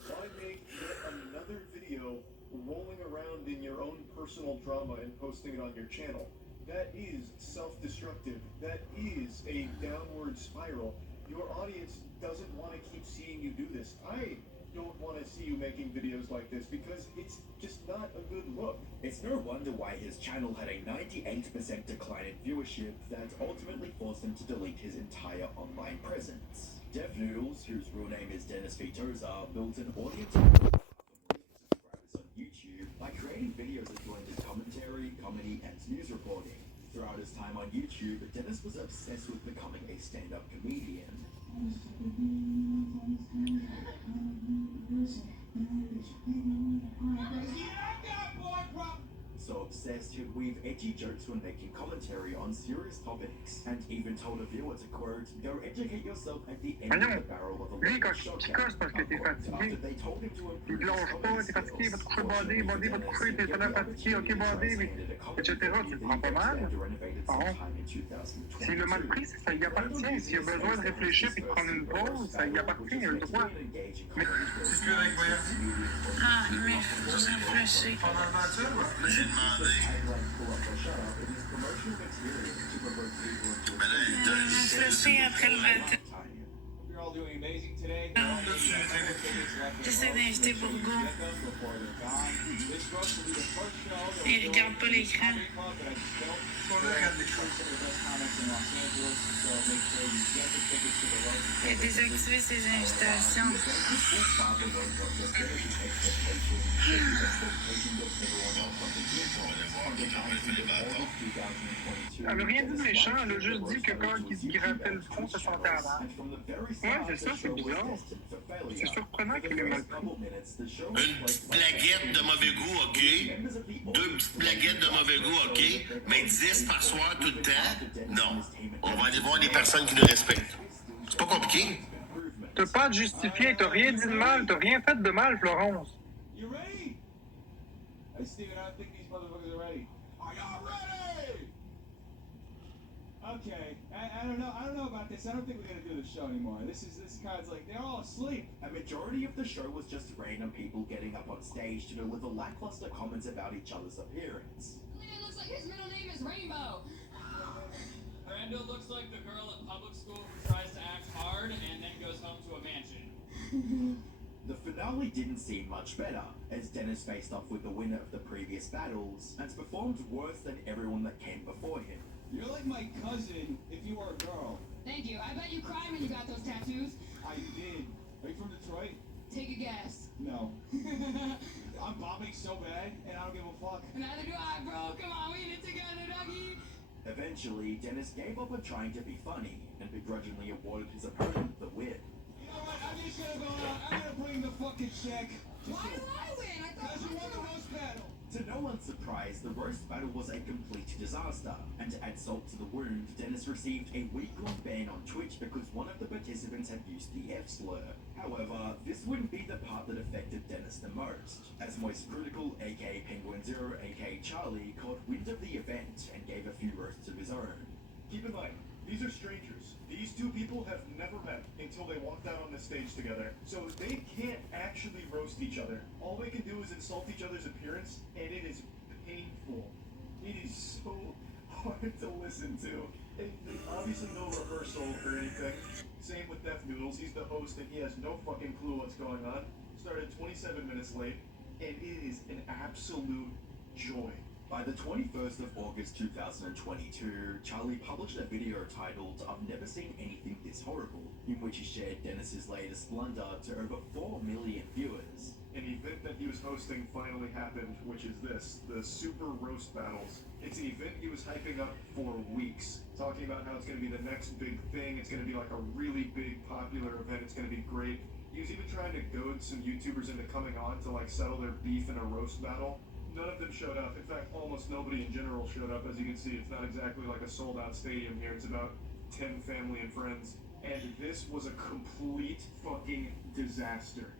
Why make yet another video rolling around in your own personal drama and posting it on your channel? That is self-destructive. That is a downward spiral. Your audience doesn't want to keep seeing you do this. I don't want to see you making videos like this because it's just not a good look. It's no wonder why his channel had a 98% decline in viewership that ultimately forced him to delete his entire online presence. Def Noodles, whose real name is Dennis Vitoza, built an audience of subscribers on YouTube by creating videos that blended commentary, comedy, and news reporting. Throughout his time on YouTube, Dennis was obsessed with becoming a stand-up comedian. So obsessed he'd weave edgy jokes when making commentary on serious topics, and even told a viewer to quote, "Go educate yourself at the end of the barrel of a Lui, quand loaded tu picoches parce que t'es fatigué, il te lâche pas, t'es fatigué, il va te coucher bandé, bandé va te coucher, t'es là fatigué, ok bandé, mais etc. Tu le prends pas mal. Bon. S'il a mal pris, ça y appartient. S'il a besoin de réfléchir et de prendre une pause, ça y appartient, il a le droit. Mais C'est ce que avec voyage. Ah, mais je suis réfléchi. Pendant l'aventure, j'ai demandé. Mais là, il donne. Réfléchi après le matin. You're all doing amazing today. J'essaie d'inviter Bourgo. Il regarde pas l'écran. Il a désactivé ses invitations. elle a rien dit de méchant, elle a juste dit que quand il se grattait le front, ça sentait à mal. Ouais, c'est ça, c'est bizarre. C'est surprenant qu'il ait mal pris. Une blaguette de mauvais goût, ok. 2 petites blaguettes de mauvais goût, ok. Mais 10 par soir tout le temps, non. On va aller voir des personnes qui nous respectent. C'est pas compliqué. T'as pas à te justifier, t'as rien dit de mal, t'as rien fait de mal, Florence. You ready? Hey, Steven, I don't think these motherfuckers are ready. Are y'all ready? Okay. I don't know about this. I don't think we're gonna do the show anymore. This card's like they're all asleep. A majority of the show was just random people getting up on stage to deliver lackluster comments about each other's appearance. It looks like his middle name is Rainbow. Brando looks like the girl at public school who tries to act hard and then goes home to a mansion. The finale didn't seem much better, as Dennis faced off with the winner of the previous battles and performed worse than everyone that came before him. You're like my cousin if you were a girl. Thank you. I bet you cried when you got those tattoos. I did. Are you from Detroit? Take a guess. No. I'm bombing so bad, and I don't give a fuck. Neither do I, bro. Come on, we did it together, doggy. Eventually, Dennis gave up on trying to be funny and begrudgingly awarded his opponent the win. You know what? I'm just gonna go out. I'm gonna bring the fucking check. Why do I win? I thought Because you won the roast battle. To no one's surprise, the roast battle was a complete disaster, and to add salt to the wound, Dennis received a week-long ban on Twitch because one of the participants had used the F slur. However, this wouldn't be the part that affected Dennis the most, as Moist Critical, aka Penguin Zero, aka Charlie, caught wind of the event and gave a few roasts of his own. Keep in mind, these are strangers. These two people have never met until they walked out on the stage together. So they can't actually roast each other. All they can do is insult each other's appearance, and it is painful. It is so hard to listen to. And obviously no rehearsal or anything. Same with Death Noodles. He's the host and he has no fucking clue what's going on. Started 27 minutes late, and it is an absolute joy. By the 21st of August 2022, Charlie published a video titled "I've Never Seen Anything This Horrible," in which he shared Dennis's latest blunder to over 4 million viewers. An event that he was hosting finally happened, which is this, the Super Roast Battles. It's an event he was hyping up for weeks, talking about how it's going to be the next big thing, it's going to be like a really big popular event, it's going to be great. He was even trying to goad some YouTubers into coming on to like settle their beef in a roast battle. None of them showed up. In fact, almost nobody in general showed up. As you can see, it's not exactly like a sold-out stadium here. It's about 10 family and friends. And this was a complete fucking disaster.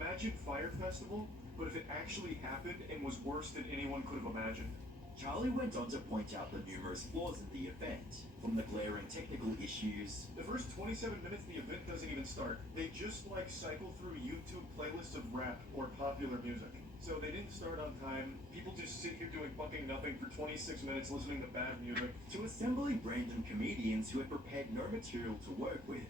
Imagine Fire Festival, but if it actually happened and was worse than anyone could have imagined. Charlie went on to point out the numerous flaws in the event, from the glaring technical issues. The first 27 minutes the event doesn't even start. They just like cycle through YouTube playlists of rap or popular music. So they didn't start on time. People just sit here doing fucking nothing for 26 minutes listening to bad music. To assembling random comedians who had prepared no material to work with.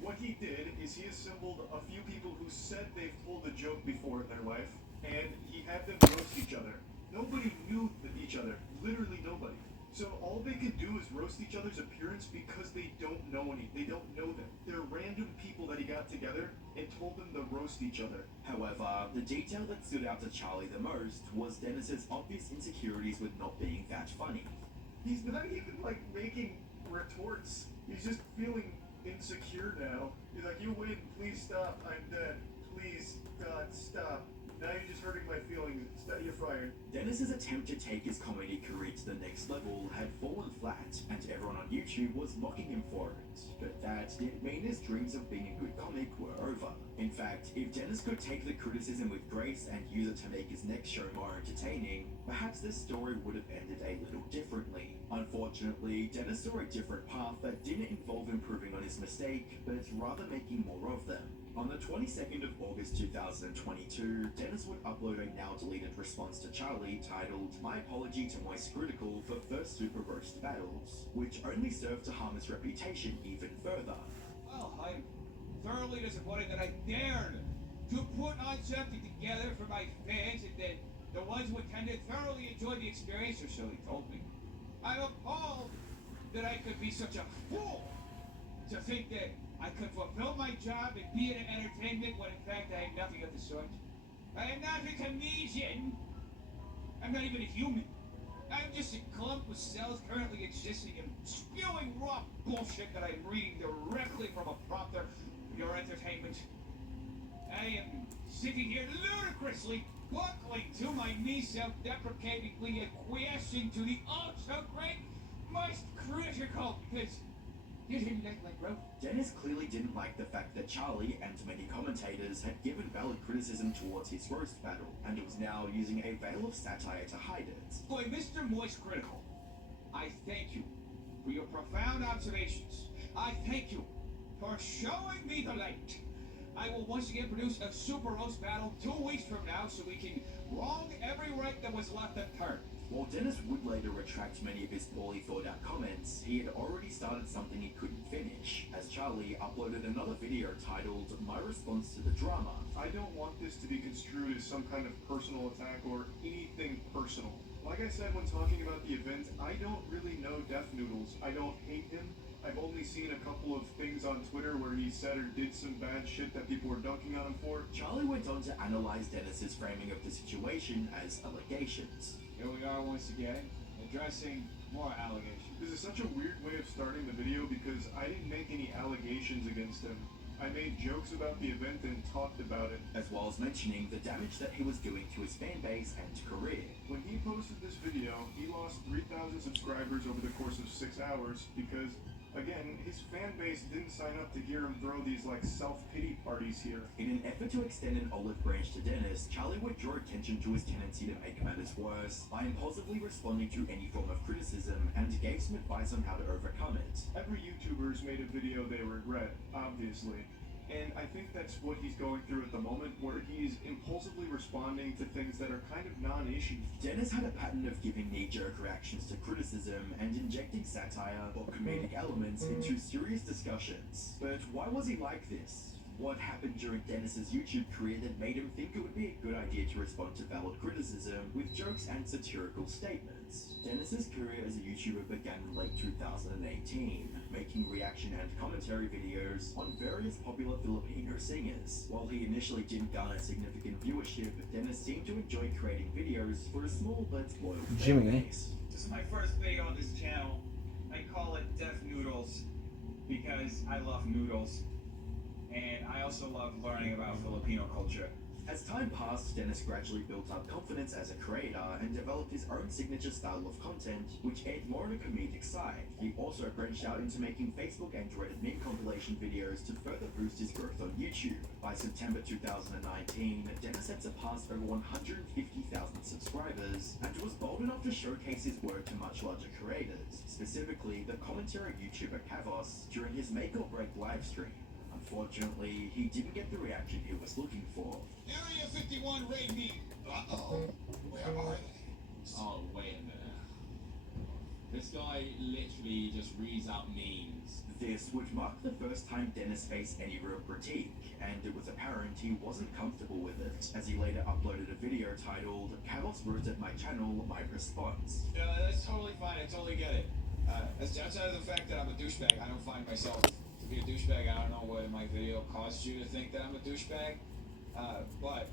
What he did is he assembled a few people who said they've told a joke before in their life, and he had them roast each other. Nobody knew each other. Literally nobody. So all they could do is roast each other's appearance because they don't know they don't know them. They're random people that he got together and told them to roast each other. However, the detail that stood out to Charlie the most was Dennis's obvious insecurities with not being that funny. He's not even like making retorts. He's just feeling insecure now. He's like, you win, please stop, I'm dead. Please, God, stop. Now you're just hurting my feelings. You're fired. Dennis's attempt to take his comedy career to the next level had fallen flat, and everyone on YouTube was mocking him for it. But that didn't mean his dreams of being a good comic were over. In fact, if Dennis could take the criticism with grace and use it to make his next show more entertaining, perhaps this story would have ended a little differently. Unfortunately, Dennis saw a different path that didn't involve improving on his mistake, but rather making more of them. On the 22nd of August 2022, Dennis would upload a now-deleted response to Charlie titled "My Apology to Moist Critical for First Super Roast Battles," which only served to harm his reputation even further. Well, I'm thoroughly disappointed that I dared to put on something together for my fans and that the ones who attended thoroughly enjoyed the experience, or so they told me. I'm appalled that I could be such a fool to think that I could fulfill my job and be in entertainment when in fact I am nothing of the sort. I am not a comedian. I'm not even a human. I'm just a clump of cells currently existing and spewing raw bullshit that I'm reading directly from a prompter for your entertainment. I am sitting here ludicrously buckling to my knees, self-deprecatingly acquiescing to the also-great Moist Critical because you didn't like my growth. Dennis clearly didn't like the fact that Charlie and many commentators had given valid criticism towards his roast battle, and was now using a veil of satire to hide it. Boy, Mr. Moist Critical, I thank you for your profound observations. I thank you for showing me the light. I will once again produce a super roast battle 2 weeks from now so we can wrong every right that was left unturned. While Dennis would later retract many of his poorly thought out comments, he had already started something he couldn't finish, as Charlie uploaded another video titled My Response to the Drama. I don't want this to be construed as some kind of personal attack or anything personal. Like I said when talking about the event, I don't really know Def Noodles. I don't hate him. I've only seen a couple of things on Twitter where he said or did some bad shit that people were dunking on him for. Charlie went on to analyze Dennis's framing of the situation as allegations. Here we are once again, addressing more allegations. This is such a weird way of starting the video because I didn't make any allegations against him. I made jokes about the event and talked about it. As well as mentioning the damage that he was doing to his fan base and career. When he posted this video, he lost 3,000 subscribers over the course of 6 hours because, again, his fan base didn't sign up to hear him throw these like self-pity parties here. In an effort to extend an olive branch to Dennis, Charlie would draw attention to his tendency to make matters worse by impulsively responding to any form of criticism and gave some advice on how to overcome it. Every YouTuber's made a video they regret, obviously. And I think that's what he's going through at the moment, where he's impulsively responding to things that are kind of non-issue. Dennis had a pattern of giving knee-jerk reactions to criticism and injecting satire or comedic elements into serious discussions. But why was he like this? What happened during Dennis's YouTube career that made him think it would be a good idea to respond to valid criticism with jokes and satirical statements? Dennis's career as a YouTuber began in late 2018, making reaction and commentary videos on various popular Filipino singers. While he initially didn't garner significant viewership, Dennis seemed to enjoy creating videos for a small but loyal fan base. This is my first video on this channel. I call it Def Noodles because I love noodles. And I also love learning about Filipino culture. As time passed, Dennis gradually built up confidence as a creator and developed his own signature style of content, which aired more on a comedic side. He also branched out into making Facebook and Reddit meme compilation videos to further boost his growth on YouTube. By September 2019, Dennis had surpassed over 150,000 subscribers and was bold enough to showcase his work to much larger creators, specifically the commentary YouTuber Kavos during his Make or Break livestream. Unfortunately, he didn't get the reaction he was looking for. Area 51 raid me. Uh-oh. Where are they? Oh, wait a minute. This guy literally just reads out memes. This would mark the first time Dennis faced any real critique, and it was apparent he wasn't comfortable with it, as he later uploaded a video titled, Kavos wrote at my channel, my response. That's totally fine, I totally get it. Outside of the fact that I'm a douchebag, I don't find myself to be a douchebag. I don't know what in my video caused you to think that I'm a douchebag, but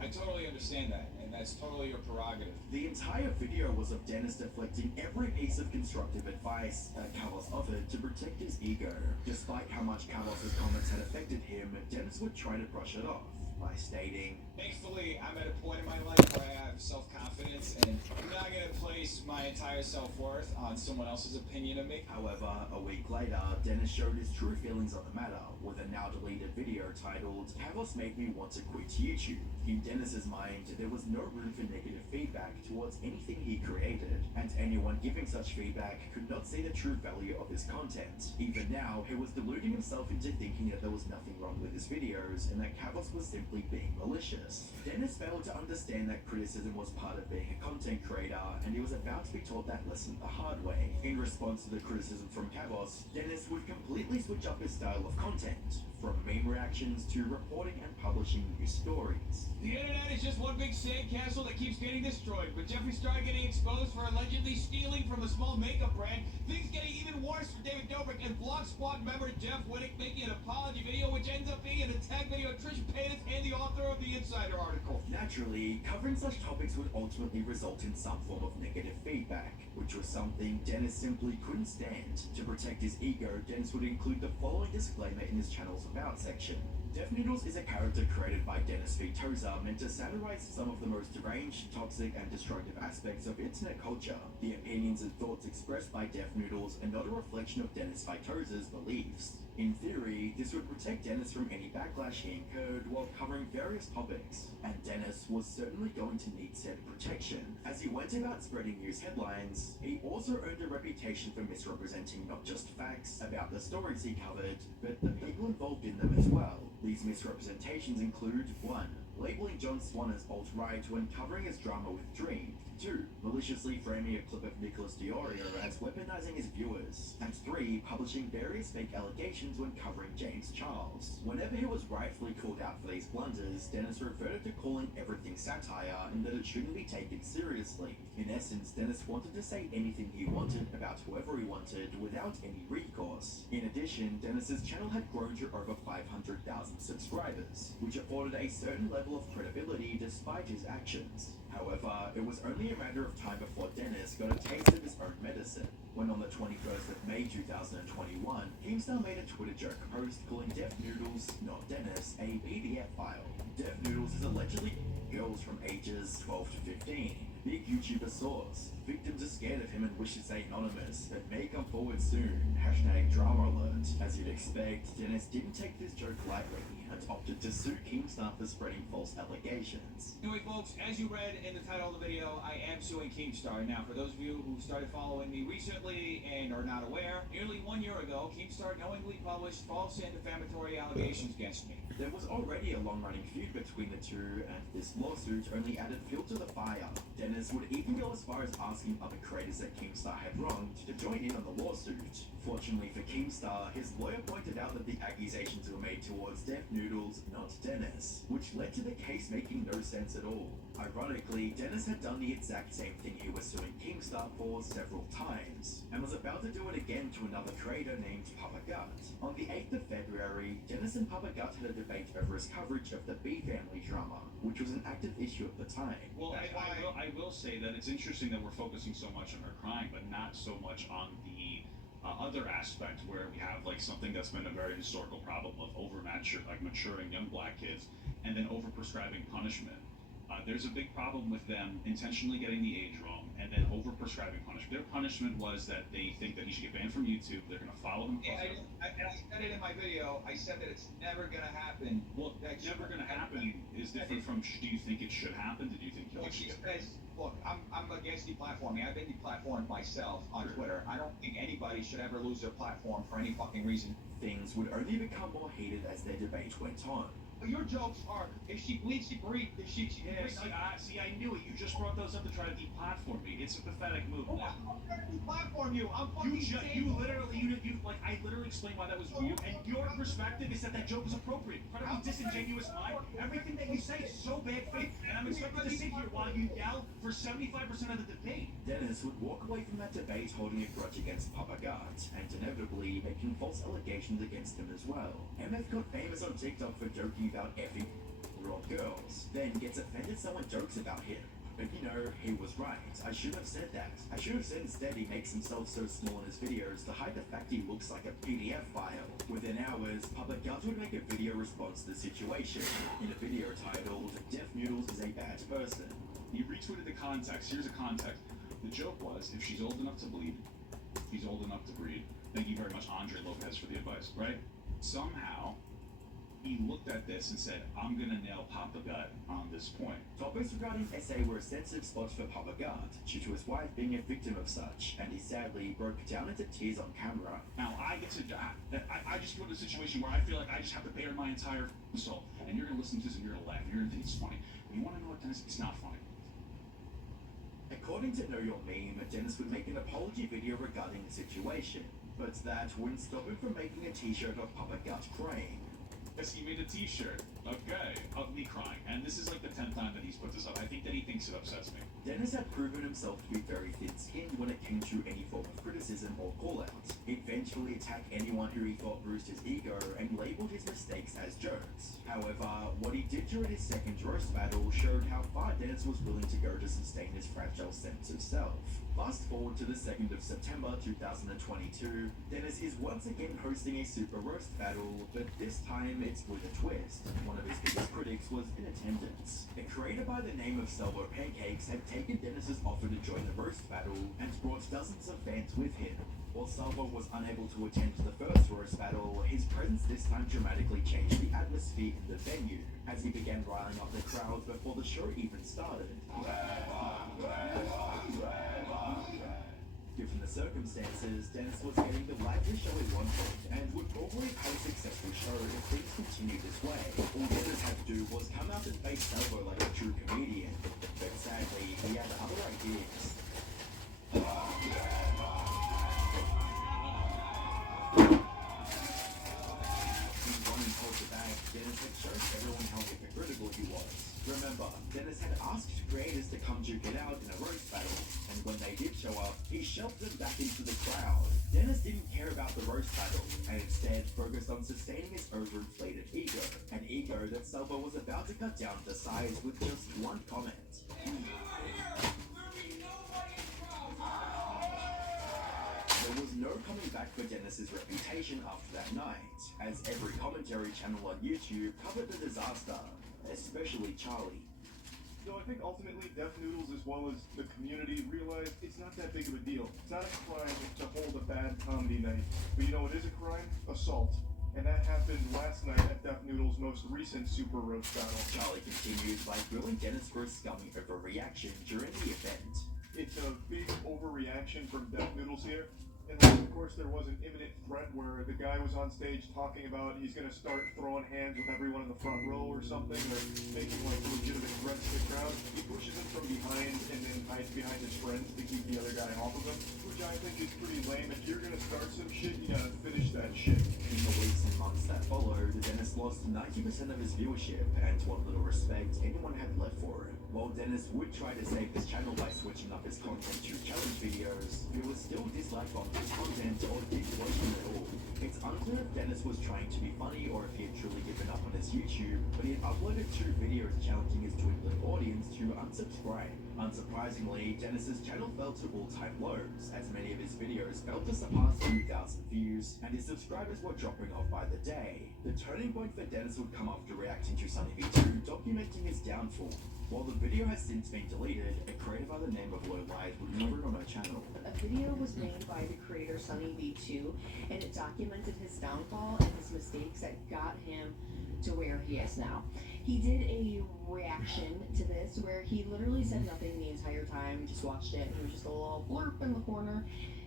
I totally understand that, and that's totally your prerogative. The entire video was of Dennis deflecting every piece of constructive advice Kavos offered to protect his ego. Despite how much Kavos' comments had affected him, Dennis would try to brush it off by stating, Thankfully, I'm at a point in my life where I have self-confidence, and I'm not going to place my entire self-worth on someone else's opinion of me. However, a week later, Dennis showed his true feelings on the matter with a now-deleted video titled, Kavos made me want to quit YouTube. In Dennis's mind, there was no room for negative feedback towards anything he created, and anyone giving such feedback could not see the true value of his content. Even now, he was deluding himself into thinking that there was nothing wrong with his videos, and that Kavos was simply being malicious. Dennis failed to understand that criticism was part of being a content creator, and he was about to be taught that lesson the hard way. In response to the criticism from Kavos, Dennis would completely switch up his style of content, from meme reactions to reporting and publishing news stories. The internet is just one big sandcastle that keeps getting destroyed. With Jeffree Star getting exposed for allegedly stealing from a small makeup brand, things getting even worse for David Dobrik, and Vlog Squad member Jeff Wittick making an apology video, which ends up being an attack video of Trish Paytas and the author of the Insider article. Naturally, covering such topics would ultimately result in some form of negative feedback, which was something Dennis simply couldn't stand. To protect his ego, Dennis would include the following disclaimer in his channel's About section. Def Noodles is a character created by Dennis V. Tozer meant to satirize some of the most deranged, toxic, and destructive aspects of internet culture. The opinions and thoughts expressed by Def Noodles are not a reflection of Dennis V. Tozer's beliefs. In theory, this would protect Dennis from any backlash he incurred while covering various topics, and Dennis was certainly going to need said protection. As he went about spreading news headlines, he also earned a reputation for misrepresenting not just facts about the stories he covered, but the people involved in them as well. These misrepresentations include 1. Labeling John Swan as alt-right when covering his drama with Dream. 2. Maliciously framing a clip of Nicholas Diorio as weaponizing his viewers. And 3. Publishing various fake allegations when covering James Charles. Whenever he was rightfully called out for these blunders, Dennis reverted to calling everything satire and that it shouldn't be taken seriously. In essence, Dennis wanted to say anything he wanted about whoever he wanted without any recourse. In addition, Dennis's channel had grown to over 500,000 subscribers, which afforded a certain level of credibility despite his actions. However, it was only a matter of time before Dennis got a taste of his own medicine, when on the 21st of May 2021, Keemstar made a Twitter joke post calling Def Noodles, not Dennis, a PDF file. Def Noodles is allegedly girls from ages 12 to 15. Big YouTuber source. Victims are scared of him and wish to stay anonymous, but may come forward soon. Hashtag drama alert. As you'd expect, Dennis didn't take this joke lightly and opted to sue Keemstar for spreading false allegations. Anyway, folks, as you read in the title of the video, I am suing Keemstar. Now, for those of you who started following me recently and are not aware, nearly 1 year ago, Keemstar knowingly published false and defamatory allegations against me. There was already a long-running feud between the two, and this lawsuit only added fuel to the fire. Dennis would even go as far as asking other creators that Keemstar had wronged to join in on the lawsuit. Fortunately for Keemstar, his lawyer pointed out that the accusations were made towards Def Noodles, not Dennis, which led to the case making no sense at all. Ironically, Dennis had done the exact same thing he was suing Keemstar for several times, and was about to do it again to another creator named Papa Gut. On the 8th of February, Dennis and Papa Gut had a debate over his coverage of the B family drama, which was an active issue at the time. Well, I will say that it's interesting that we're focusing so much on her crying, but not so much on the other aspect where we have like something that's been a very historical problem of maturing young black kids and then over-prescribing punishment. There's a big problem with them intentionally getting the age wrong and then over-prescribing punishment. Their punishment was that they think that he should get banned from YouTube. They're going to follow him. I said it in my video. I said that it's never going to happen. Well, that's never going to happen is different from do you think it should happen? Did you think he should get banned? Look, I'm against deplatforming. I've been deplatformed myself on Twitter. I don't think anybody should ever lose their platform for any fucking reason. Things would only become more heated as their debate went on. But your jokes are, if she bleeds, she breathes. If she breathes, I knew it. You just brought those up to try to deplatform me. It's a pathetic move. I'm trying to deplatform you. I'm fucking I literally explained why that was rude, and your perspective is that that joke was appropriate. Incredibly disingenuous line. Everything that you say is so bad faith, and I'm expected to sit here while you yell for 75% of the debate. Dennis would walk away from that debate holding a grudge against Papa Gut, and inevitably making false allegations against him as well. MF got famous on TikTok for joking about effing raw girls, then gets offended someone jokes about him. But you know, he was right. I shouldn't have said that. I should have said instead he makes himself so small in his videos to hide the fact he looks like a PDF file. Within hours, Papa Gut would make a video response to the situation, in a video titled, Def Noodles is a bad person. He retweeted the context. Here's a context. The joke was, if she's old enough to bleed, he's old enough to breed. Thank you very much, Andre Lopez, for the advice, right? Somehow, he looked at this and said, I'm gonna nail Papa Gut on this point. Topics regarding SA were a sensitive spot for Papa Gut, due to his wife being a victim of such, and he sadly broke down into tears on camera. Now, I just go to a situation where I feel like I just have to bare my entire soul, and you're gonna listen to this and you're gonna laugh, and you're gonna think it's funny. But you wanna know what, Dennis? It's not funny. According to Know Your Meme, Dennis would make an apology video regarding the situation, but that wouldn't stop him from making a t-shirt of Papa Gut crying. Yes, he made a t-shirt, okay, of me crying, and this is like the 10th time that he's put this up. I think that he thinks it upsets me. Dennis had proven himself to be very thin-skinned when it came to any form of criticism or call-out. He'd vengefully attack anyone who he thought bruised his ego and labeled his mistakes as jokes. However, what he did during his second roast battle showed how far Dennis was willing to go to sustain his fragile sense of self. Fast forward to the 2nd of September 2022, Dennis is once again hosting a super roast battle, but this time it's with a twist. One of his biggest critics was in attendance. A creator by the name of Salvo Pancakes had taken Dennis's offer to join the roast battle and brought dozens of fans with him. While Salvo was unable to attend the first roast battle, his presence this time dramatically changed the atmosphere in the venue, as he began riling up the crowd before the show even started. Given the circumstances, Dennis was getting the lively show he wanted and would probably have a successful show if things continued this way. All Dennis had to do was come out and face Salvo like a true comedian, but sadly, he had other ideas. Dennis had shown everyone how hypocritical he was. Remember, Dennis had asked creators to come to Get Out in a roast battle, and when they did show up, he shoved them back into the crowd. Dennis didn't care about the roast battle, and instead focused on sustaining his overinflated ego, an ego that Salvo was about to cut down to size with just one comment. There was no coming back for Dennis's reputation after that night, as every commentary channel on YouTube covered the disaster, especially Charlie. So I think ultimately Deaf Noodles as well as the community realized it's not that big of a deal. It's not a crime to hold a bad comedy night. But you know what is a crime? Assault. And that happened last night at Deaf Noodles' most recent Super Roast battle. Charlie continued by grilling Dennis for a scummy overreaction during the event. It's a big overreaction from Deaf Noodles here. And then, of course, there was an imminent threat where the guy was on stage talking about he's going to start throwing hands with everyone in the front row or something, or making like legitimate threats to the crowd. He pushes him from behind and then hides behind his friends to keep the other guy off of him, which I think is pretty lame. If you're going to start some shit, you got to finish that shit. In the weeks and months that followed, Dennis lost 90% of his viewership and what little respect anyone had left for him. While Dennis would try to save his channel by switching up his content to challenge videos, he was still disliked on his content or didn't watch him at all. It's unclear if Dennis was trying to be funny or if he had truly given up on his YouTube, but he had uploaded 2 videos challenging his dwindling audience to unsubscribe. Unsurprisingly, Dennis's channel fell to all-time lows, as many of his videos failed to surpass 2,000 views, and his subscribers were dropping off by the day. The turning point for Dennis would come after reacting to Sunny V2 documenting his downfall. While the video has since been deleted, a creator by the name of Low Light would cover it on her channel. A video was made by the creator Sunny V2, and it documented his downfall and his mistakes that got him to where he is now. He did a reaction to this where he literally said nothing the entire time, just watched it, and he was just a little blurb in the corner.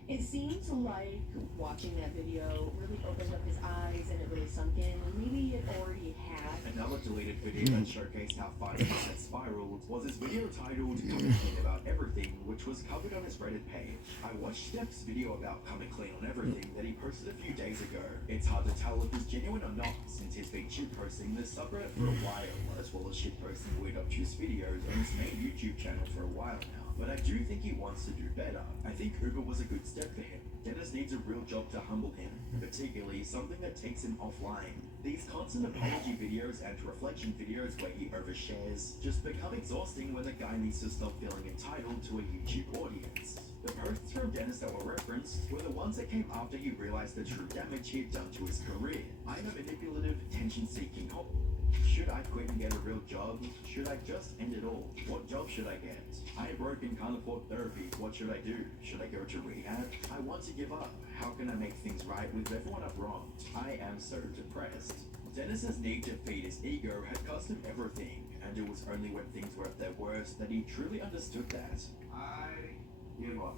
It seems like watching that video really opened up his eyes and it really sunk in. Maybe it already had. Another deleted video that showcased how far Dennis had spiraled was his video titled Coming Clean About Everything, which was covered on his Reddit page. I watched Steph's video about coming clean on everything that he posted a few days ago. It's hard to tell if it's genuine or not, since he's been shitposting this subreddit for a while, as well as shitposting weird obtuse videos on his main YouTube channel for a while now. But I do think he wants to do better. I think Uber was a good step for him. Dennis needs a real job to humble him, particularly something that takes him offline. These constant apology videos and reflection videos where he overshares just become exhausting when the guy needs to stop feeling entitled to a YouTube audience. The posts from Dennis that were referenced were the ones that came after he realized the true damage he had done to his career. I'm a manipulative, attention-seeking hop. Should I quit and get a real job? Should I just end it all? What job should I get? I am broke and can't afford therapy. What should I do? Should I go to rehab? I want to give up. How can I make things right with everyone I've wronged? I am so depressed. Dennis's need to feed his ego had cost him everything, and it was only when things were at their worst that he truly understood that. I give up.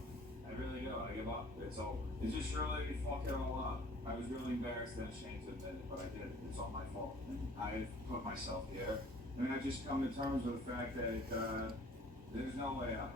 I really do. I give up. It's over. It's just really fuck it all up. I was really embarrassed and ashamed to admit it, but I did. It's all my fault. I put myself here. And I just come to terms with the fact that there's no way out.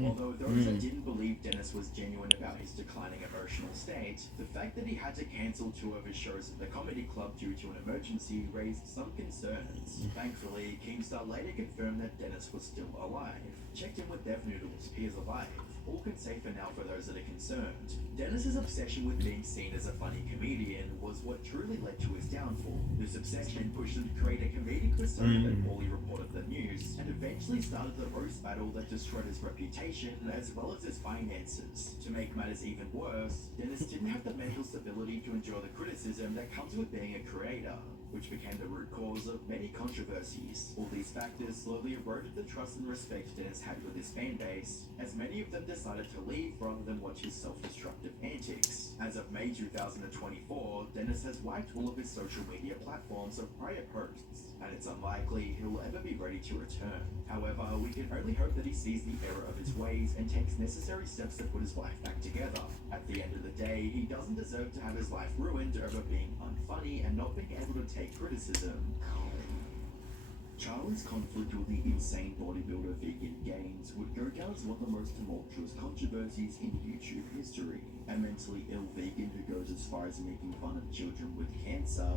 Although those that didn't believe Dennis was genuine about his declining emotional state, the fact that he had to cancel 2 of his shows at the comedy club due to an emergency raised some concerns. Thankfully, Keemstar later confirmed that Dennis was still alive. Checked in with Dev Noodles, he is alive. All can say for now for those that are concerned. Dennis's obsession with being seen as a funny comedian was what truly led to his downfall. This obsession pushed him to create a comedic persona that poorly reported the news, and eventually started the roast battle that destroyed his reputation as well as his finances. To make matters even worse, Dennis didn't have the mental stability to endure the criticism that comes with being a creator, which became the root cause of many controversies. All these factors slowly eroded the trust and respect Dennis had with his fan base, as many of them decided to leave rather than watch his self-destructive antics. As of May 2024, Dennis has wiped all of his social media platforms of prior posts, and it's unlikely he'll ever be ready to return. However, we can only hope that he sees the error of his ways and takes necessary steps to put his life back together. At the end of the day, he doesn't deserve to have his life ruined over being unfunny and not being able to take criticism. Charlie's conflict with the insane bodybuilder Vegan Gains would go down as one of the most tumultuous controversies in YouTube history. A mentally ill vegan who goes as far as making fun of children with cancer.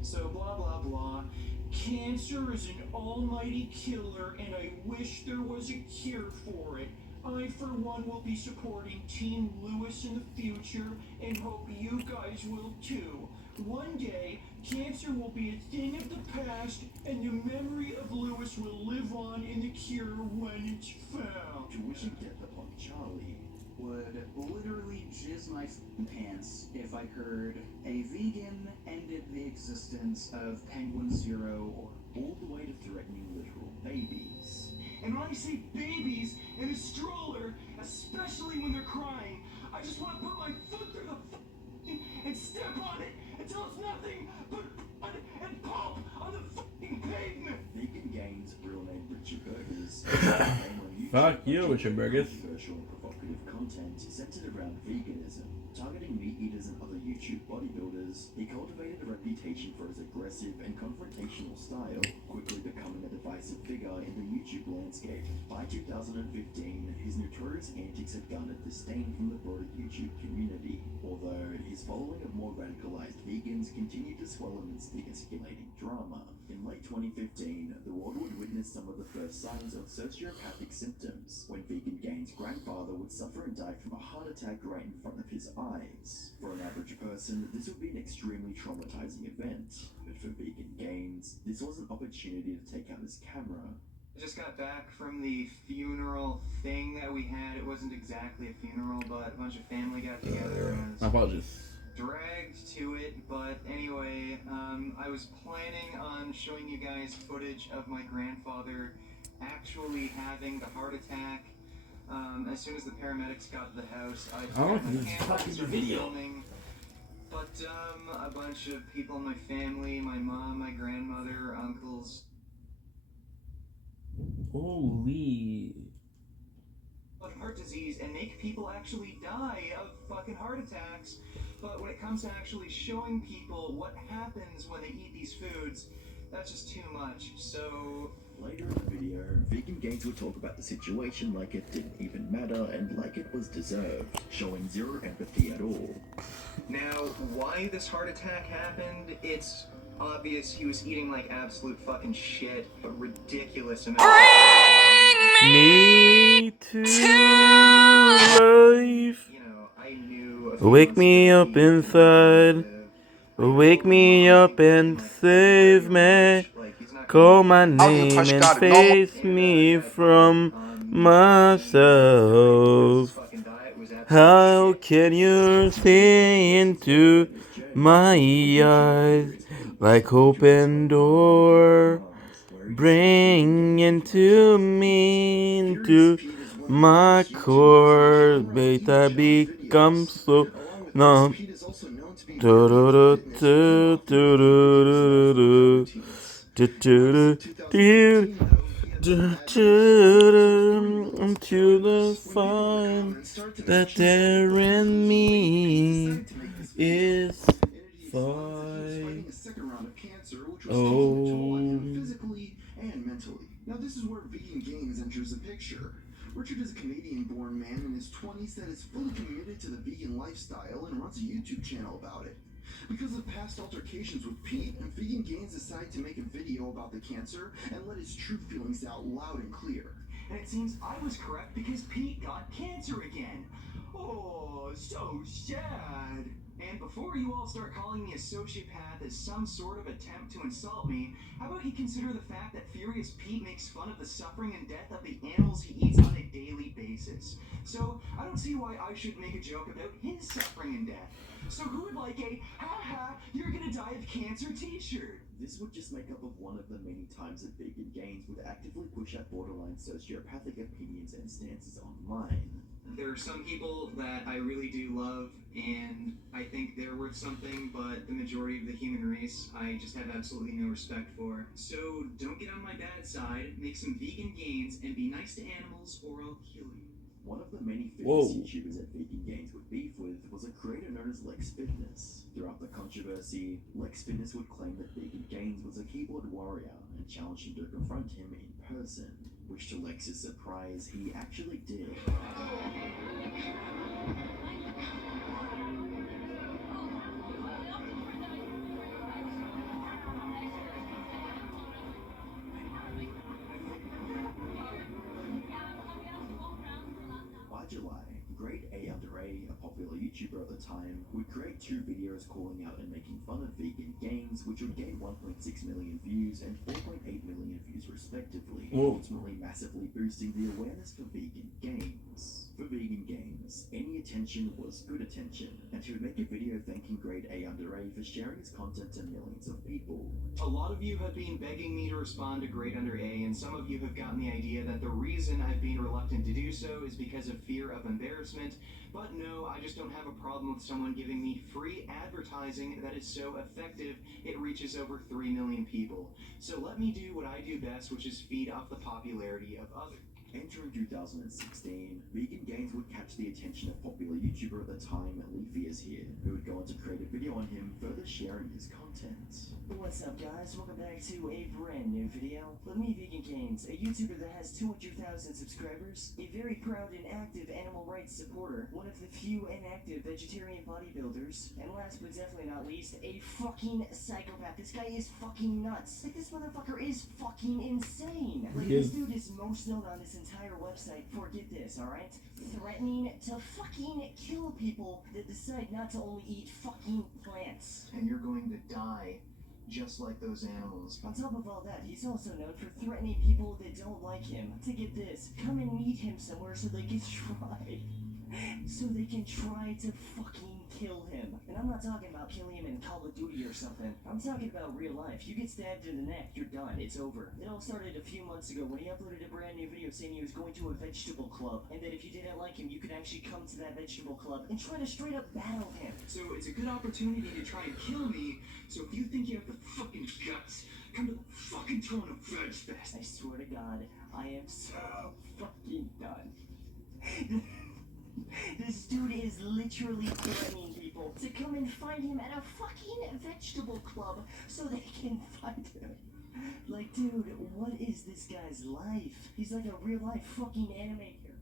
So blah blah blah. Cancer is an almighty killer and I wish there was a cure for it. I for one will be supporting Team Lewis in the future and hope you guys will too. One day, cancer will be a thing of the past and the memory of Lewis will live on in the cure when it's found. To wishing death upon Charlie. Would literally jizz my pants if I heard a vegan ended the existence of Penguin Zero, or all the way to threatening literal babies. And when I see babies in a stroller, especially when they're crying, I just want to put my foot through the and step on it until it's nothing but blood and pulp on the fucking pavement. Vegan Gains, real name Richard Burgers. Fuck you, Richard Burgers. Controversial and provocative content centered around veganism. Targeting meat eaters and other YouTube bodybuilders, he cultivated a reputation for his aggressive and confrontational style, quickly becoming a divisive figure in the YouTube landscape. By 2015, his notorious antics had garnered disdain from the broader YouTube community, although his following of more radicalized vegans continued to swell amidst the escalating drama. In late 2015, the world would witness some of the first signs of sociopathic symptoms, when Vegan Gains' grandfather would suffer and die from a heart attack right in front of his eyes. For an average person, this would be an extremely traumatizing event, but for Vegan Gains, this was an opportunity to take out his camera. I just got back from the funeral thing that we had. It wasn't exactly a funeral, but a bunch of family got together and My apologies. dragged to it. But anyway, I was planning on showing you guys footage of my grandfather actually having the heart attack. As soon as the paramedics got to the house, I Oh, took my this is camera fucking and started video. filming. But a bunch of people in my family, my mom, my grandmother, uncles, Holy. heart disease and make people actually die of fucking heart attacks. But when it comes to actually showing people what happens when they eat these foods, that's just too much. So later in the video, Vegan Gains would talk about the situation like it didn't even matter and like it was deserved, showing zero empathy at all. now, why this heart attack happened, it's obvious he was eating like absolute fucking shit, a ridiculous amount. Me to life. You know, I knew Wake me up inside. Wake me up and save me. Call my name and face me from myself. How can you see into my eyes like open door? Bring into me, into my core, but I become so numb. To the fun that there in me is fine. Oh, and mentally. Now this is where Vegan Gains enters the picture. Richard is a Canadian-born man in his 20s that is fully committed to the vegan lifestyle and runs a YouTube channel about it. Because of past altercations with Pete, Vegan Gains decided to make a video about the cancer and let his true feelings out loud and clear. And it seems I was correct because Pete got cancer again. Oh, so sad. And before you all start calling me a sociopath as some sort of attempt to insult me, how about you consider the fact that Furious Pete makes fun of the suffering and death of the animals he eats on a daily basis. So I don't see why I should make a joke about his suffering and death. So who would like a "ha-ha, you're gonna die of cancer" t-shirt? This would just make up of one of the many times that Vegan Gains would actively push out borderline sociopathic opinions and stances online. There are some people that I really do love, and I think they're worth something, but the majority of the human race, I just have absolutely no respect for. So don't get on my bad side, make some vegan gains, and be nice to animals, or I'll kill you. One of the many fitness YouTubers that Vegan Gains would beef with was a creator known as Lex Fitness. Throughout the controversy, Lex Fitness would claim that Vegan Gains was a keyboard warrior and challenged him to confront him in person, which to Lex's surprise, he actually did. By July, Grade A Under A, a popular YouTuber at the time, would create 2 videos calling out and making fun of Vegan Gains, which would gain 1.6 million views and 4.8 million views respectively, ultimately massively boosting the awareness for Vegan Gains. For Vegan Gains, any attention was good attention, and he would make a video thanking Grade A Under A for sharing his content to millions of people. A lot of you have been begging me to respond to Grade Under A, and some of you have gotten the idea that the reason I've been reluctant to do so is because of fear of embarrassment. But no, I just don't have a problem with someone giving me free advertising that is so effective it reaches over 3 million people. So let me do what I do best, which is feed off the popularity of others. Entering 2016, Vegan Gains would catch the attention of popular YouTuber at the time, Leafy is here, who would go on to create a video on him, further sharing his content. What's up, guys? Welcome back to a brand new video. With me, Vegan Gains, a YouTuber that has 200,000 subscribers, a very proud and active animal rights supporter, one of the few inactive vegetarian bodybuilders, and last but definitely not least, a fucking psychopath. This guy is fucking nuts. Like, this motherfucker is fucking insane. Like, this dude is most known on this entire website for, get this, alright? Threatening to fucking kill people that decide not to only eat fucking plants. And you're going to die just like those animals. On top of all that, he's also known for threatening people that don't like him to, get this, come and meet him somewhere so they can try to fucking kill him. And I'm not talking about killing him in Call of Duty or something. I'm talking about real life. You get stabbed in the neck, you're done. It's over. It all started a few months ago when he uploaded a brand new video saying he was going to a vegetable club, and that if you didn't like him, you could actually come to that vegetable club and try to straight up battle him. So it's a good opportunity to try and kill me, so if you think you have the fucking guts, come to the fucking Toronto Veg Fest. I swear to God, I am so fucking done. This dude is literally threatening people to come and find him at a fucking vegetable club so they can find him. Like, dude, what is this guy's life? He's like a real life fucking animator.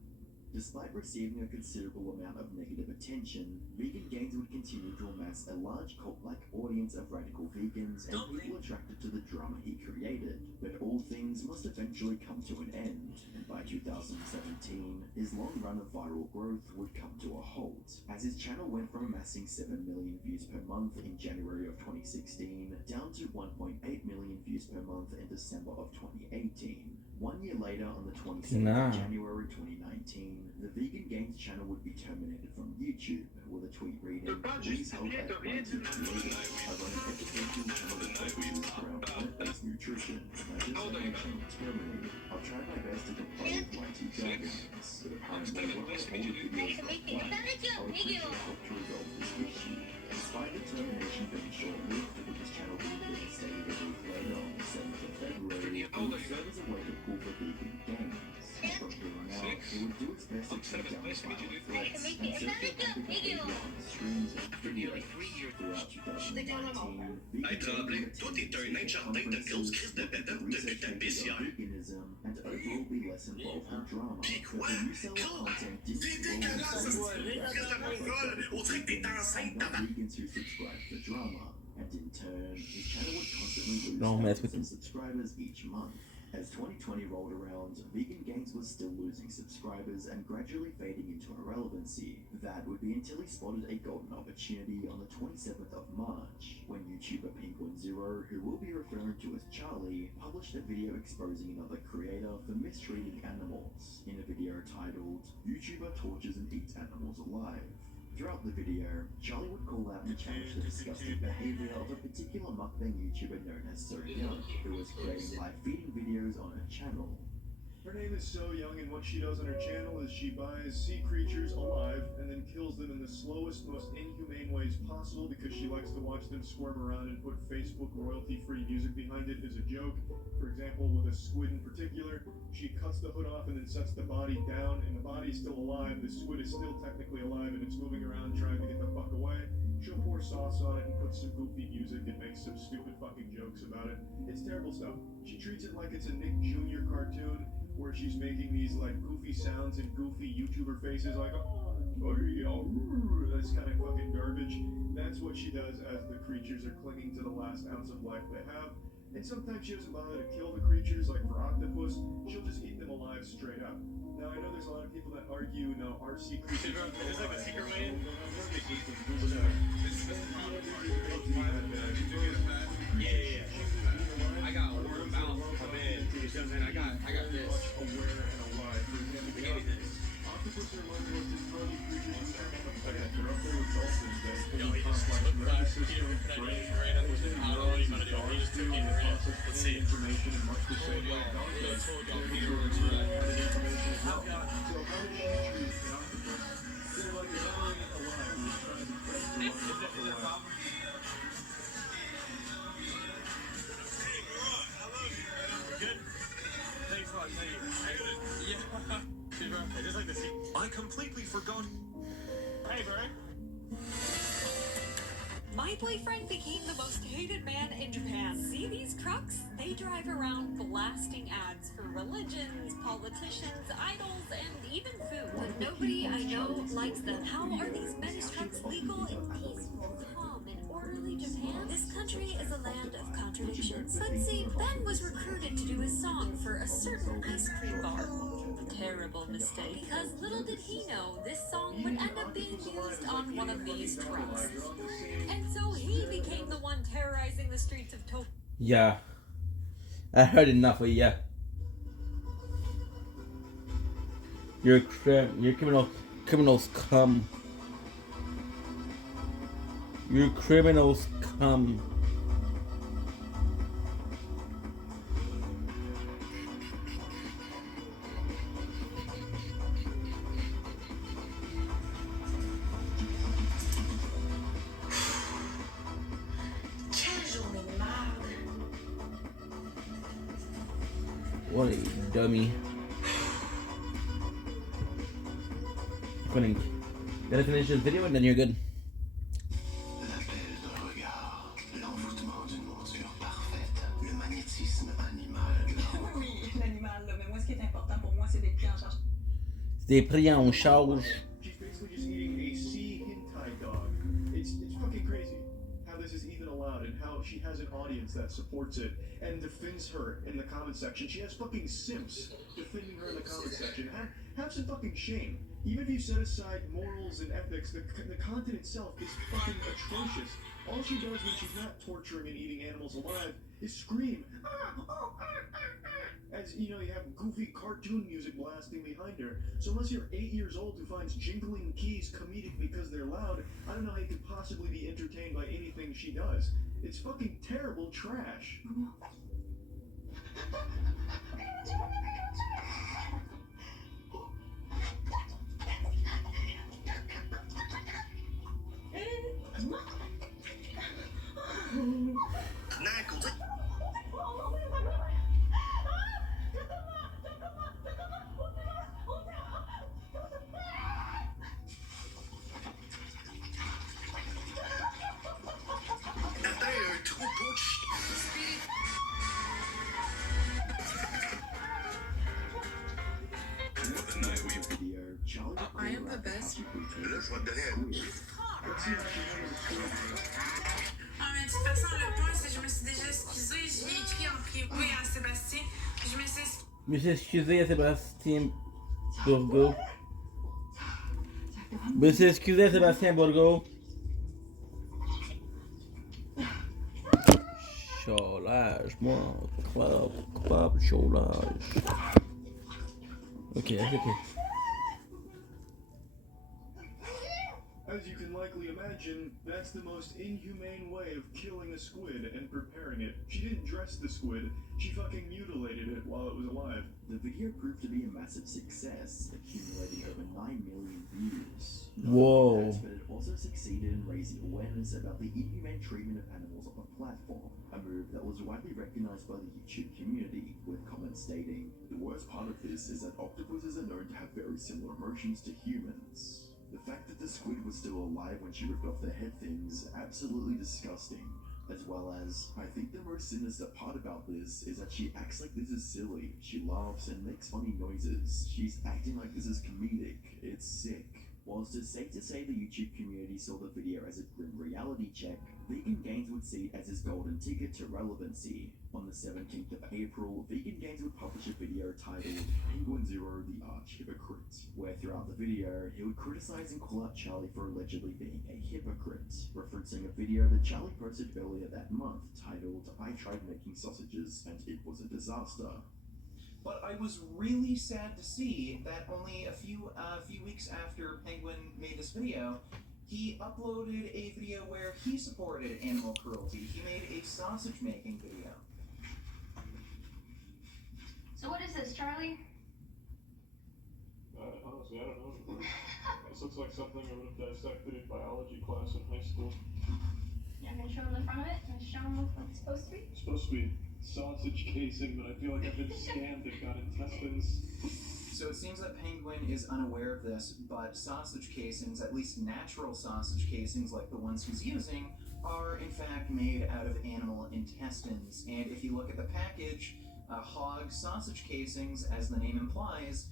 Despite receiving a considerable amount of negative attention, Vegan Gains would continue to amass a large cult-like audience of radical vegans and people attracted to the drama he created. But all things must eventually come to an end, and by 2017, his long run of viral growth would come to a halt, as his channel went from amassing 7 million views per month in January of 2016 down to 1.8 million views per month in December of 2018. 1 year later, on the 27th of January 2019, the Vegan Gains channel would be terminated from YouTube, with a tweet reading, "Please help at Creative. I run an educational channel that focuses around plant-based nutrition. Channel terminated. I'll try my best to comply with my 2 guidelines, but apparently one of all the videos got flagged. I'll appreciate help to resolve this issue." Despite the termination being short-lived, with his channel being devastated a week later on the 7th of February, it would serve as a wake-up call for Vegan Gains. From here on out, it would do its confessed to download violent threats and sexual topic behavior on streams and videos. Throughout 2019, Hey, Tremblay, toi, t'es un nain de jardin de grosse crise de bédette de putain de baissière. and overall be less involved in drama. Pis quoi? The new seller content T'es dégueulasse, discloses qu'est-ce que tu rigoles? On dirait que t'es enceinte, tabac. vegans who subscribe for drama, and in turn, his channel would constantly lose Don't mess thousands with of subscribers each month. As 2020 rolled around, Vegan Gains was still losing subscribers and gradually fading into irrelevancy. That would be until he spotted a golden opportunity on the 27th of March, when YouTuber Penguin0, who we'll be referring to as Charlie, published a video exposing another creator for mistreating animals, in a video titled, YouTuber Tortures and Eats Animals Alive. Throughout the video, Charlie would call out and challenge the disgusting behavior of a particular mukbang YouTuber known as So Young, who was creating live feeding videos on her channel. Her name is So Young, and what she does on her channel is she buys sea creatures alive and then kills them in the slowest, most inhumane ways possible because she likes to watch them squirm around and put Facebook royalty-free music behind it as a joke. For example, with a squid in particular, she cuts the hood off and then sets the body down, and the body's still alive, the squid is still technically alive, and it's moving around trying to get the fuck away. She'll pour sauce on it and put some goofy music and make some stupid fucking jokes about it. It's terrible stuff. She treats it like it's a Nick Jr. cartoon, where she's making these like goofy sounds and goofy YouTuber faces like, oh, that's kind of fucking garbage. That's what she does as the creatures are clinging to the last ounce of life they have. And sometimes she doesn't bother to kill the creatures, like for octopus, she'll just eat them alive straight up. Now I know there's a lot of people that argue, no, our sea creatures are Is like a secret way in? Yeah. I got a word of mouth come in. You know what I'm saying? I got this. Aware and alive. For example, Give me this. octopus are one of the most intelligent creatures on the planet. They're up there with dolphins that Yo, he just took that Peter McKinnon right up with it. I don't know what he's gonna do. He just took it right. Let's see. information in much the same way I dogs told do. y'all, Peter They're was sort of right. added information as well. So how does she treat an octopus? They're like an alien alive who's trying to press the life away. Good? Thanks a lot. Thank you. Yeah. Peter, I just like to see. I completely forgot. Hey, Barry. My boyfriend became the most hated man in Japan. See these trucks? They drive around blasting ads for religions, politicians, idols, and even food. But nobody I know likes them. How are these men's trucks legal in peaceful, calm, and orderly Japan? This country is a land of contradictions. But see, Ben was recruited to do a song for a certain ice cream bar. Terrible mistake, because little did he know this song would end up being used on one of these trucks. And so he became the one terrorizing the streets of Tokyo. Yeah. I heard enough of ya. You're criminals come. You criminals come. What a dummy. Quitting. Gotta finish this video and then you're good. L'appel d'un regard, l'envoûtement d'une monture parfaite, le magnétisme animal. Oui, l'animal, là, mais moi, ce qui est important pour moi, c'est d'être pris en charge. C'était pris en charge. She's basically just eating a sea hentai dog. It's fucking crazy how this is even allowed and how she has an audience that supports it and defends her in the comment section. She has fucking simps defending her in the comment section. Have some fucking shame. Even if you set aside morals and ethics, the content itself is fucking atrocious. All she does when she's not torturing and eating animals alive is scream. As you know, you have goofy cartoon music blasting behind her. So unless you're 8 years old who finds jingling keys comedic because they're loud, I don't know how you could possibly be entertained by anything she does. It's fucking terrible trash. what the hell? Ah, mais de toute façon, le point, c'est que je me suis déjà excusée. J'ai écrit en privé à Sébastien. Je me suis excusée. Je me suis excusé à Sébastien Bourgo. Je me suis excusé à Sébastien Bourgo. Cholage, moi, coupable, cholage. Ok, ok. As you can likely imagine, that's the most inhumane way of killing a squid and preparing it. She didn't dress the squid, she fucking mutilated it while it was alive. The video proved to be a massive success, accumulating over 9 million views. Whoa. But it also succeeded in raising awareness about the inhumane treatment of animals on the platform, a move that was widely recognized by the YouTube community, with comments stating, "The worst part of this is that octopuses are known to have very similar emotions to humans. The fact that the squid was still alive when she ripped off their head things, absolutely disgusting." As well as, I think the most sinister part about this is that she acts like this is silly. She laughs and makes funny noises. She's acting like this is comedic. It's sick. Whilst it's safe to say the YouTube community saw the video as a grim reality check, Vegan Gains would see it as his golden ticket to relevancy. On the 17th of April, Vegan Gains would publish a video titled Penguin Zero the Arch Hypocrite, where throughout the video, he would criticize and call out Charlie for allegedly being a hypocrite, referencing a video that Charlie posted earlier that month titled I Tried Making Sausages and It Was a Disaster. But I was really sad to see that only a few weeks after Penguin made this video, he uploaded a video where he supported animal cruelty. He made a sausage making video. So what is this, Charlie? Honestly, I don't know. This looks like something I would have dissected in biology class in high school. You're gonna show him the front of it and show him what it's supposed to be? It's supposed to be sausage casing, but I feel like I've been scammed and got intestines. So it seems that Penguin is unaware of this, but sausage casings, at least natural sausage casings like the ones he's using, are in fact made out of animal intestines. And if you look at the package, hog sausage casings, as the name implies,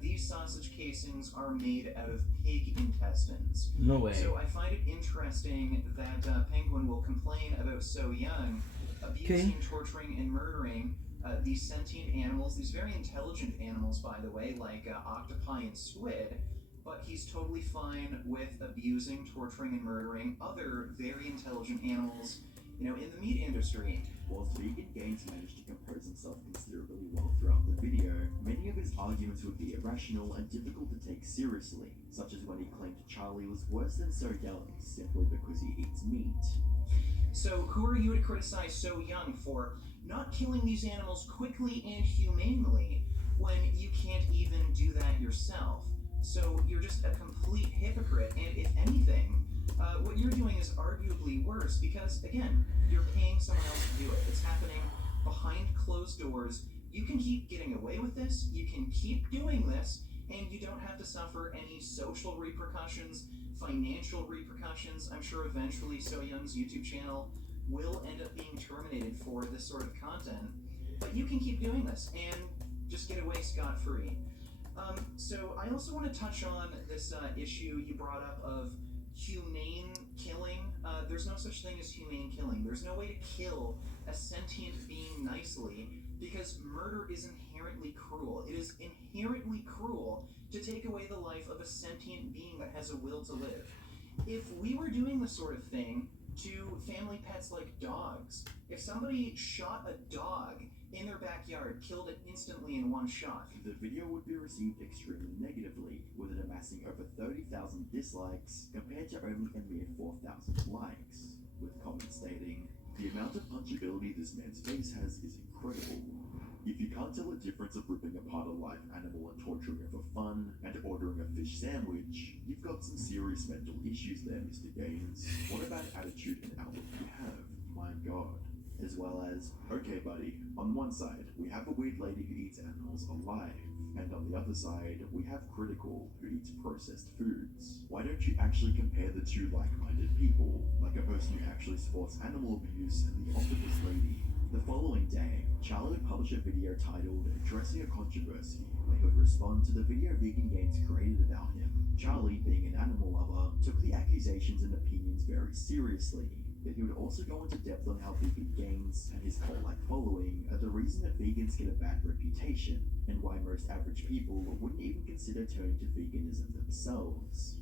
these sausage casings are made out of pig intestines. No way. So I find it interesting that Penguin will complain about So Young abusing, torturing, and murdering these sentient animals, these very intelligent animals, by the way, like octopi and squid, but he's totally fine with abusing, torturing, and murdering other very intelligent animals, you know, in the meat industry. Whilst Vegan Gains managed to compose himself considerably well throughout the video, many of his arguments would be irrational and difficult to take seriously, such as when he claimed Charlie was worse than So Young simply because he eats meat. So who are you to criticize So Young for not killing these animals quickly and humanely when you can't even do that yourself? So you're just a complete hypocrite, and if anything, what you're doing is arguably worse because, again, you're paying someone else to do it. It's happening behind closed doors. You can keep getting away with this, you can keep doing this, and you don't have to suffer any social repercussions, financial repercussions. I'm sure eventually So Young's YouTube channel will end up being terminated for this sort of content, but you can keep doing this and just get away scot-free. So I also want to touch on this issue you brought up of humane killing. There's no such thing as humane killing. There's no way to kill a sentient being nicely because murder is inherently cruel. It is inherently cruel to take away the life of a sentient being that has a will to live. If we were doing this sort of thing to family pets like dogs, if somebody shot a dog in their backyard, killed it instantly in one shot, the video would be received extremely negatively, with it amassing over 30,000 dislikes compared to only a mere 4,000 likes, with comments stating, "The amount of punchability this man's face has is incredible. If you can't tell the difference of ripping apart a live animal and torturing it for fun, and ordering a fish sandwich, you've got some serious mental issues there, Mr. Gaines. What about attitude and outlook you have? My God." As well as, "Okay buddy, on one side, we have a weird lady who eats animals alive, and on the other side, we have Critical, who eats processed foods. Why don't you actually compare the two like-minded people, like a person who actually supports animal abuse and the octopus lady?" The following day, Charlie would publish a video titled Addressing a Controversy, where he would respond to the video Vegan Gains created about him. Charlie, being an animal lover, took the accusations and opinions very seriously. But he would also go into depth on how Vegan Gains and his cult-like following are the reason that vegans get a bad reputation, and why most average people wouldn't even consider turning to veganism themselves.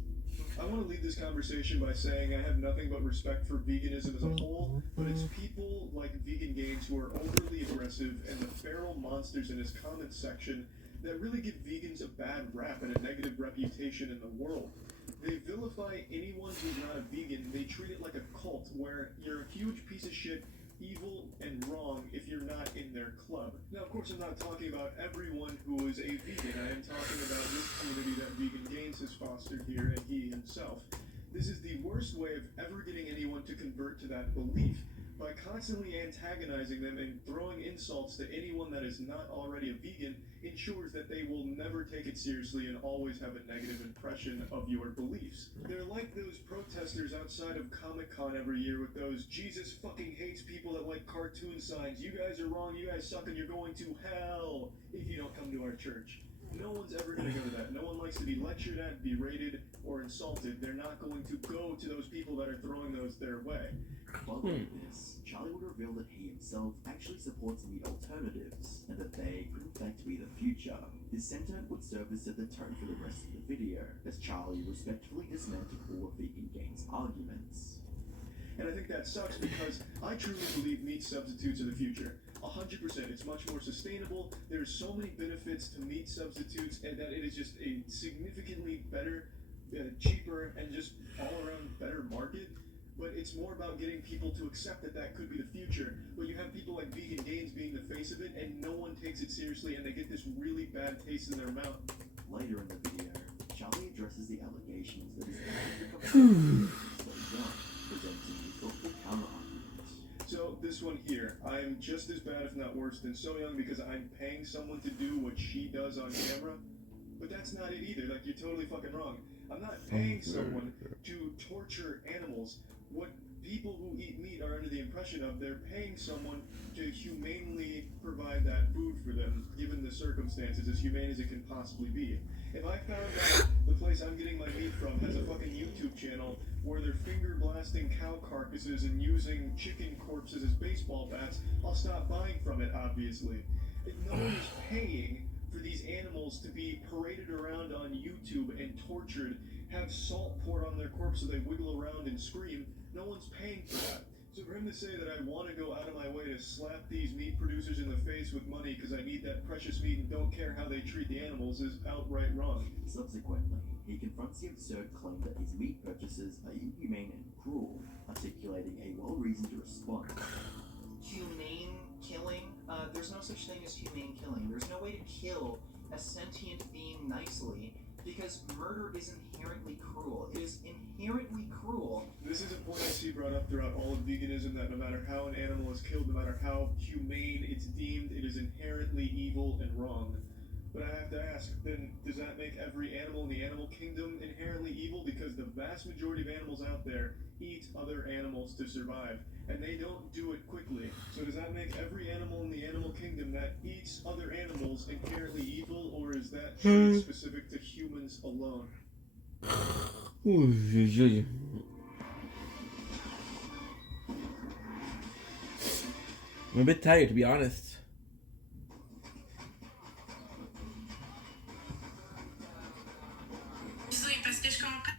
I want to lead this conversation by saying I have nothing but respect for veganism as a whole, but it's people like Vegan Gains who are overly aggressive and the feral monsters in his comments section that really give vegans a bad rap and a negative reputation in the world. They vilify anyone who's not a vegan. They treat it like a cult where you're a huge piece of shit, evil and wrong if you're not in their club. Now, of course, I'm not talking about everyone who is a vegan. I am talking about this community that Vegan Gains has fostered here and he himself. This is the worst way of ever getting anyone to convert to that belief. By constantly antagonizing them and throwing insults to anyone that is not already a vegan ensures that they will never take it seriously and always have a negative impression of your beliefs. They're like those protesters outside of Comic-Con every year with those Jesus fucking hates people that like cartoon signs. You guys are wrong, you guys suck, and you're going to hell if you don't come to our church. No one's ever going to go to that. No one likes to be lectured at, berated, or insulted. They're not going to go to those people that are throwing those their way. Following this, Charlie would reveal that he himself actually supports meat alternatives, and that they could in fact be the future. This sentiment would serve as the tone for the rest of the video, as Charlie respectfully dismantled all of Vegan Gains' arguments. And I think that sucks because I truly believe meat substitutes are the future. 100%. It's much more sustainable. There's so many benefits to meat substitutes, and that it is just a significantly better, cheaper, and just all-around better market. But it's more about getting people to accept that that could be the future. But you have people like Vegan Gains being the face of it, and no one takes it seriously, and they get this really bad taste in their mouth. Later in the video, Charlie addresses the allegations that his so young, presenting a thoughtful counter-argument. So this one here, I'm just as bad if not worse than So Young because I'm paying someone to do what she does on camera. But that's not it either, like you're totally fucking wrong. I'm not paying someone to torture animals. What people who eat meat are under the impression of, they're paying someone to humanely provide that food for them, given the circumstances, as humane as it can possibly be. If I found out the place I'm getting my meat from has a fucking YouTube channel where they're finger blasting cow carcasses and using chicken corpses as baseball bats, I'll stop buying from it, obviously. No one is paying for these animals to be paraded around on YouTube and tortured, have salt poured on their corpse so they wiggle around and scream. No one's paying for that. So for him to say that I want to go out of my way to slap these meat producers in the face with money because I need that precious meat and don't care how they treat the animals is outright wrong. Subsequently, he confronts the absurd claim that his meat purchases are inhumane and cruel, articulating a well-reasoned response. Humane killing? There's no such thing as humane killing. There's no way to kill a sentient being nicely, because murder is inherently cruel. It is inherently cruel. This is a point I see brought up throughout all of veganism, that no matter how an animal is killed, no matter how humane it's deemed, it is inherently evil and wrong. But I have to ask, then, does that make every animal in the animal kingdom inherently evil? Because the vast majority of animals out there eat other animals to survive, and they don't do it quickly. So does that make every animal in the animal kingdom that eats other animals inherently evil, or is that trait specific to humans alone? I'm a bit tired, to be honest. Désolée, parce que je comprends.